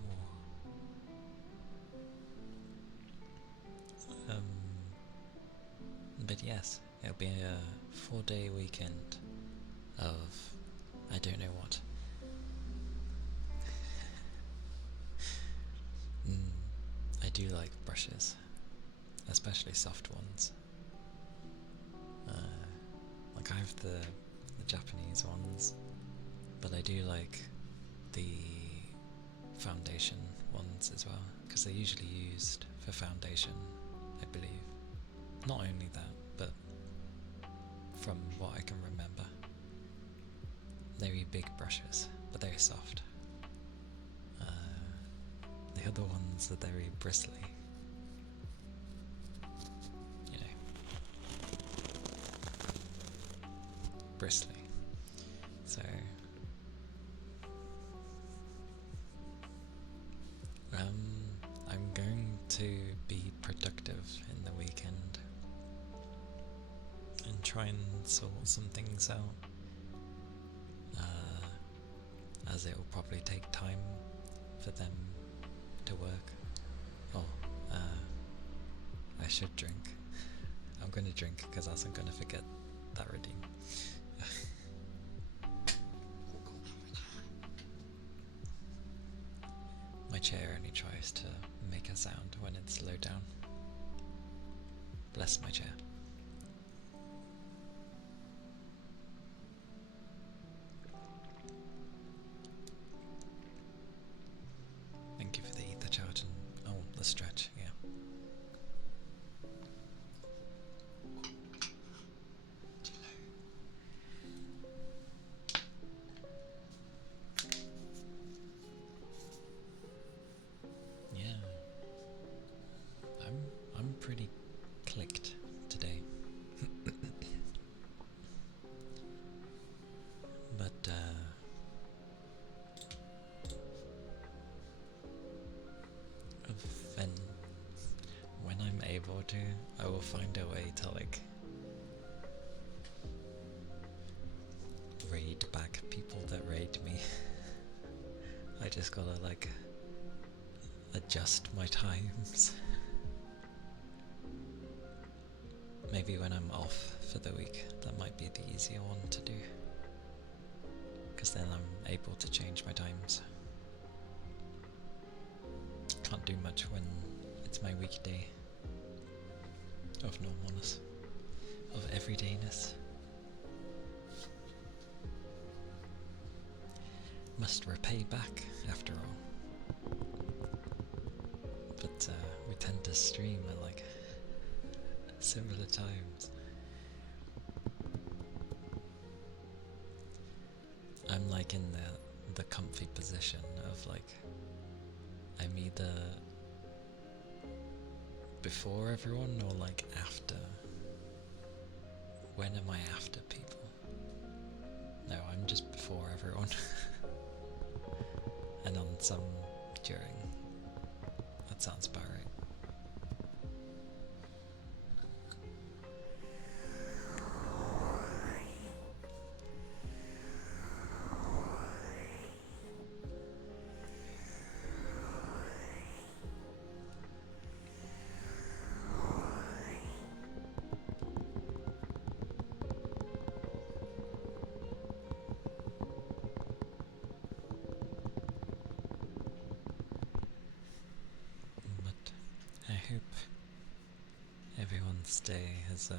But yes, it'll be a 4-day weekend of I don't know what. I do like brushes, especially soft ones. Like I have the Japanese ones, but I do like the foundation ones as well, because they're usually used for foundation, I believe. Not only that, but from what I can remember, they're really big brushes, but they're soft. The other ones are very bristly. You know. Bristly. So I'm going to be productive in the weekend and try and sort some things out, as it will probably take time for them to work. Oh, I should drink. I'm gonna drink because else I'm gonna forget that redeem. My chair only tries to make a sound when it's low down. Bless my chair. Thank you for the ether charge and the stretch, yeah. Yeah. I'm pretty clicked today. But then when I'm able to, I will find a way to like raid back people that raid me. I just gotta like adjust my times. Maybe when I'm off for the week, that might be the easier one to do, because then I'm able to change my times. Can't do much when it's my weekday of normalness, of everydayness. Must repay back, after all. But we tend to stream at like similar times. I'm like in the comfy position of like I'm either before everyone or like after. When am I after people? No, I'm just before everyone. And on some during. That sounds about right. But I hope everyone's day has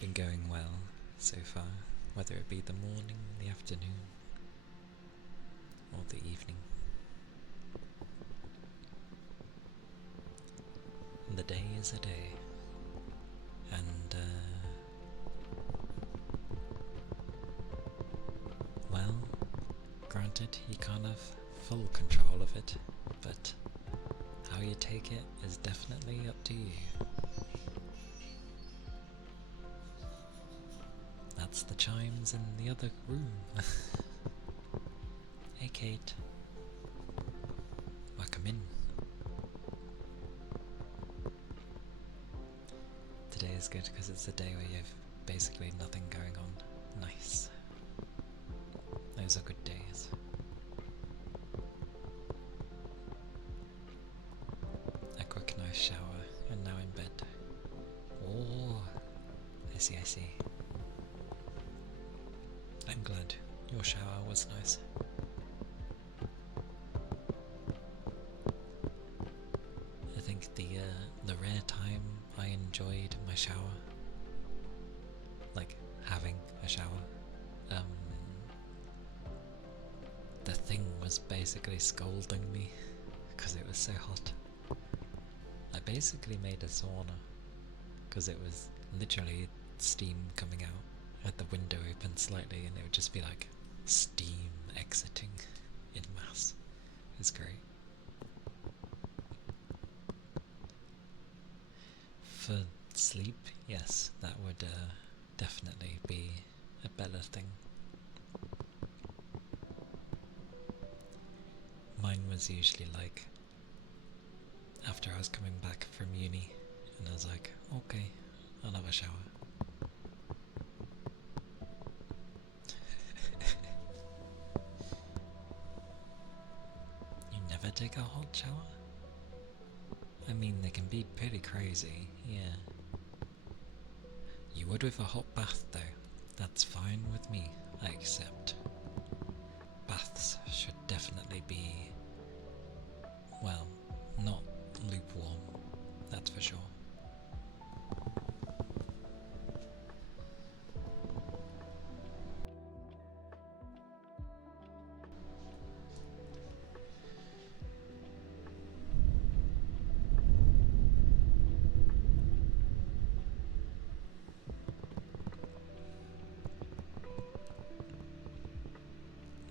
been going well so far, whether it be the morning, the afternoon, or the evening. The day is a day, and well, granted you can't have full control of it, but how you take it is definitely up to you. That's the chimes in the other room. Hey Kate. Welcome in. Today is good because it's a day where you have basically nothing going on. Nice. Those are good days. A quick nice shower and now in bed. Oh, I see, I see. I'm glad your shower was nice. I think the rare time I enjoyed my shower, like having a shower, the thing was basically scolding me because it was so hot. I basically made a sauna because it was literally steam coming out. I had the window open slightly and it would just be like steam exiting in mass. It was great. For sleep, yes, that would definitely be a better thing. Mine was usually like after I was coming back from uni and I was like, okay, I'll have a shower. You never take a hot shower? I mean, they can be pretty crazy, yeah. You would with a hot bath though. That's fine with me, I accept. Baths should definitely be, well, not lukewarm, that's for sure.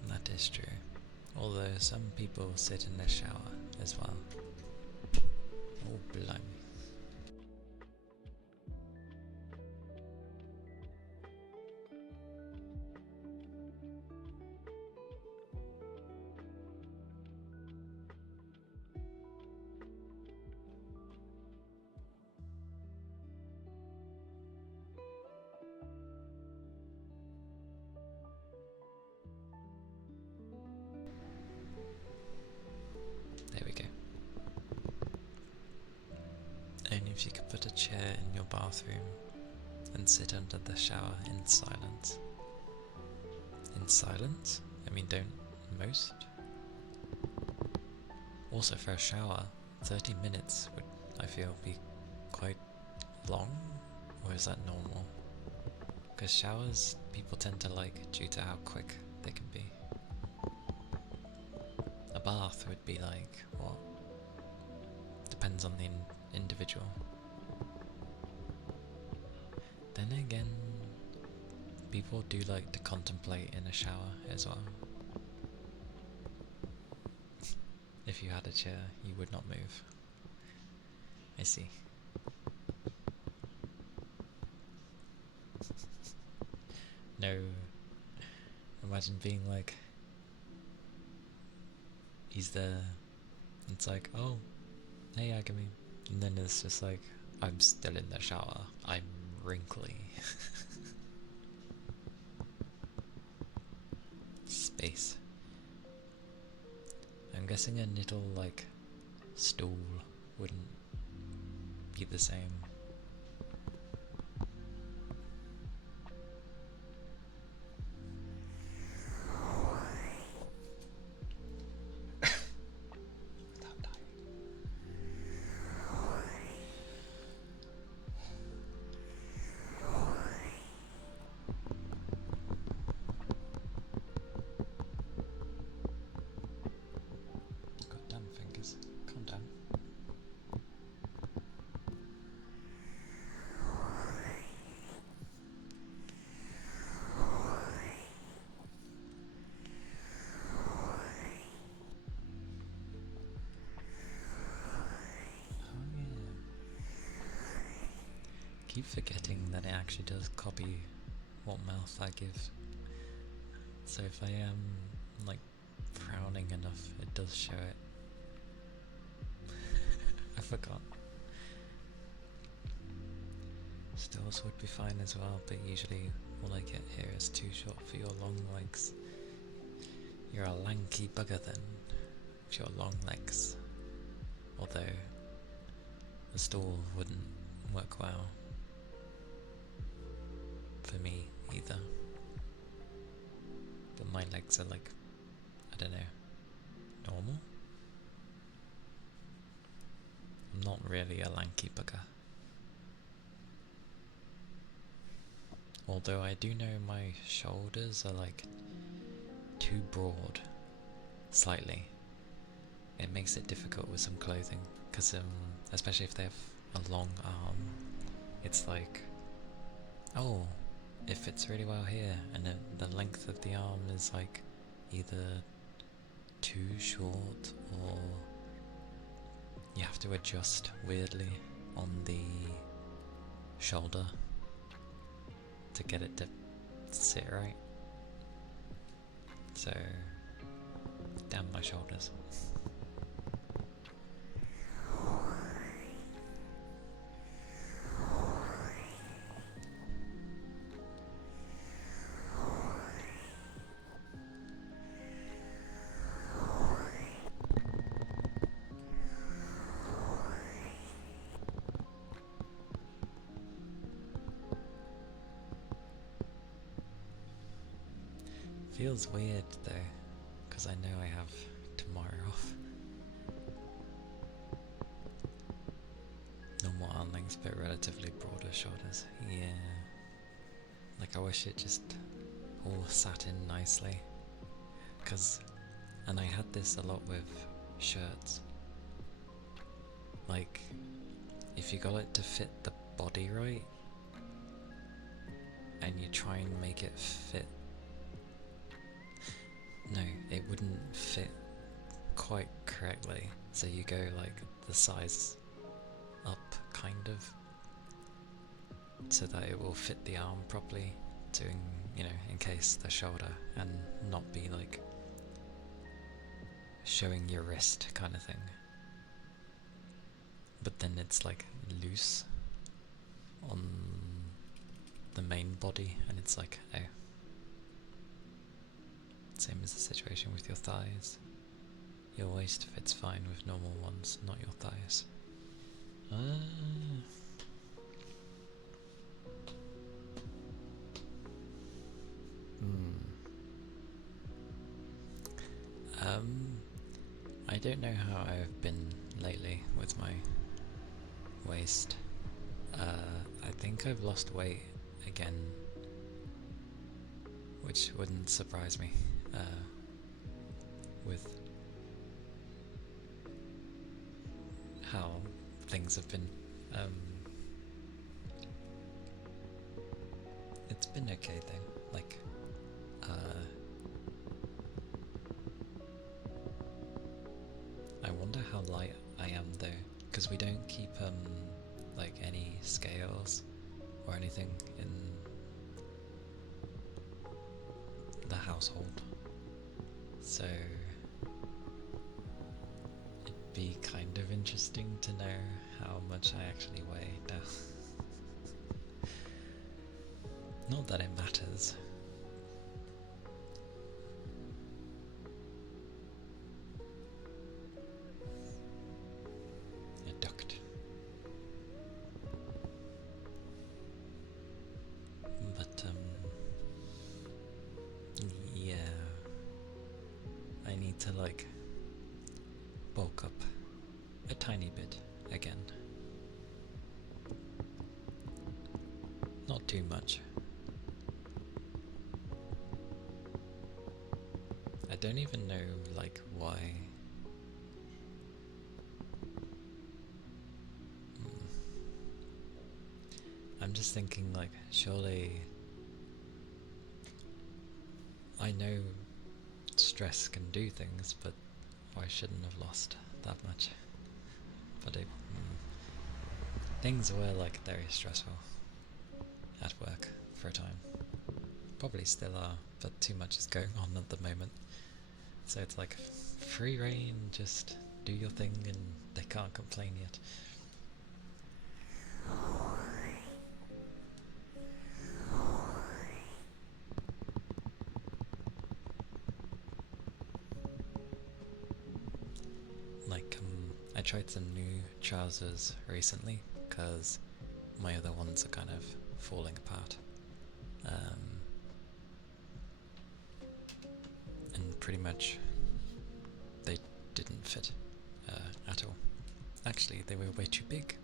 That is true. Although some people sit in the shower as well. Oh, blimey. There we go. Only if you could put a chair in your bathroom and sit under the shower in silence. In silence? I mean, don't most? Also for a shower, 30 minutes would, I feel, be quite long? Or is that normal? Because showers, people tend to like due to how quick they can be. A bath would be like, what? Depends on the individual. Then again, people do like to contemplate in a shower as well. If you had a chair, you would not move. I see. No. Imagine being like, he's there. It's like, oh, hey Agami. And then it's just like, I'm still in the shower. I'm wrinkly. Space. I'm guessing a little like stool wouldn't be the same. Goddamn fingers. Calm down. Keep forgetting that it actually does copy what mouth I give. So if I am like frowning enough, it does show it. I forgot. Stills would be fine as well, but usually all I get here is too short for your long legs. You're a lanky bugger then, with your long legs. Although, the stool wouldn't work well for me either. But my legs are like, I don't know, normal? I'm not really a lanky bugger. Although I do know my shoulders are like too broad, slightly. It makes it difficult with some clothing, because especially if they have a long arm, it's like, oh, it fits really well here, and then the length of the arm is like either too short or you have to adjust weirdly on the shoulder to get it to sit right. So, damn my shoulders. Feels weird though, because I know I have tomorrow off. Normal arm length, but relatively broader shoulders. Yeah. Like I wish it just all sat in nicely. And I had this a lot with shirts. Like, if you got it to fit the body right, and you try and make it fit, no, it wouldn't fit quite correctly. So you go like the size up, kind of, so that it will fit the arm properly to, you know, encase the shoulder and not be like showing your wrist kind of thing. But then it's like loose on the main body, and it's like, oh. Same as the situation with your thighs. Your waist fits fine with normal ones, not your thighs. I don't know how I've been lately with my waist. I think I've lost weight again, which wouldn't surprise me. With how things have been It's been okay though. Like, I wonder how light I am though, because we don't keep like any scales or anything in the household, so it'd be kind of interesting to know how much I actually weigh now. Not that it matters. A duct. But yeah, I need to like bulk up a tiny bit again. Not too much. I don't even know like why. I'm just thinking like, surely I know stress can do things, but I shouldn't have lost that much. But things were like very stressful at work for a time. Probably still are, but too much is going on at the moment. So it's like free reign, just do your thing and they can't complain yet. Like, I tried some new trousers recently because my other ones are kind of falling apart. And pretty much they didn't fit at all. Actually, they were way too big.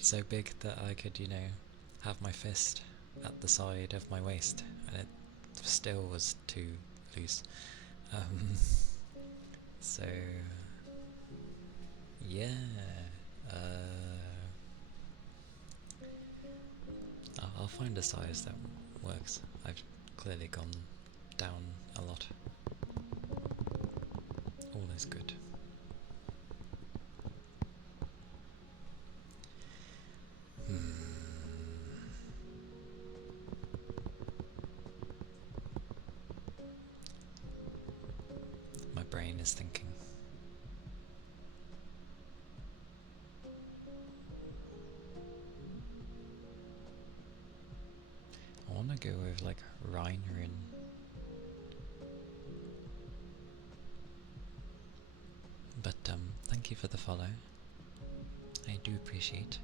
So big that I could, have my fist at the side of my waist, and it still was too loose. So yeah, I'll find a size that works. I've clearly gone down a lot. All is good. My brain is thinking. I want to go with like Rheinrin. But thank you for the follow. I do appreciate.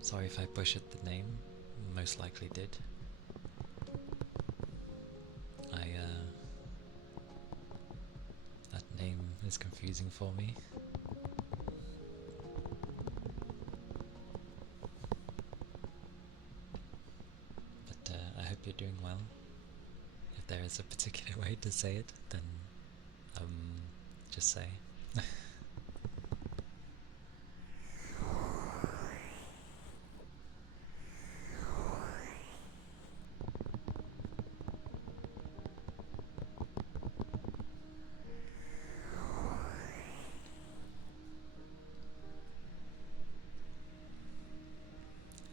Sorry if I butchered the name. Most likely did. That name is confusing for me. But I hope you're doing well. If there is a particular way to say it, then just say.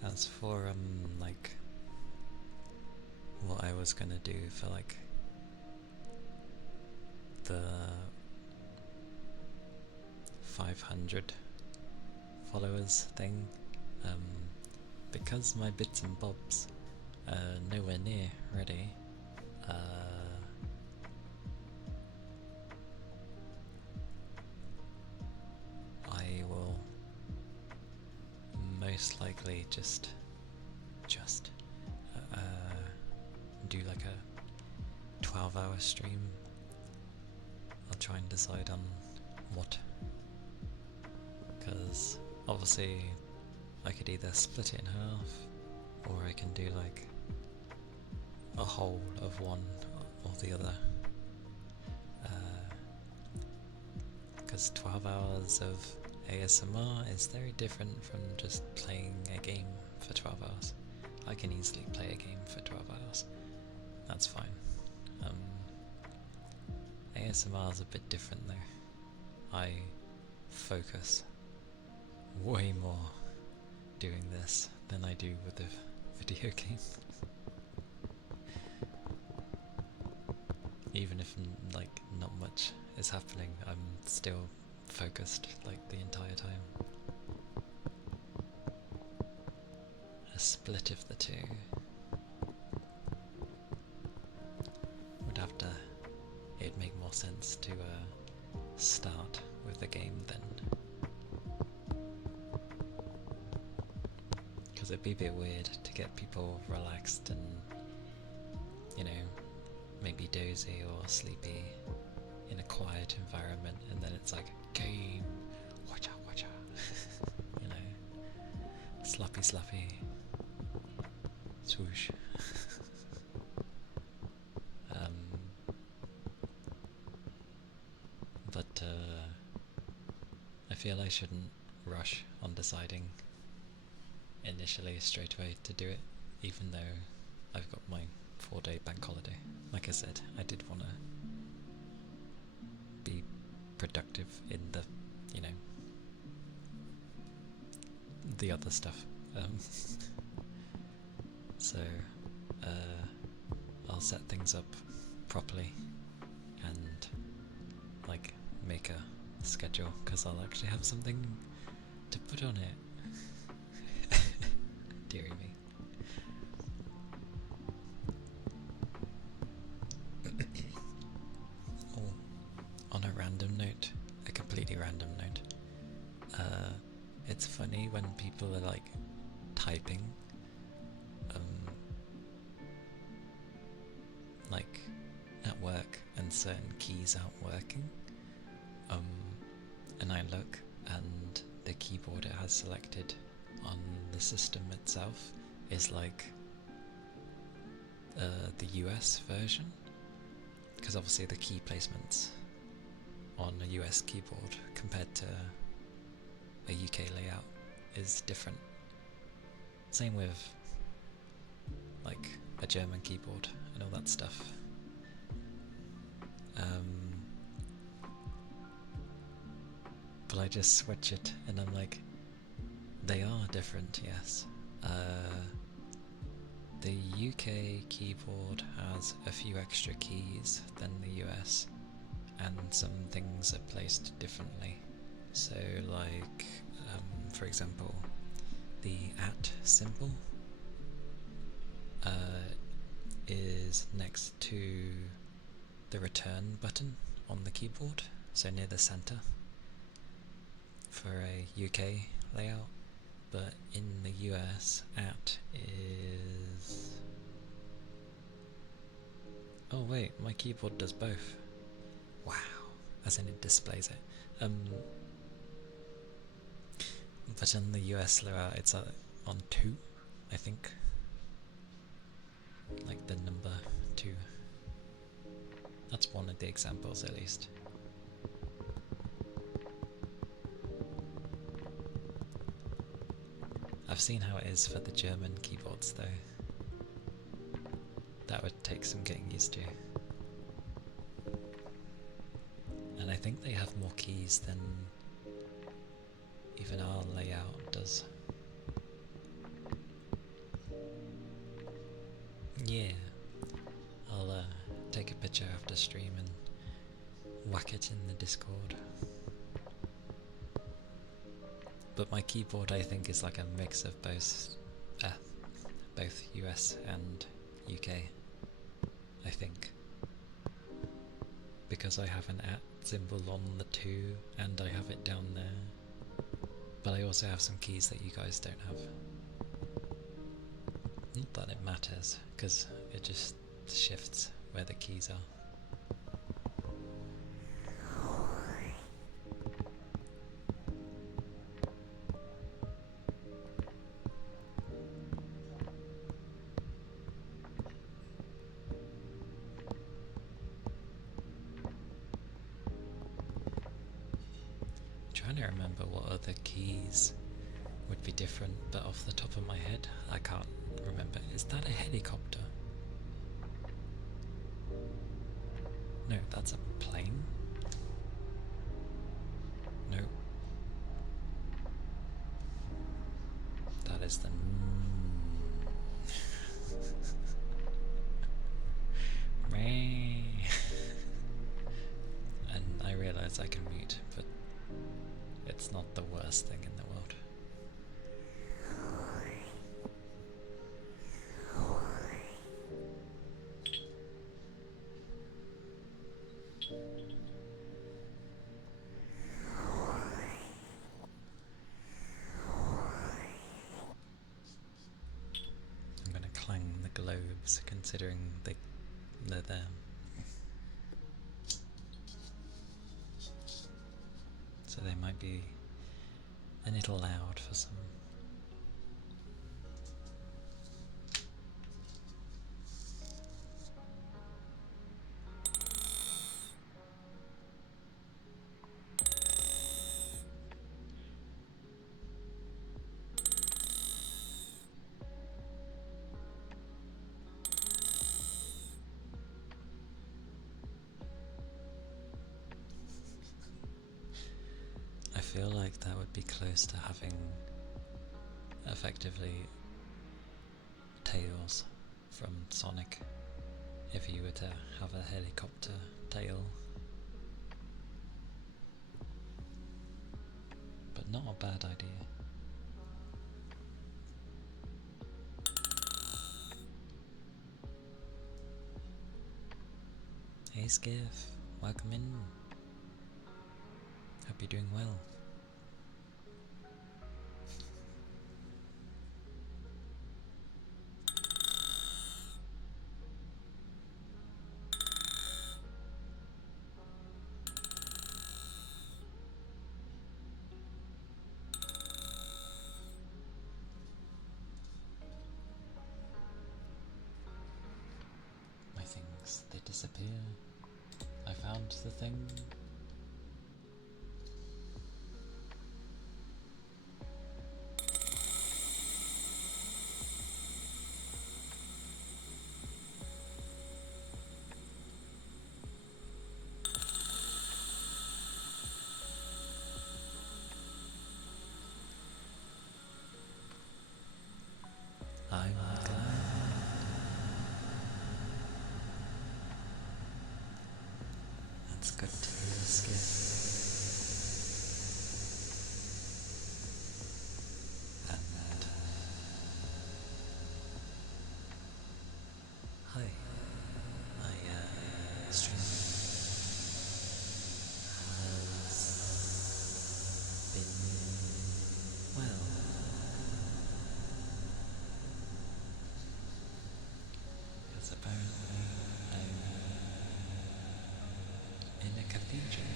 As for like what I was gonna do for like the 500 followers thing, because my bits and bobs are nowhere near ready, I will most likely just do like a 12-hour stream. I'll try and decide on what, because obviously I could either split it in half, or I can do like a whole of one or the other, because 12 hours of ASMR is very different from just playing a game for 12 hours. I can easily play a game for 12 hours. That's fine. ASMR is a bit different though. I focus way more doing this than I do with a video game. Even if like not much is happening, I'm still focused like the entire time. A split of the two would have to. It'd make more sense to start with the game then, because it'd be a bit weird to get people relaxed and, you know, maybe dozy or sleepy in a quiet environment, and then it's like, game, watcha watcha, you know, slappy slappy, swoosh. But I feel I shouldn't rush on deciding initially straight away to do it, even though I've got my 4-day bank holiday. Like I said, I did want to be productive in the, you know, the other stuff. So I'll set things up properly and like make a schedule, because I'll actually have something to put on it. Deary me. Oh, on a random note, a completely random note, it's funny when people are like typing, like at work, and certain keys aren't working, and I look and the keyboard it has selected on the system itself is like the US version, because obviously the key placements on a US keyboard compared to a UK layout is different. Same with like a German keyboard and all that stuff. But I just switch it and I'm like, they are different, yes. The UK keyboard has a few extra keys than the US, and some things are placed differently. So like, for example, the @ symbol is next to the return button on the keyboard, so near the center for a UK layout, but in the US @ is... Oh wait, my keyboard does both. Wow, as in it displays it. But in the US layout it's on 2, I think. Like the number 2. That's one of the examples at least. I've seen how it is for the German keyboards though. That would take some getting used to. And I think they have more keys than even our layout does. Yeah, I'll take a picture after stream and whack it in the Discord. But my keyboard, I think, is like a mix of both US and UK, I think. Because I have an @ symbol on the 2 and I have it down there. But I also have some keys that you guys don't have. Not that it matters, because it just shifts where the keys are. I'm trying to remember what other keys would be different, but off the top of my head, I can't remember. Is that a helicopter? No, that's a plane? No. That is the... And I realise I can mute, but it's not the worst thing in the world. I'm going to clang the globes, considering they're there. So they might be a little loud for some. I feel like that would be close to having effectively Tails from Sonic, if you were to have a helicopter tail. But not a bad idea. Hey Skiff, welcome in. Hope you're doing well. My things, they disappear. I found the thing. I'm glad. That's good to hear, Skip. And hi, my stream has been well. Because apparently I'm in a cathedral.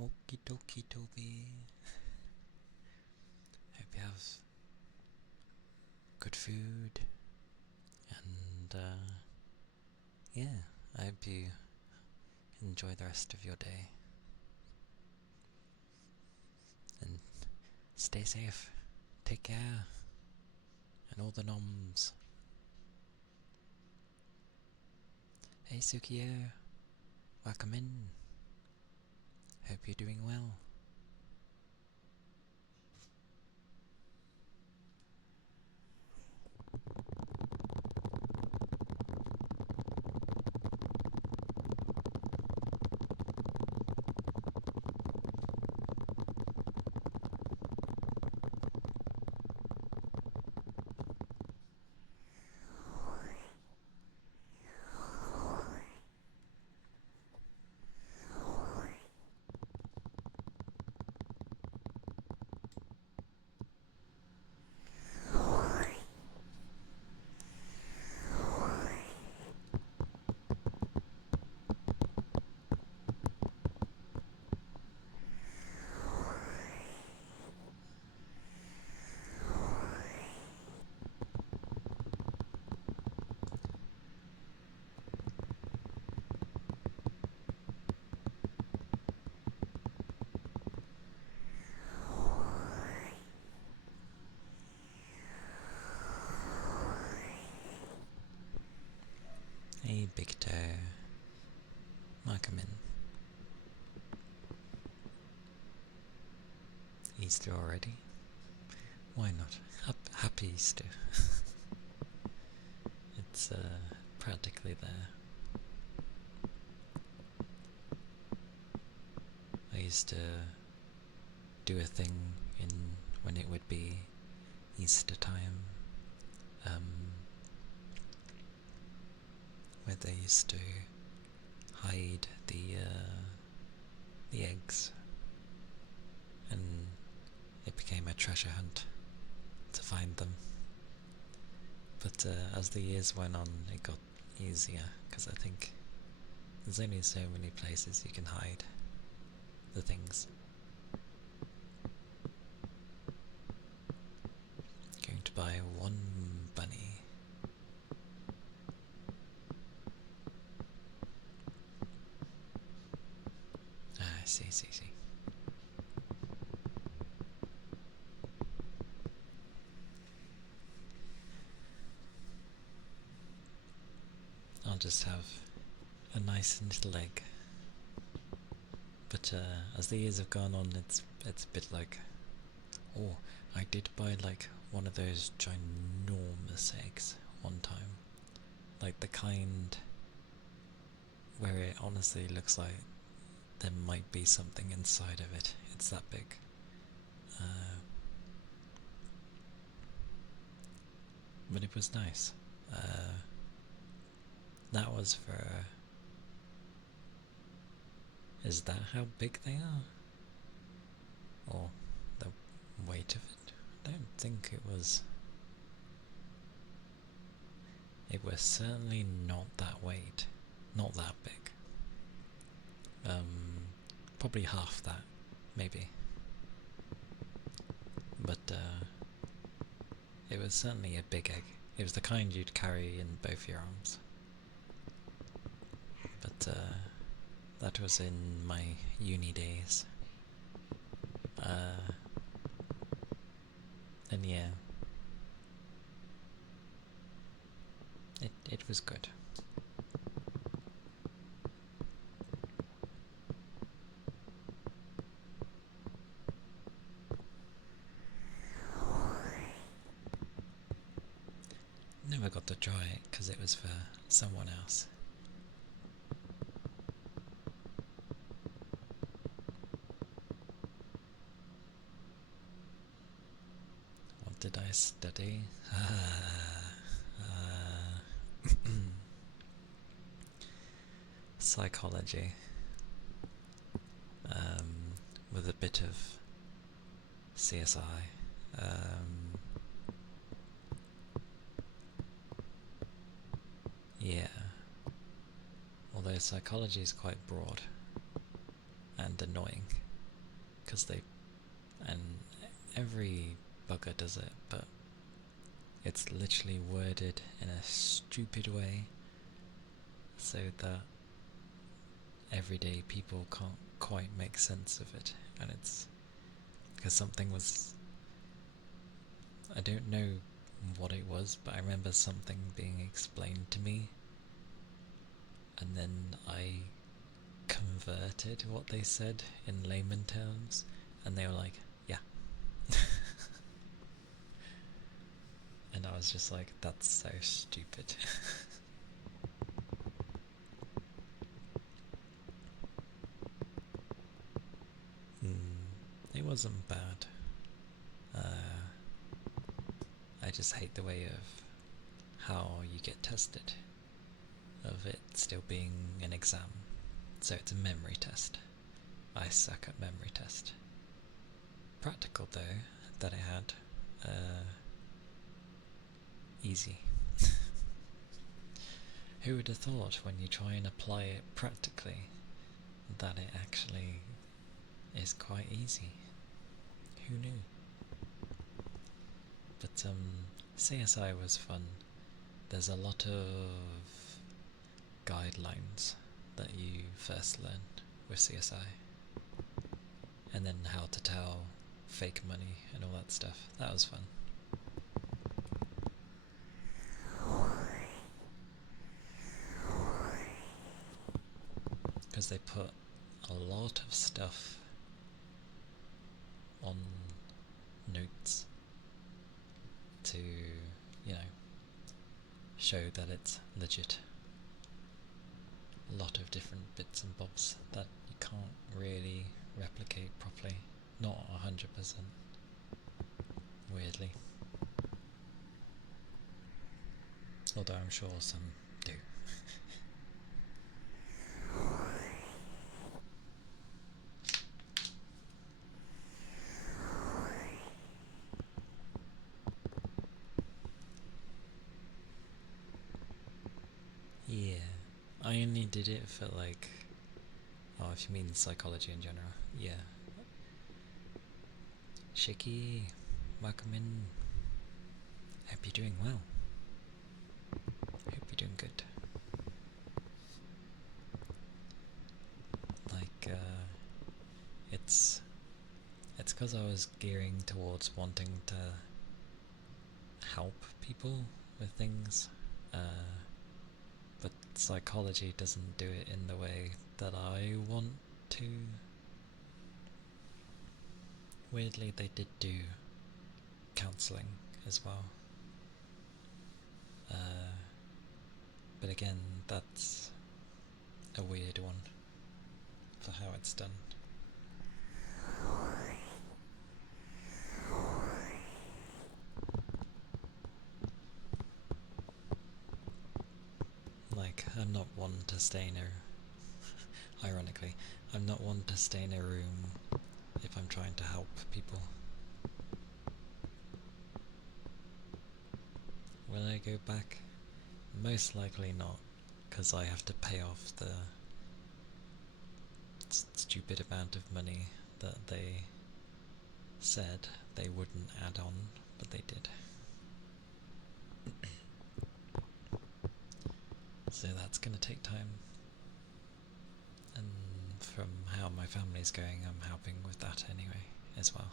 Okie dokie Toby. Hope you have good food, and yeah, I hope you enjoy the rest of your day, and stay safe, take care, and all the noms. Hey Sukiyo, welcome in, hope you're doing well. Hey Big Toe, welcome in. Easter already? Why not? Happy Easter. It's practically there. I used to do a thing in when it would be Easter time, where they used to hide the eggs, and it became a treasure hunt to find them. But as the years went on, it got easier, because I think there's only so many places you can hide the things. Going to buy one bunny. See. I'll just have a nice little egg. But as the years have gone on, it's a bit like, oh, I did buy like one of those ginormous eggs one time, like the kind where it honestly looks like there might be something inside of it. It's that big. But it was nice. That was for... Is that how big they are? Or the weight of it? I don't think it was... It was certainly not that weight. Not that big. Probably half that, maybe. But it was certainly a big egg. It was the kind you'd carry in both your arms. But that was in my uni days. And yeah, it was good. Never got to try it because it was for someone else. What did I study? Psychology, with a bit of CSI. Yeah, although psychology is quite broad and annoying because and every bugger does it, but it's literally worded in a stupid way so that everyday people can't quite make sense of it. And it's because something was, I don't know what it was, but I remember something being explained to me, and then I converted what they said in layman terms, and they were like, yeah. And I was just like, that's so stupid. It wasn't bad. I just hate the way of how you get tested, of it still being an exam. So it's a memory test. I suck at memory test. Practical though, that I had, easy. Who would have thought when you try and apply it practically that it actually is quite easy? Who knew? But CSI was fun. There's a lot of guidelines that you first learn with CSI, and then how to tell fake money and all that stuff. That was fun. Because they put a lot of stuff on notes to, show that it's legit. A lot of different bits and bobs that you can't really replicate properly. Not 100%. Weirdly. Although I'm sure some do. Yeah, I only did it for like, oh, if you mean psychology in general, yeah. Shaky, welcome in. Hope you're doing well. Hope you're doing good. Like, it's because I was gearing towards wanting to help people with things, but psychology doesn't do it in the way that I want to. Weirdly, they did do counselling as well. But again, that's a weird one for how it's done. Like, I'm not one to stay in a... Ironically, I'm not one to stay in a room if I'm trying to help people. Will I go back? Most likely not, because I have to pay off the stupid amount of money that they said they wouldn't add on, but they did. So that's going to take time. And from how my family's going, I'm helping with that anyway, as well.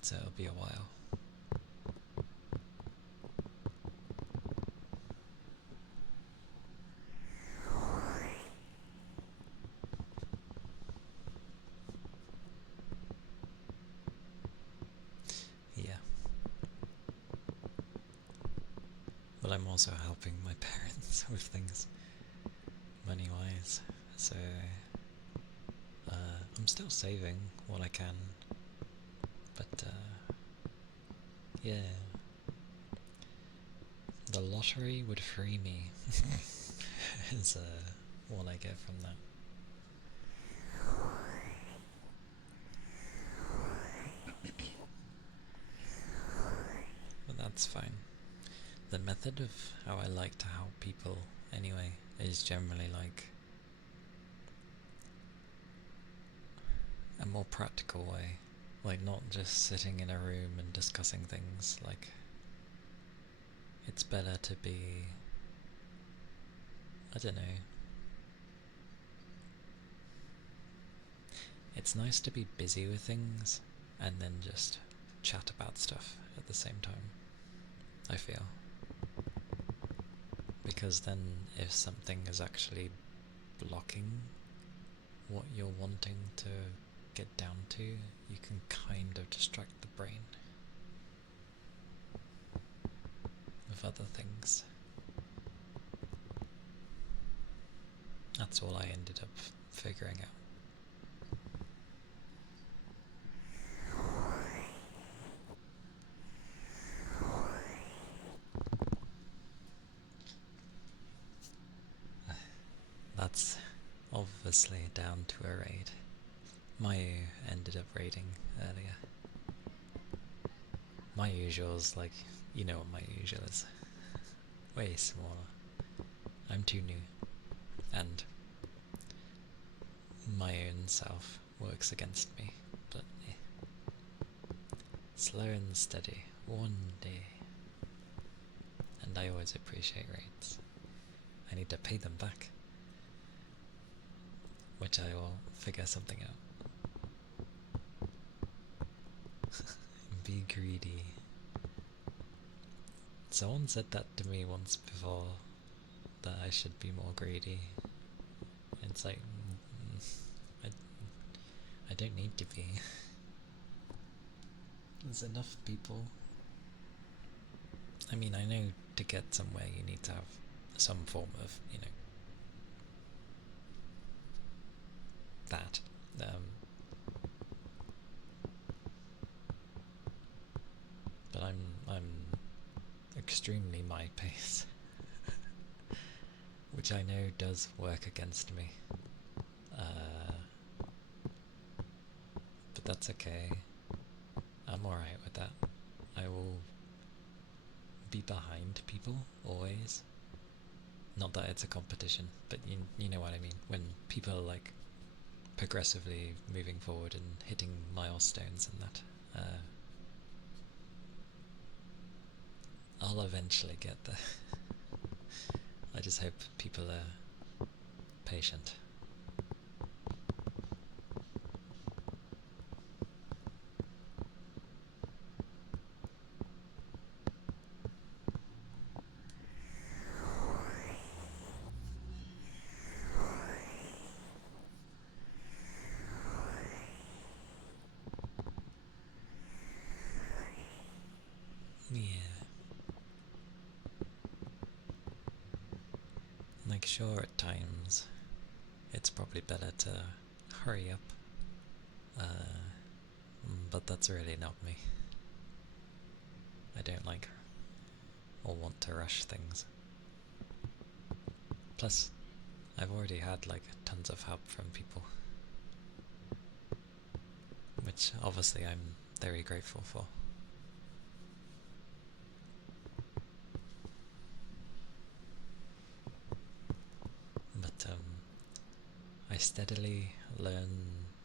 So it'll be a while. Yeah. But I'm also helping my parents with things, money-wise, so I'm still saving what I can, but yeah, the lottery would free me, is what I get from that. But that's fine. The method of how I like to help people, anyway, is generally like, more practical way. Like, not just sitting in a room and discussing things. Like, it's better to be, I don't know. It's nice to be busy with things and then just chat about stuff at the same time, I feel. Because then if something is actually blocking what you're wanting to get down to, you can kind of distract the brain with other things. That's all I ended up figuring out. That's obviously down to a raid. Mayu ended up raiding earlier. My usual's like, you know what my usual is. Way smaller. I'm too new. And my own self works against me. But slow and steady. One day. And I always appreciate raids. I need to pay them back. Which I will figure something out. Be greedy. Someone said that to me once before, that I should be more greedy. It's like, I don't need to be. There's enough people. I mean, I know to get somewhere you need to have some form of, you know, that. But I'm extremely my pace, which I know does work against me. But that's okay. I'm alright with that. I will be behind people, always. Not that it's a competition, but you know what I mean. When people are like progressively moving forward and hitting milestones and that, I'll eventually get there. I just hope people are patient. Yeah. Like, sure, at times it's probably better to hurry up, but that's really not me. I don't like or want to rush things. Plus, I've already had like tons of help from people, which obviously I'm very grateful for. But I steadily learn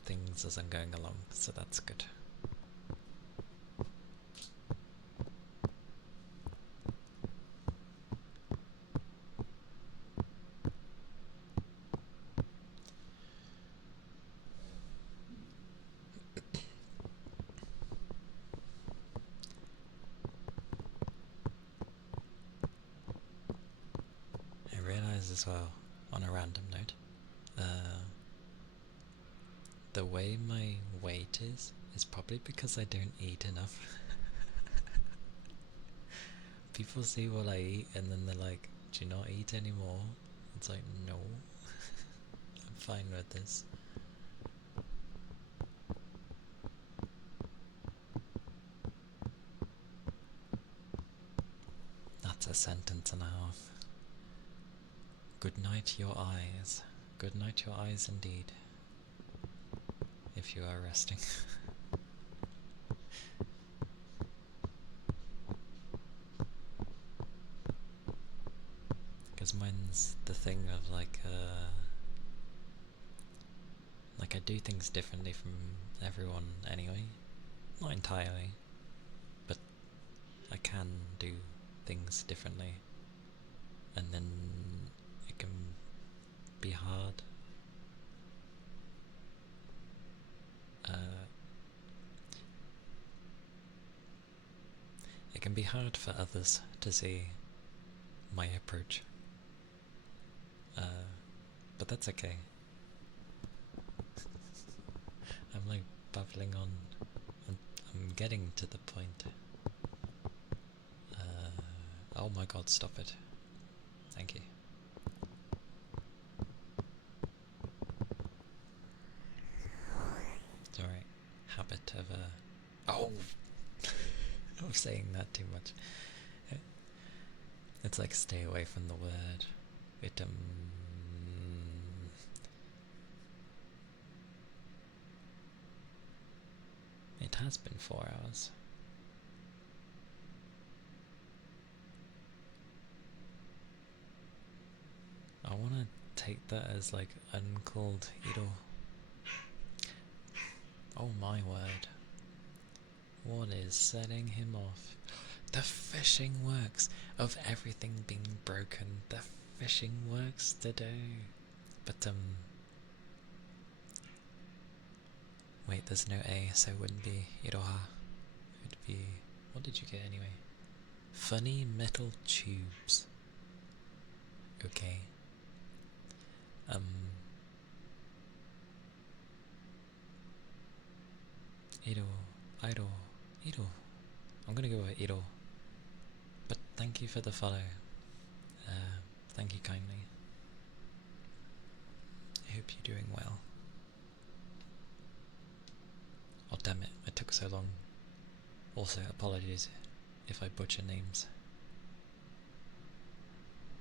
things as I'm going along, so that's good. I realise as well, on a random note, the way my weight is probably because I don't eat enough. People see what I eat and then they're like, do you not eat anymore? It's like, no, I'm fine with this. That's a sentence and a half. Good night, your eyes. Good night, your eyes indeed. If you are resting. Because mine's the thing of like a do things differently from everyone anyway. Not entirely, but I can do things differently. And then it can be hard. It can be hard for others to see my approach. But that's okay. I'm like babbling on. I'm getting to the point. Oh my god, stop it. Thank you. It's alright. Habit of oh! I'm saying that too much. It's like stay away from the word. It has been 4 hours. I want to take that as like uncalled Ido. Oh my word. What is setting him off? The fishing works. Of everything being broken, the fishing works today. But wait, there's no A, so it wouldn't be Iroha. It would be, what did you get anyway? Funny metal tubes. Okay. Ido. I'm gonna go with Ido. But thank you for the follow. Thank you kindly. I hope you're doing well. Oh damn it, it took so long. Also, apologies if I butcher names.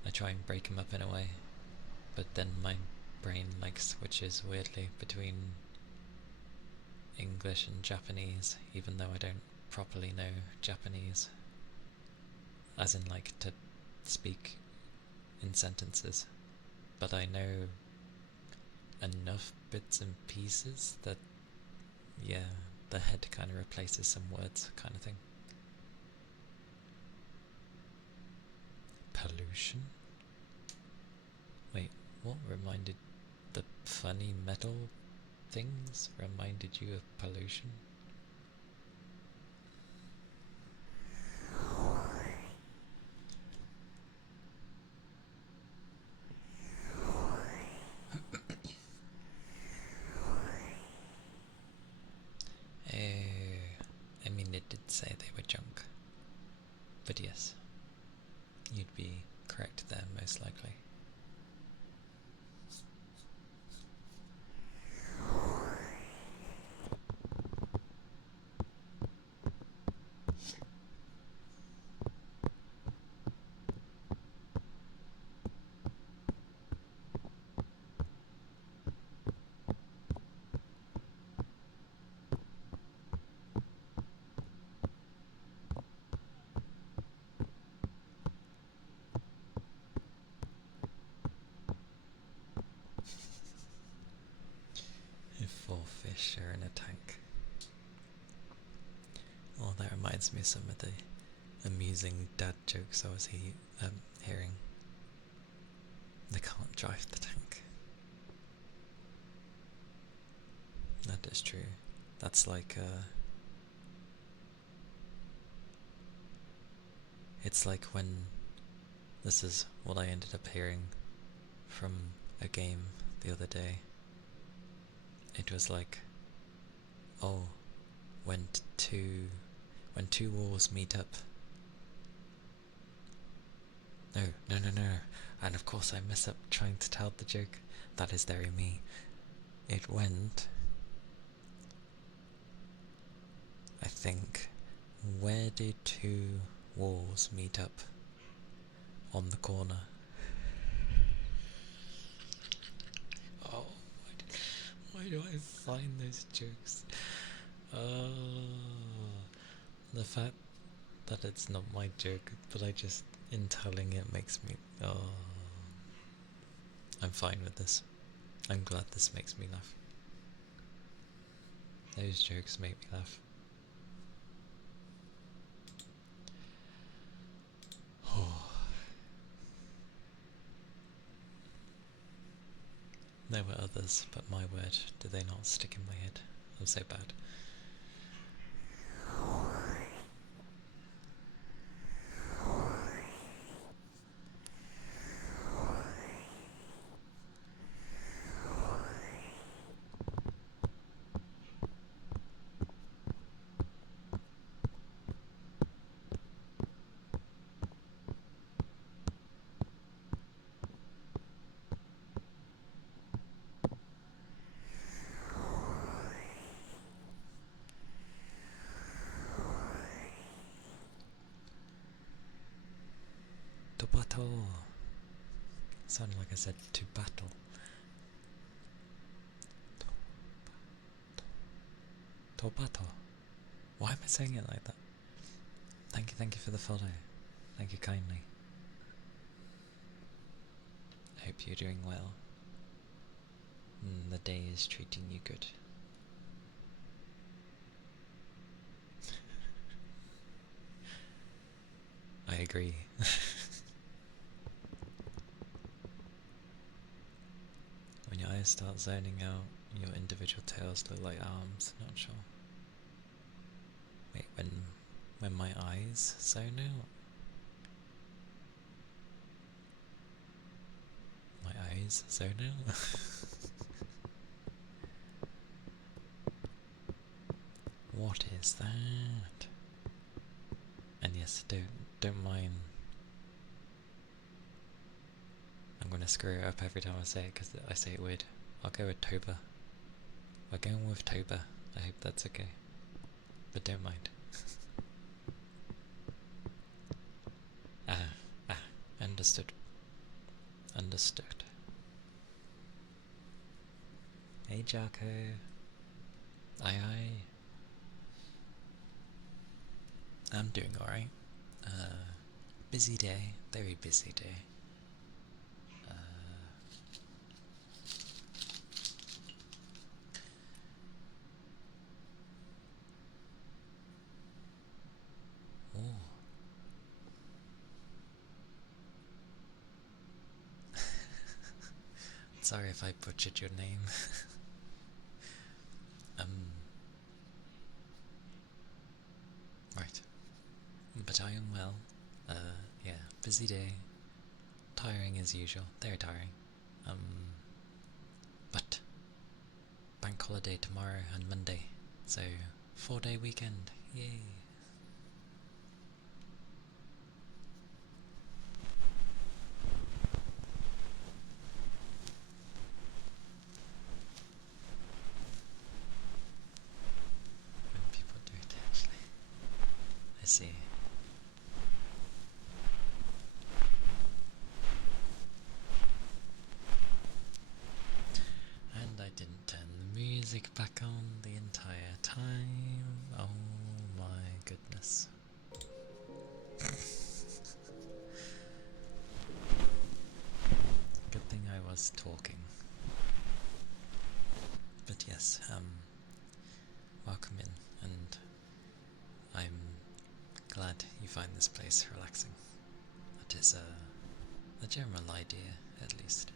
I try and break them up in a way, but then my brain like switches weirdly between English and Japanese, even though I don't properly know Japanese. As in like to speak in sentences. But I know enough bits and pieces that, yeah, the head kind of replaces some words kind of thing. Pollution? Wait, what reminded the funny metal things reminded you of pollution? I mean, it did say they were junk. But yes, you'd be correct there, most likely. If 4 fish are in a tank. Oh, that reminds me of some of the amusing dad jokes I was hearing. They can't drive the tank. That is true. That's like it's like when, this is what I ended up hearing from a game the other day. It was like, oh, when two walls meet up. No. And of course I mess up trying to tell the joke. That is very me. It went, I think, where did 2 walls meet up? On the corner. Oh, why do I find those jokes? The fact that it's not my joke, but I just, in telling it, makes me, I'm fine with this. I'm glad this makes me laugh. Those jokes make me laugh. Oh. There were others, but my word, do they not stick in my head? I'm so bad. To battle! Sounded like I said to battle. To battle. Why am I saying it like that? Thank you for the follow. Thank you kindly. I hope you're doing well. The day is treating you good. I agree. When your eyes start zoning out, your individual tails look like arms. Not sure. Wait, when my eyes zone out? My eyes zone out? What is that? And yes, don't mind. I'm gonna screw it up every time I say it because I say it weird. I'll go with Toba. We're going with Toba. I hope that's okay. But don't mind. Understood. Understood. Hey Jocko. Aye. I'm doing alright. Busy day. Very busy day. Sorry if I butchered your name. Right. But I am well. Yeah, busy day. Tiring as usual. Very tiring. But bank holiday tomorrow and Monday. So 4-day weekend. Yay. When people do it actually. I see. And I didn't turn the music back on the entire time. Oh my goodness. Good thing I was talking. But yes, welcome in, and I'm glad you find this place relaxing. That is a general idea, at least.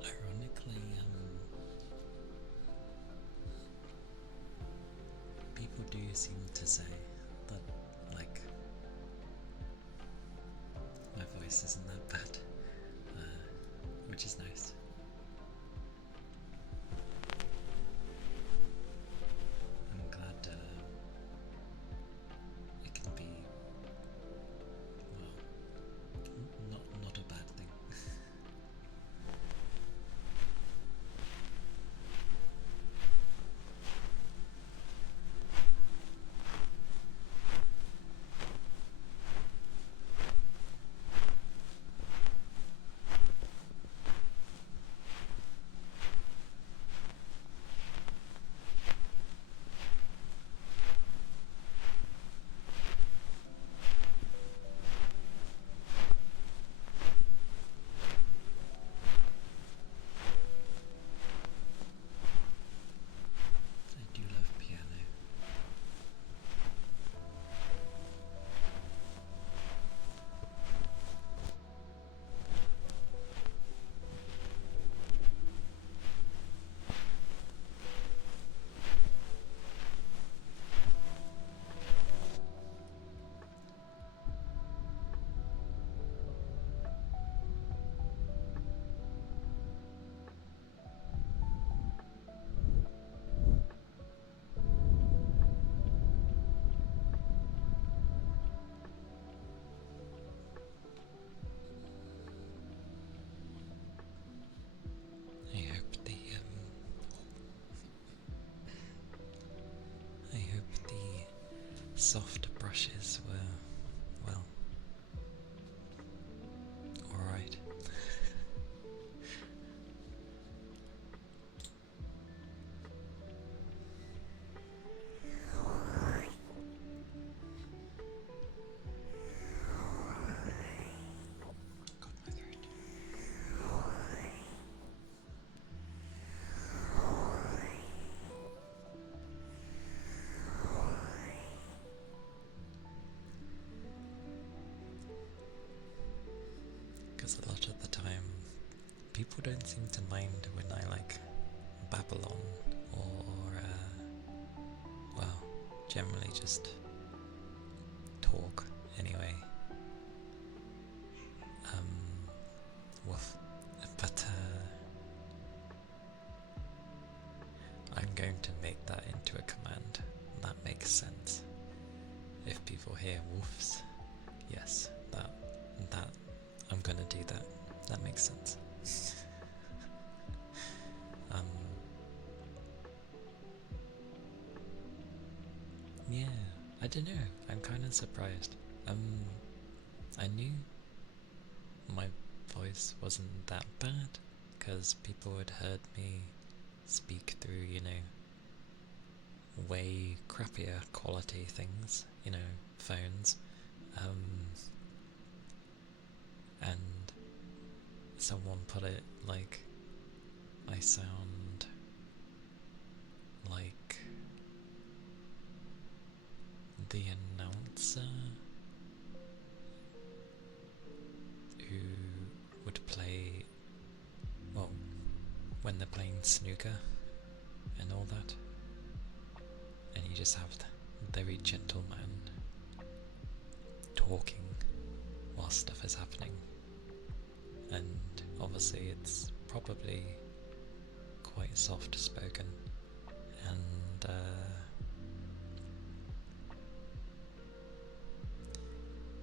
Ironically, people do seem to say that, like, my voice isn't that bad, which is nice. soft brushes were, well, alright. Got my throat. Because a lot of the time, people don't seem to mind when I like babble on, or well, generally just talk anyway. Woof. But I'm going to make that into a command. That makes sense. If people hear woofs, yes, that I'm gonna do that. That makes sense. Yeah, I don't know. I'm kind of surprised. I knew my voice wasn't that bad, because people had heard me speak through, way crappier quality things, phones, and someone put it like I sound like the announcer who would play, well, when they're playing snooker and all that, and you just have the very gentle man talking while stuff is happening, and obviously it's probably quite soft spoken, and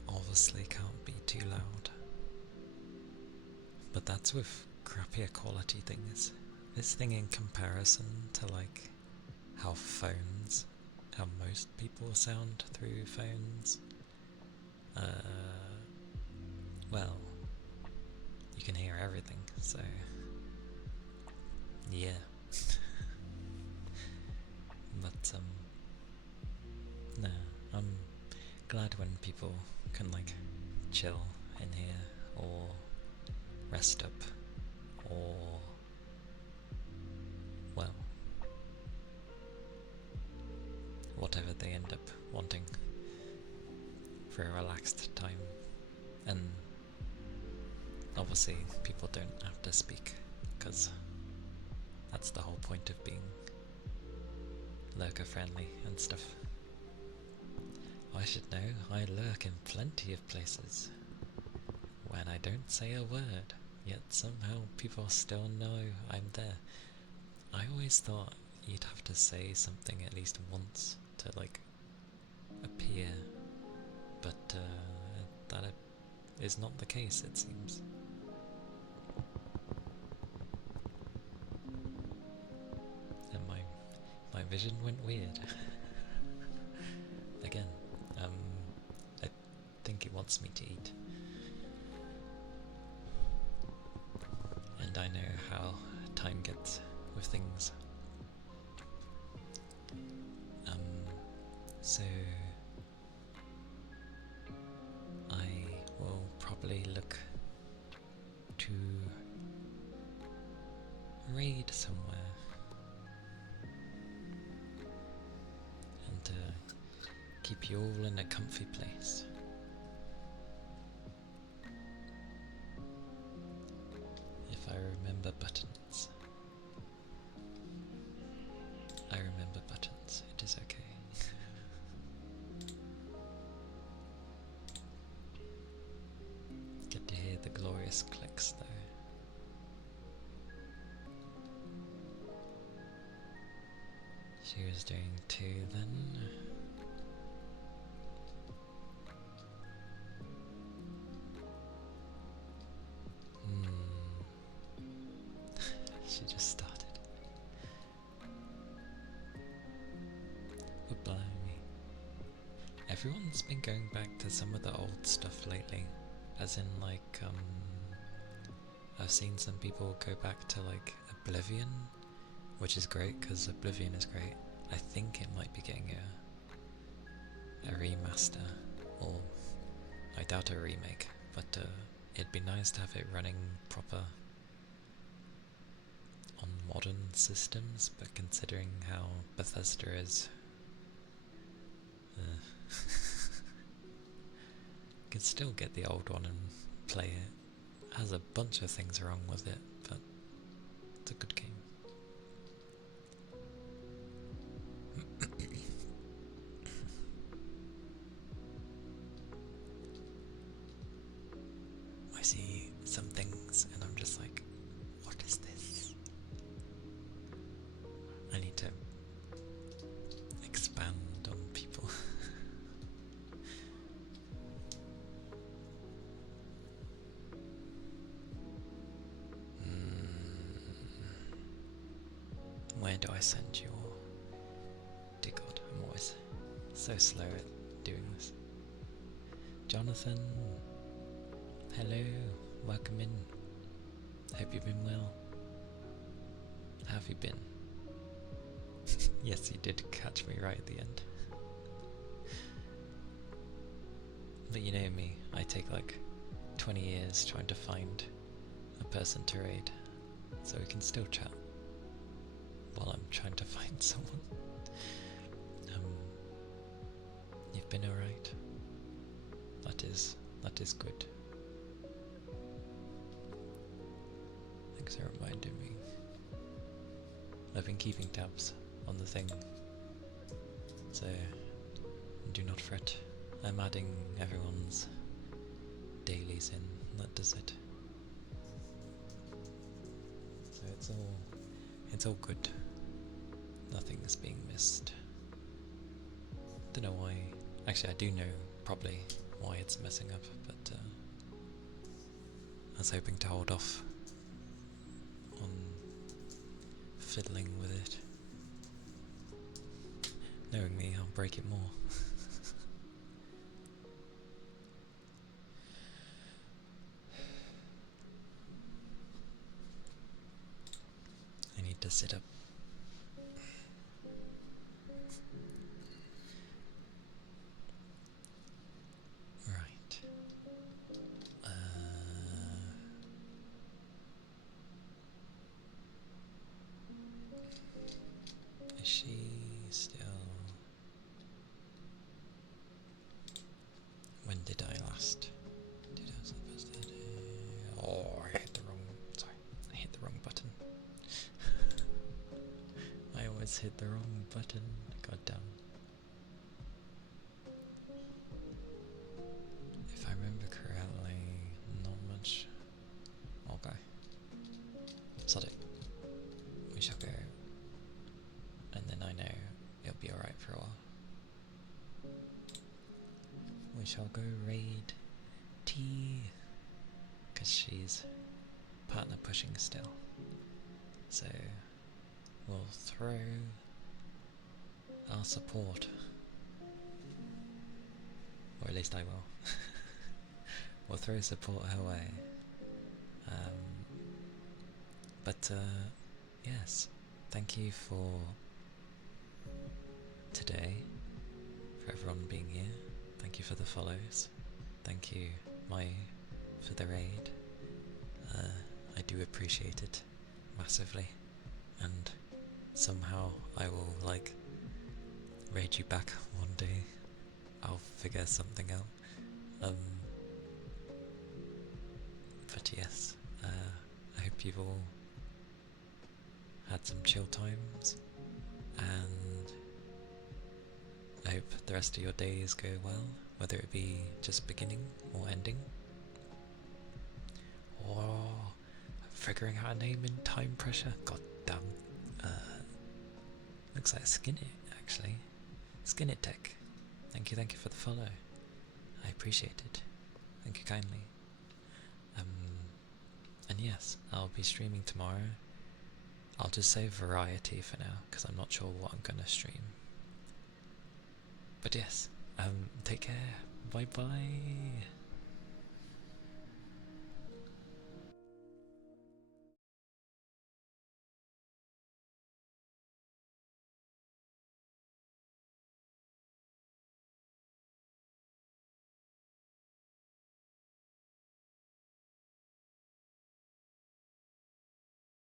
obviously can't be too loud. But that's with crappier quality things. This thing in comparison to like how most people sound through phones, well, you can hear everything, so yeah. But no, I'm glad when people can like chill in here, or rest up, or, well, whatever they end up wanting for a relaxed time. And obviously people don't have to speak, because that's the whole point of being lurker friendly and stuff. I should know, I lurk in plenty of places when I don't say a word, yet somehow people still know I'm there. I always thought you'd have to say something at least once to like appear, but that is not the case, it seems. And my vision went weird. Again, I think he wants me to eat. And I know how time gets with things. So I will probably look to raid somewhere and to keep you all in a comfy place. If I remember buttons. I remember buttons, it is okay. Get to hear the glorious clicks though. She was doing 2 then. She just started. But blimey. everyone's been going back to some of the old stuff lately. As in, like, I've seen some people go back to, like, Oblivion, which is great, because Oblivion is great. I think it might be getting a remaster, or I doubt a remake, but it'd be nice to have it running proper on modern systems, but considering how Bethesda is, you can still get the old one and play it. It has a bunch of things wrong with it, but it's a good game. I see some things and I'm just like, what is this? I need to expand on people. Where do I send you all? Dear God, I'm always so slow at doing this. Jonathan, hello, welcome in. Hope you've been well. How have you been? Yes, you did catch me right at the end. But you know me, I take like 20 years trying to find a person to raid, so we can still chat while I'm trying to find someone. You've been alright? That is good. Thanks for reminding me. I've been keeping tabs on the thing, so do not fret. I'm adding everyone's dailies in, that does it. So it's all good. Nothing is being missed. Don't know why. Actually, I do know probably why it's messing up, but I was hoping to hold off on fiddling with it. Knowing me, I'll break it more. I need to sit up. Right. Is she still... When did I last? Oh, I hit the wrong... Sorry, I hit the wrong button. I always hit the wrong button. God damn. If I remember correctly, not much. Okay. Sod it. We shall go. And then I know it'll be alright for a while. We shall go raid T, because she's partner pushing still. So we'll throw our support, or at least I will. We'll throw support her way. But yes, thank you for today, for everyone being here. Thank you for the follows. Thank you, Mai, for the raid. I do appreciate it massively, and somehow I will like raid you back one day. I'll figure something out. But yes, I hope you've all had some chill times, and I hope the rest of your days go well, whether it be just beginning or ending. Or figuring out a name in time pressure. God damn. Looks like Skin It, actually. Skin It Tech. Thank you for the follow. I appreciate it. Thank you kindly. And yes, I'll be streaming tomorrow. I'll just say variety for now, because I'm not sure what I'm going to stream. But yes, Take care. Bye bye.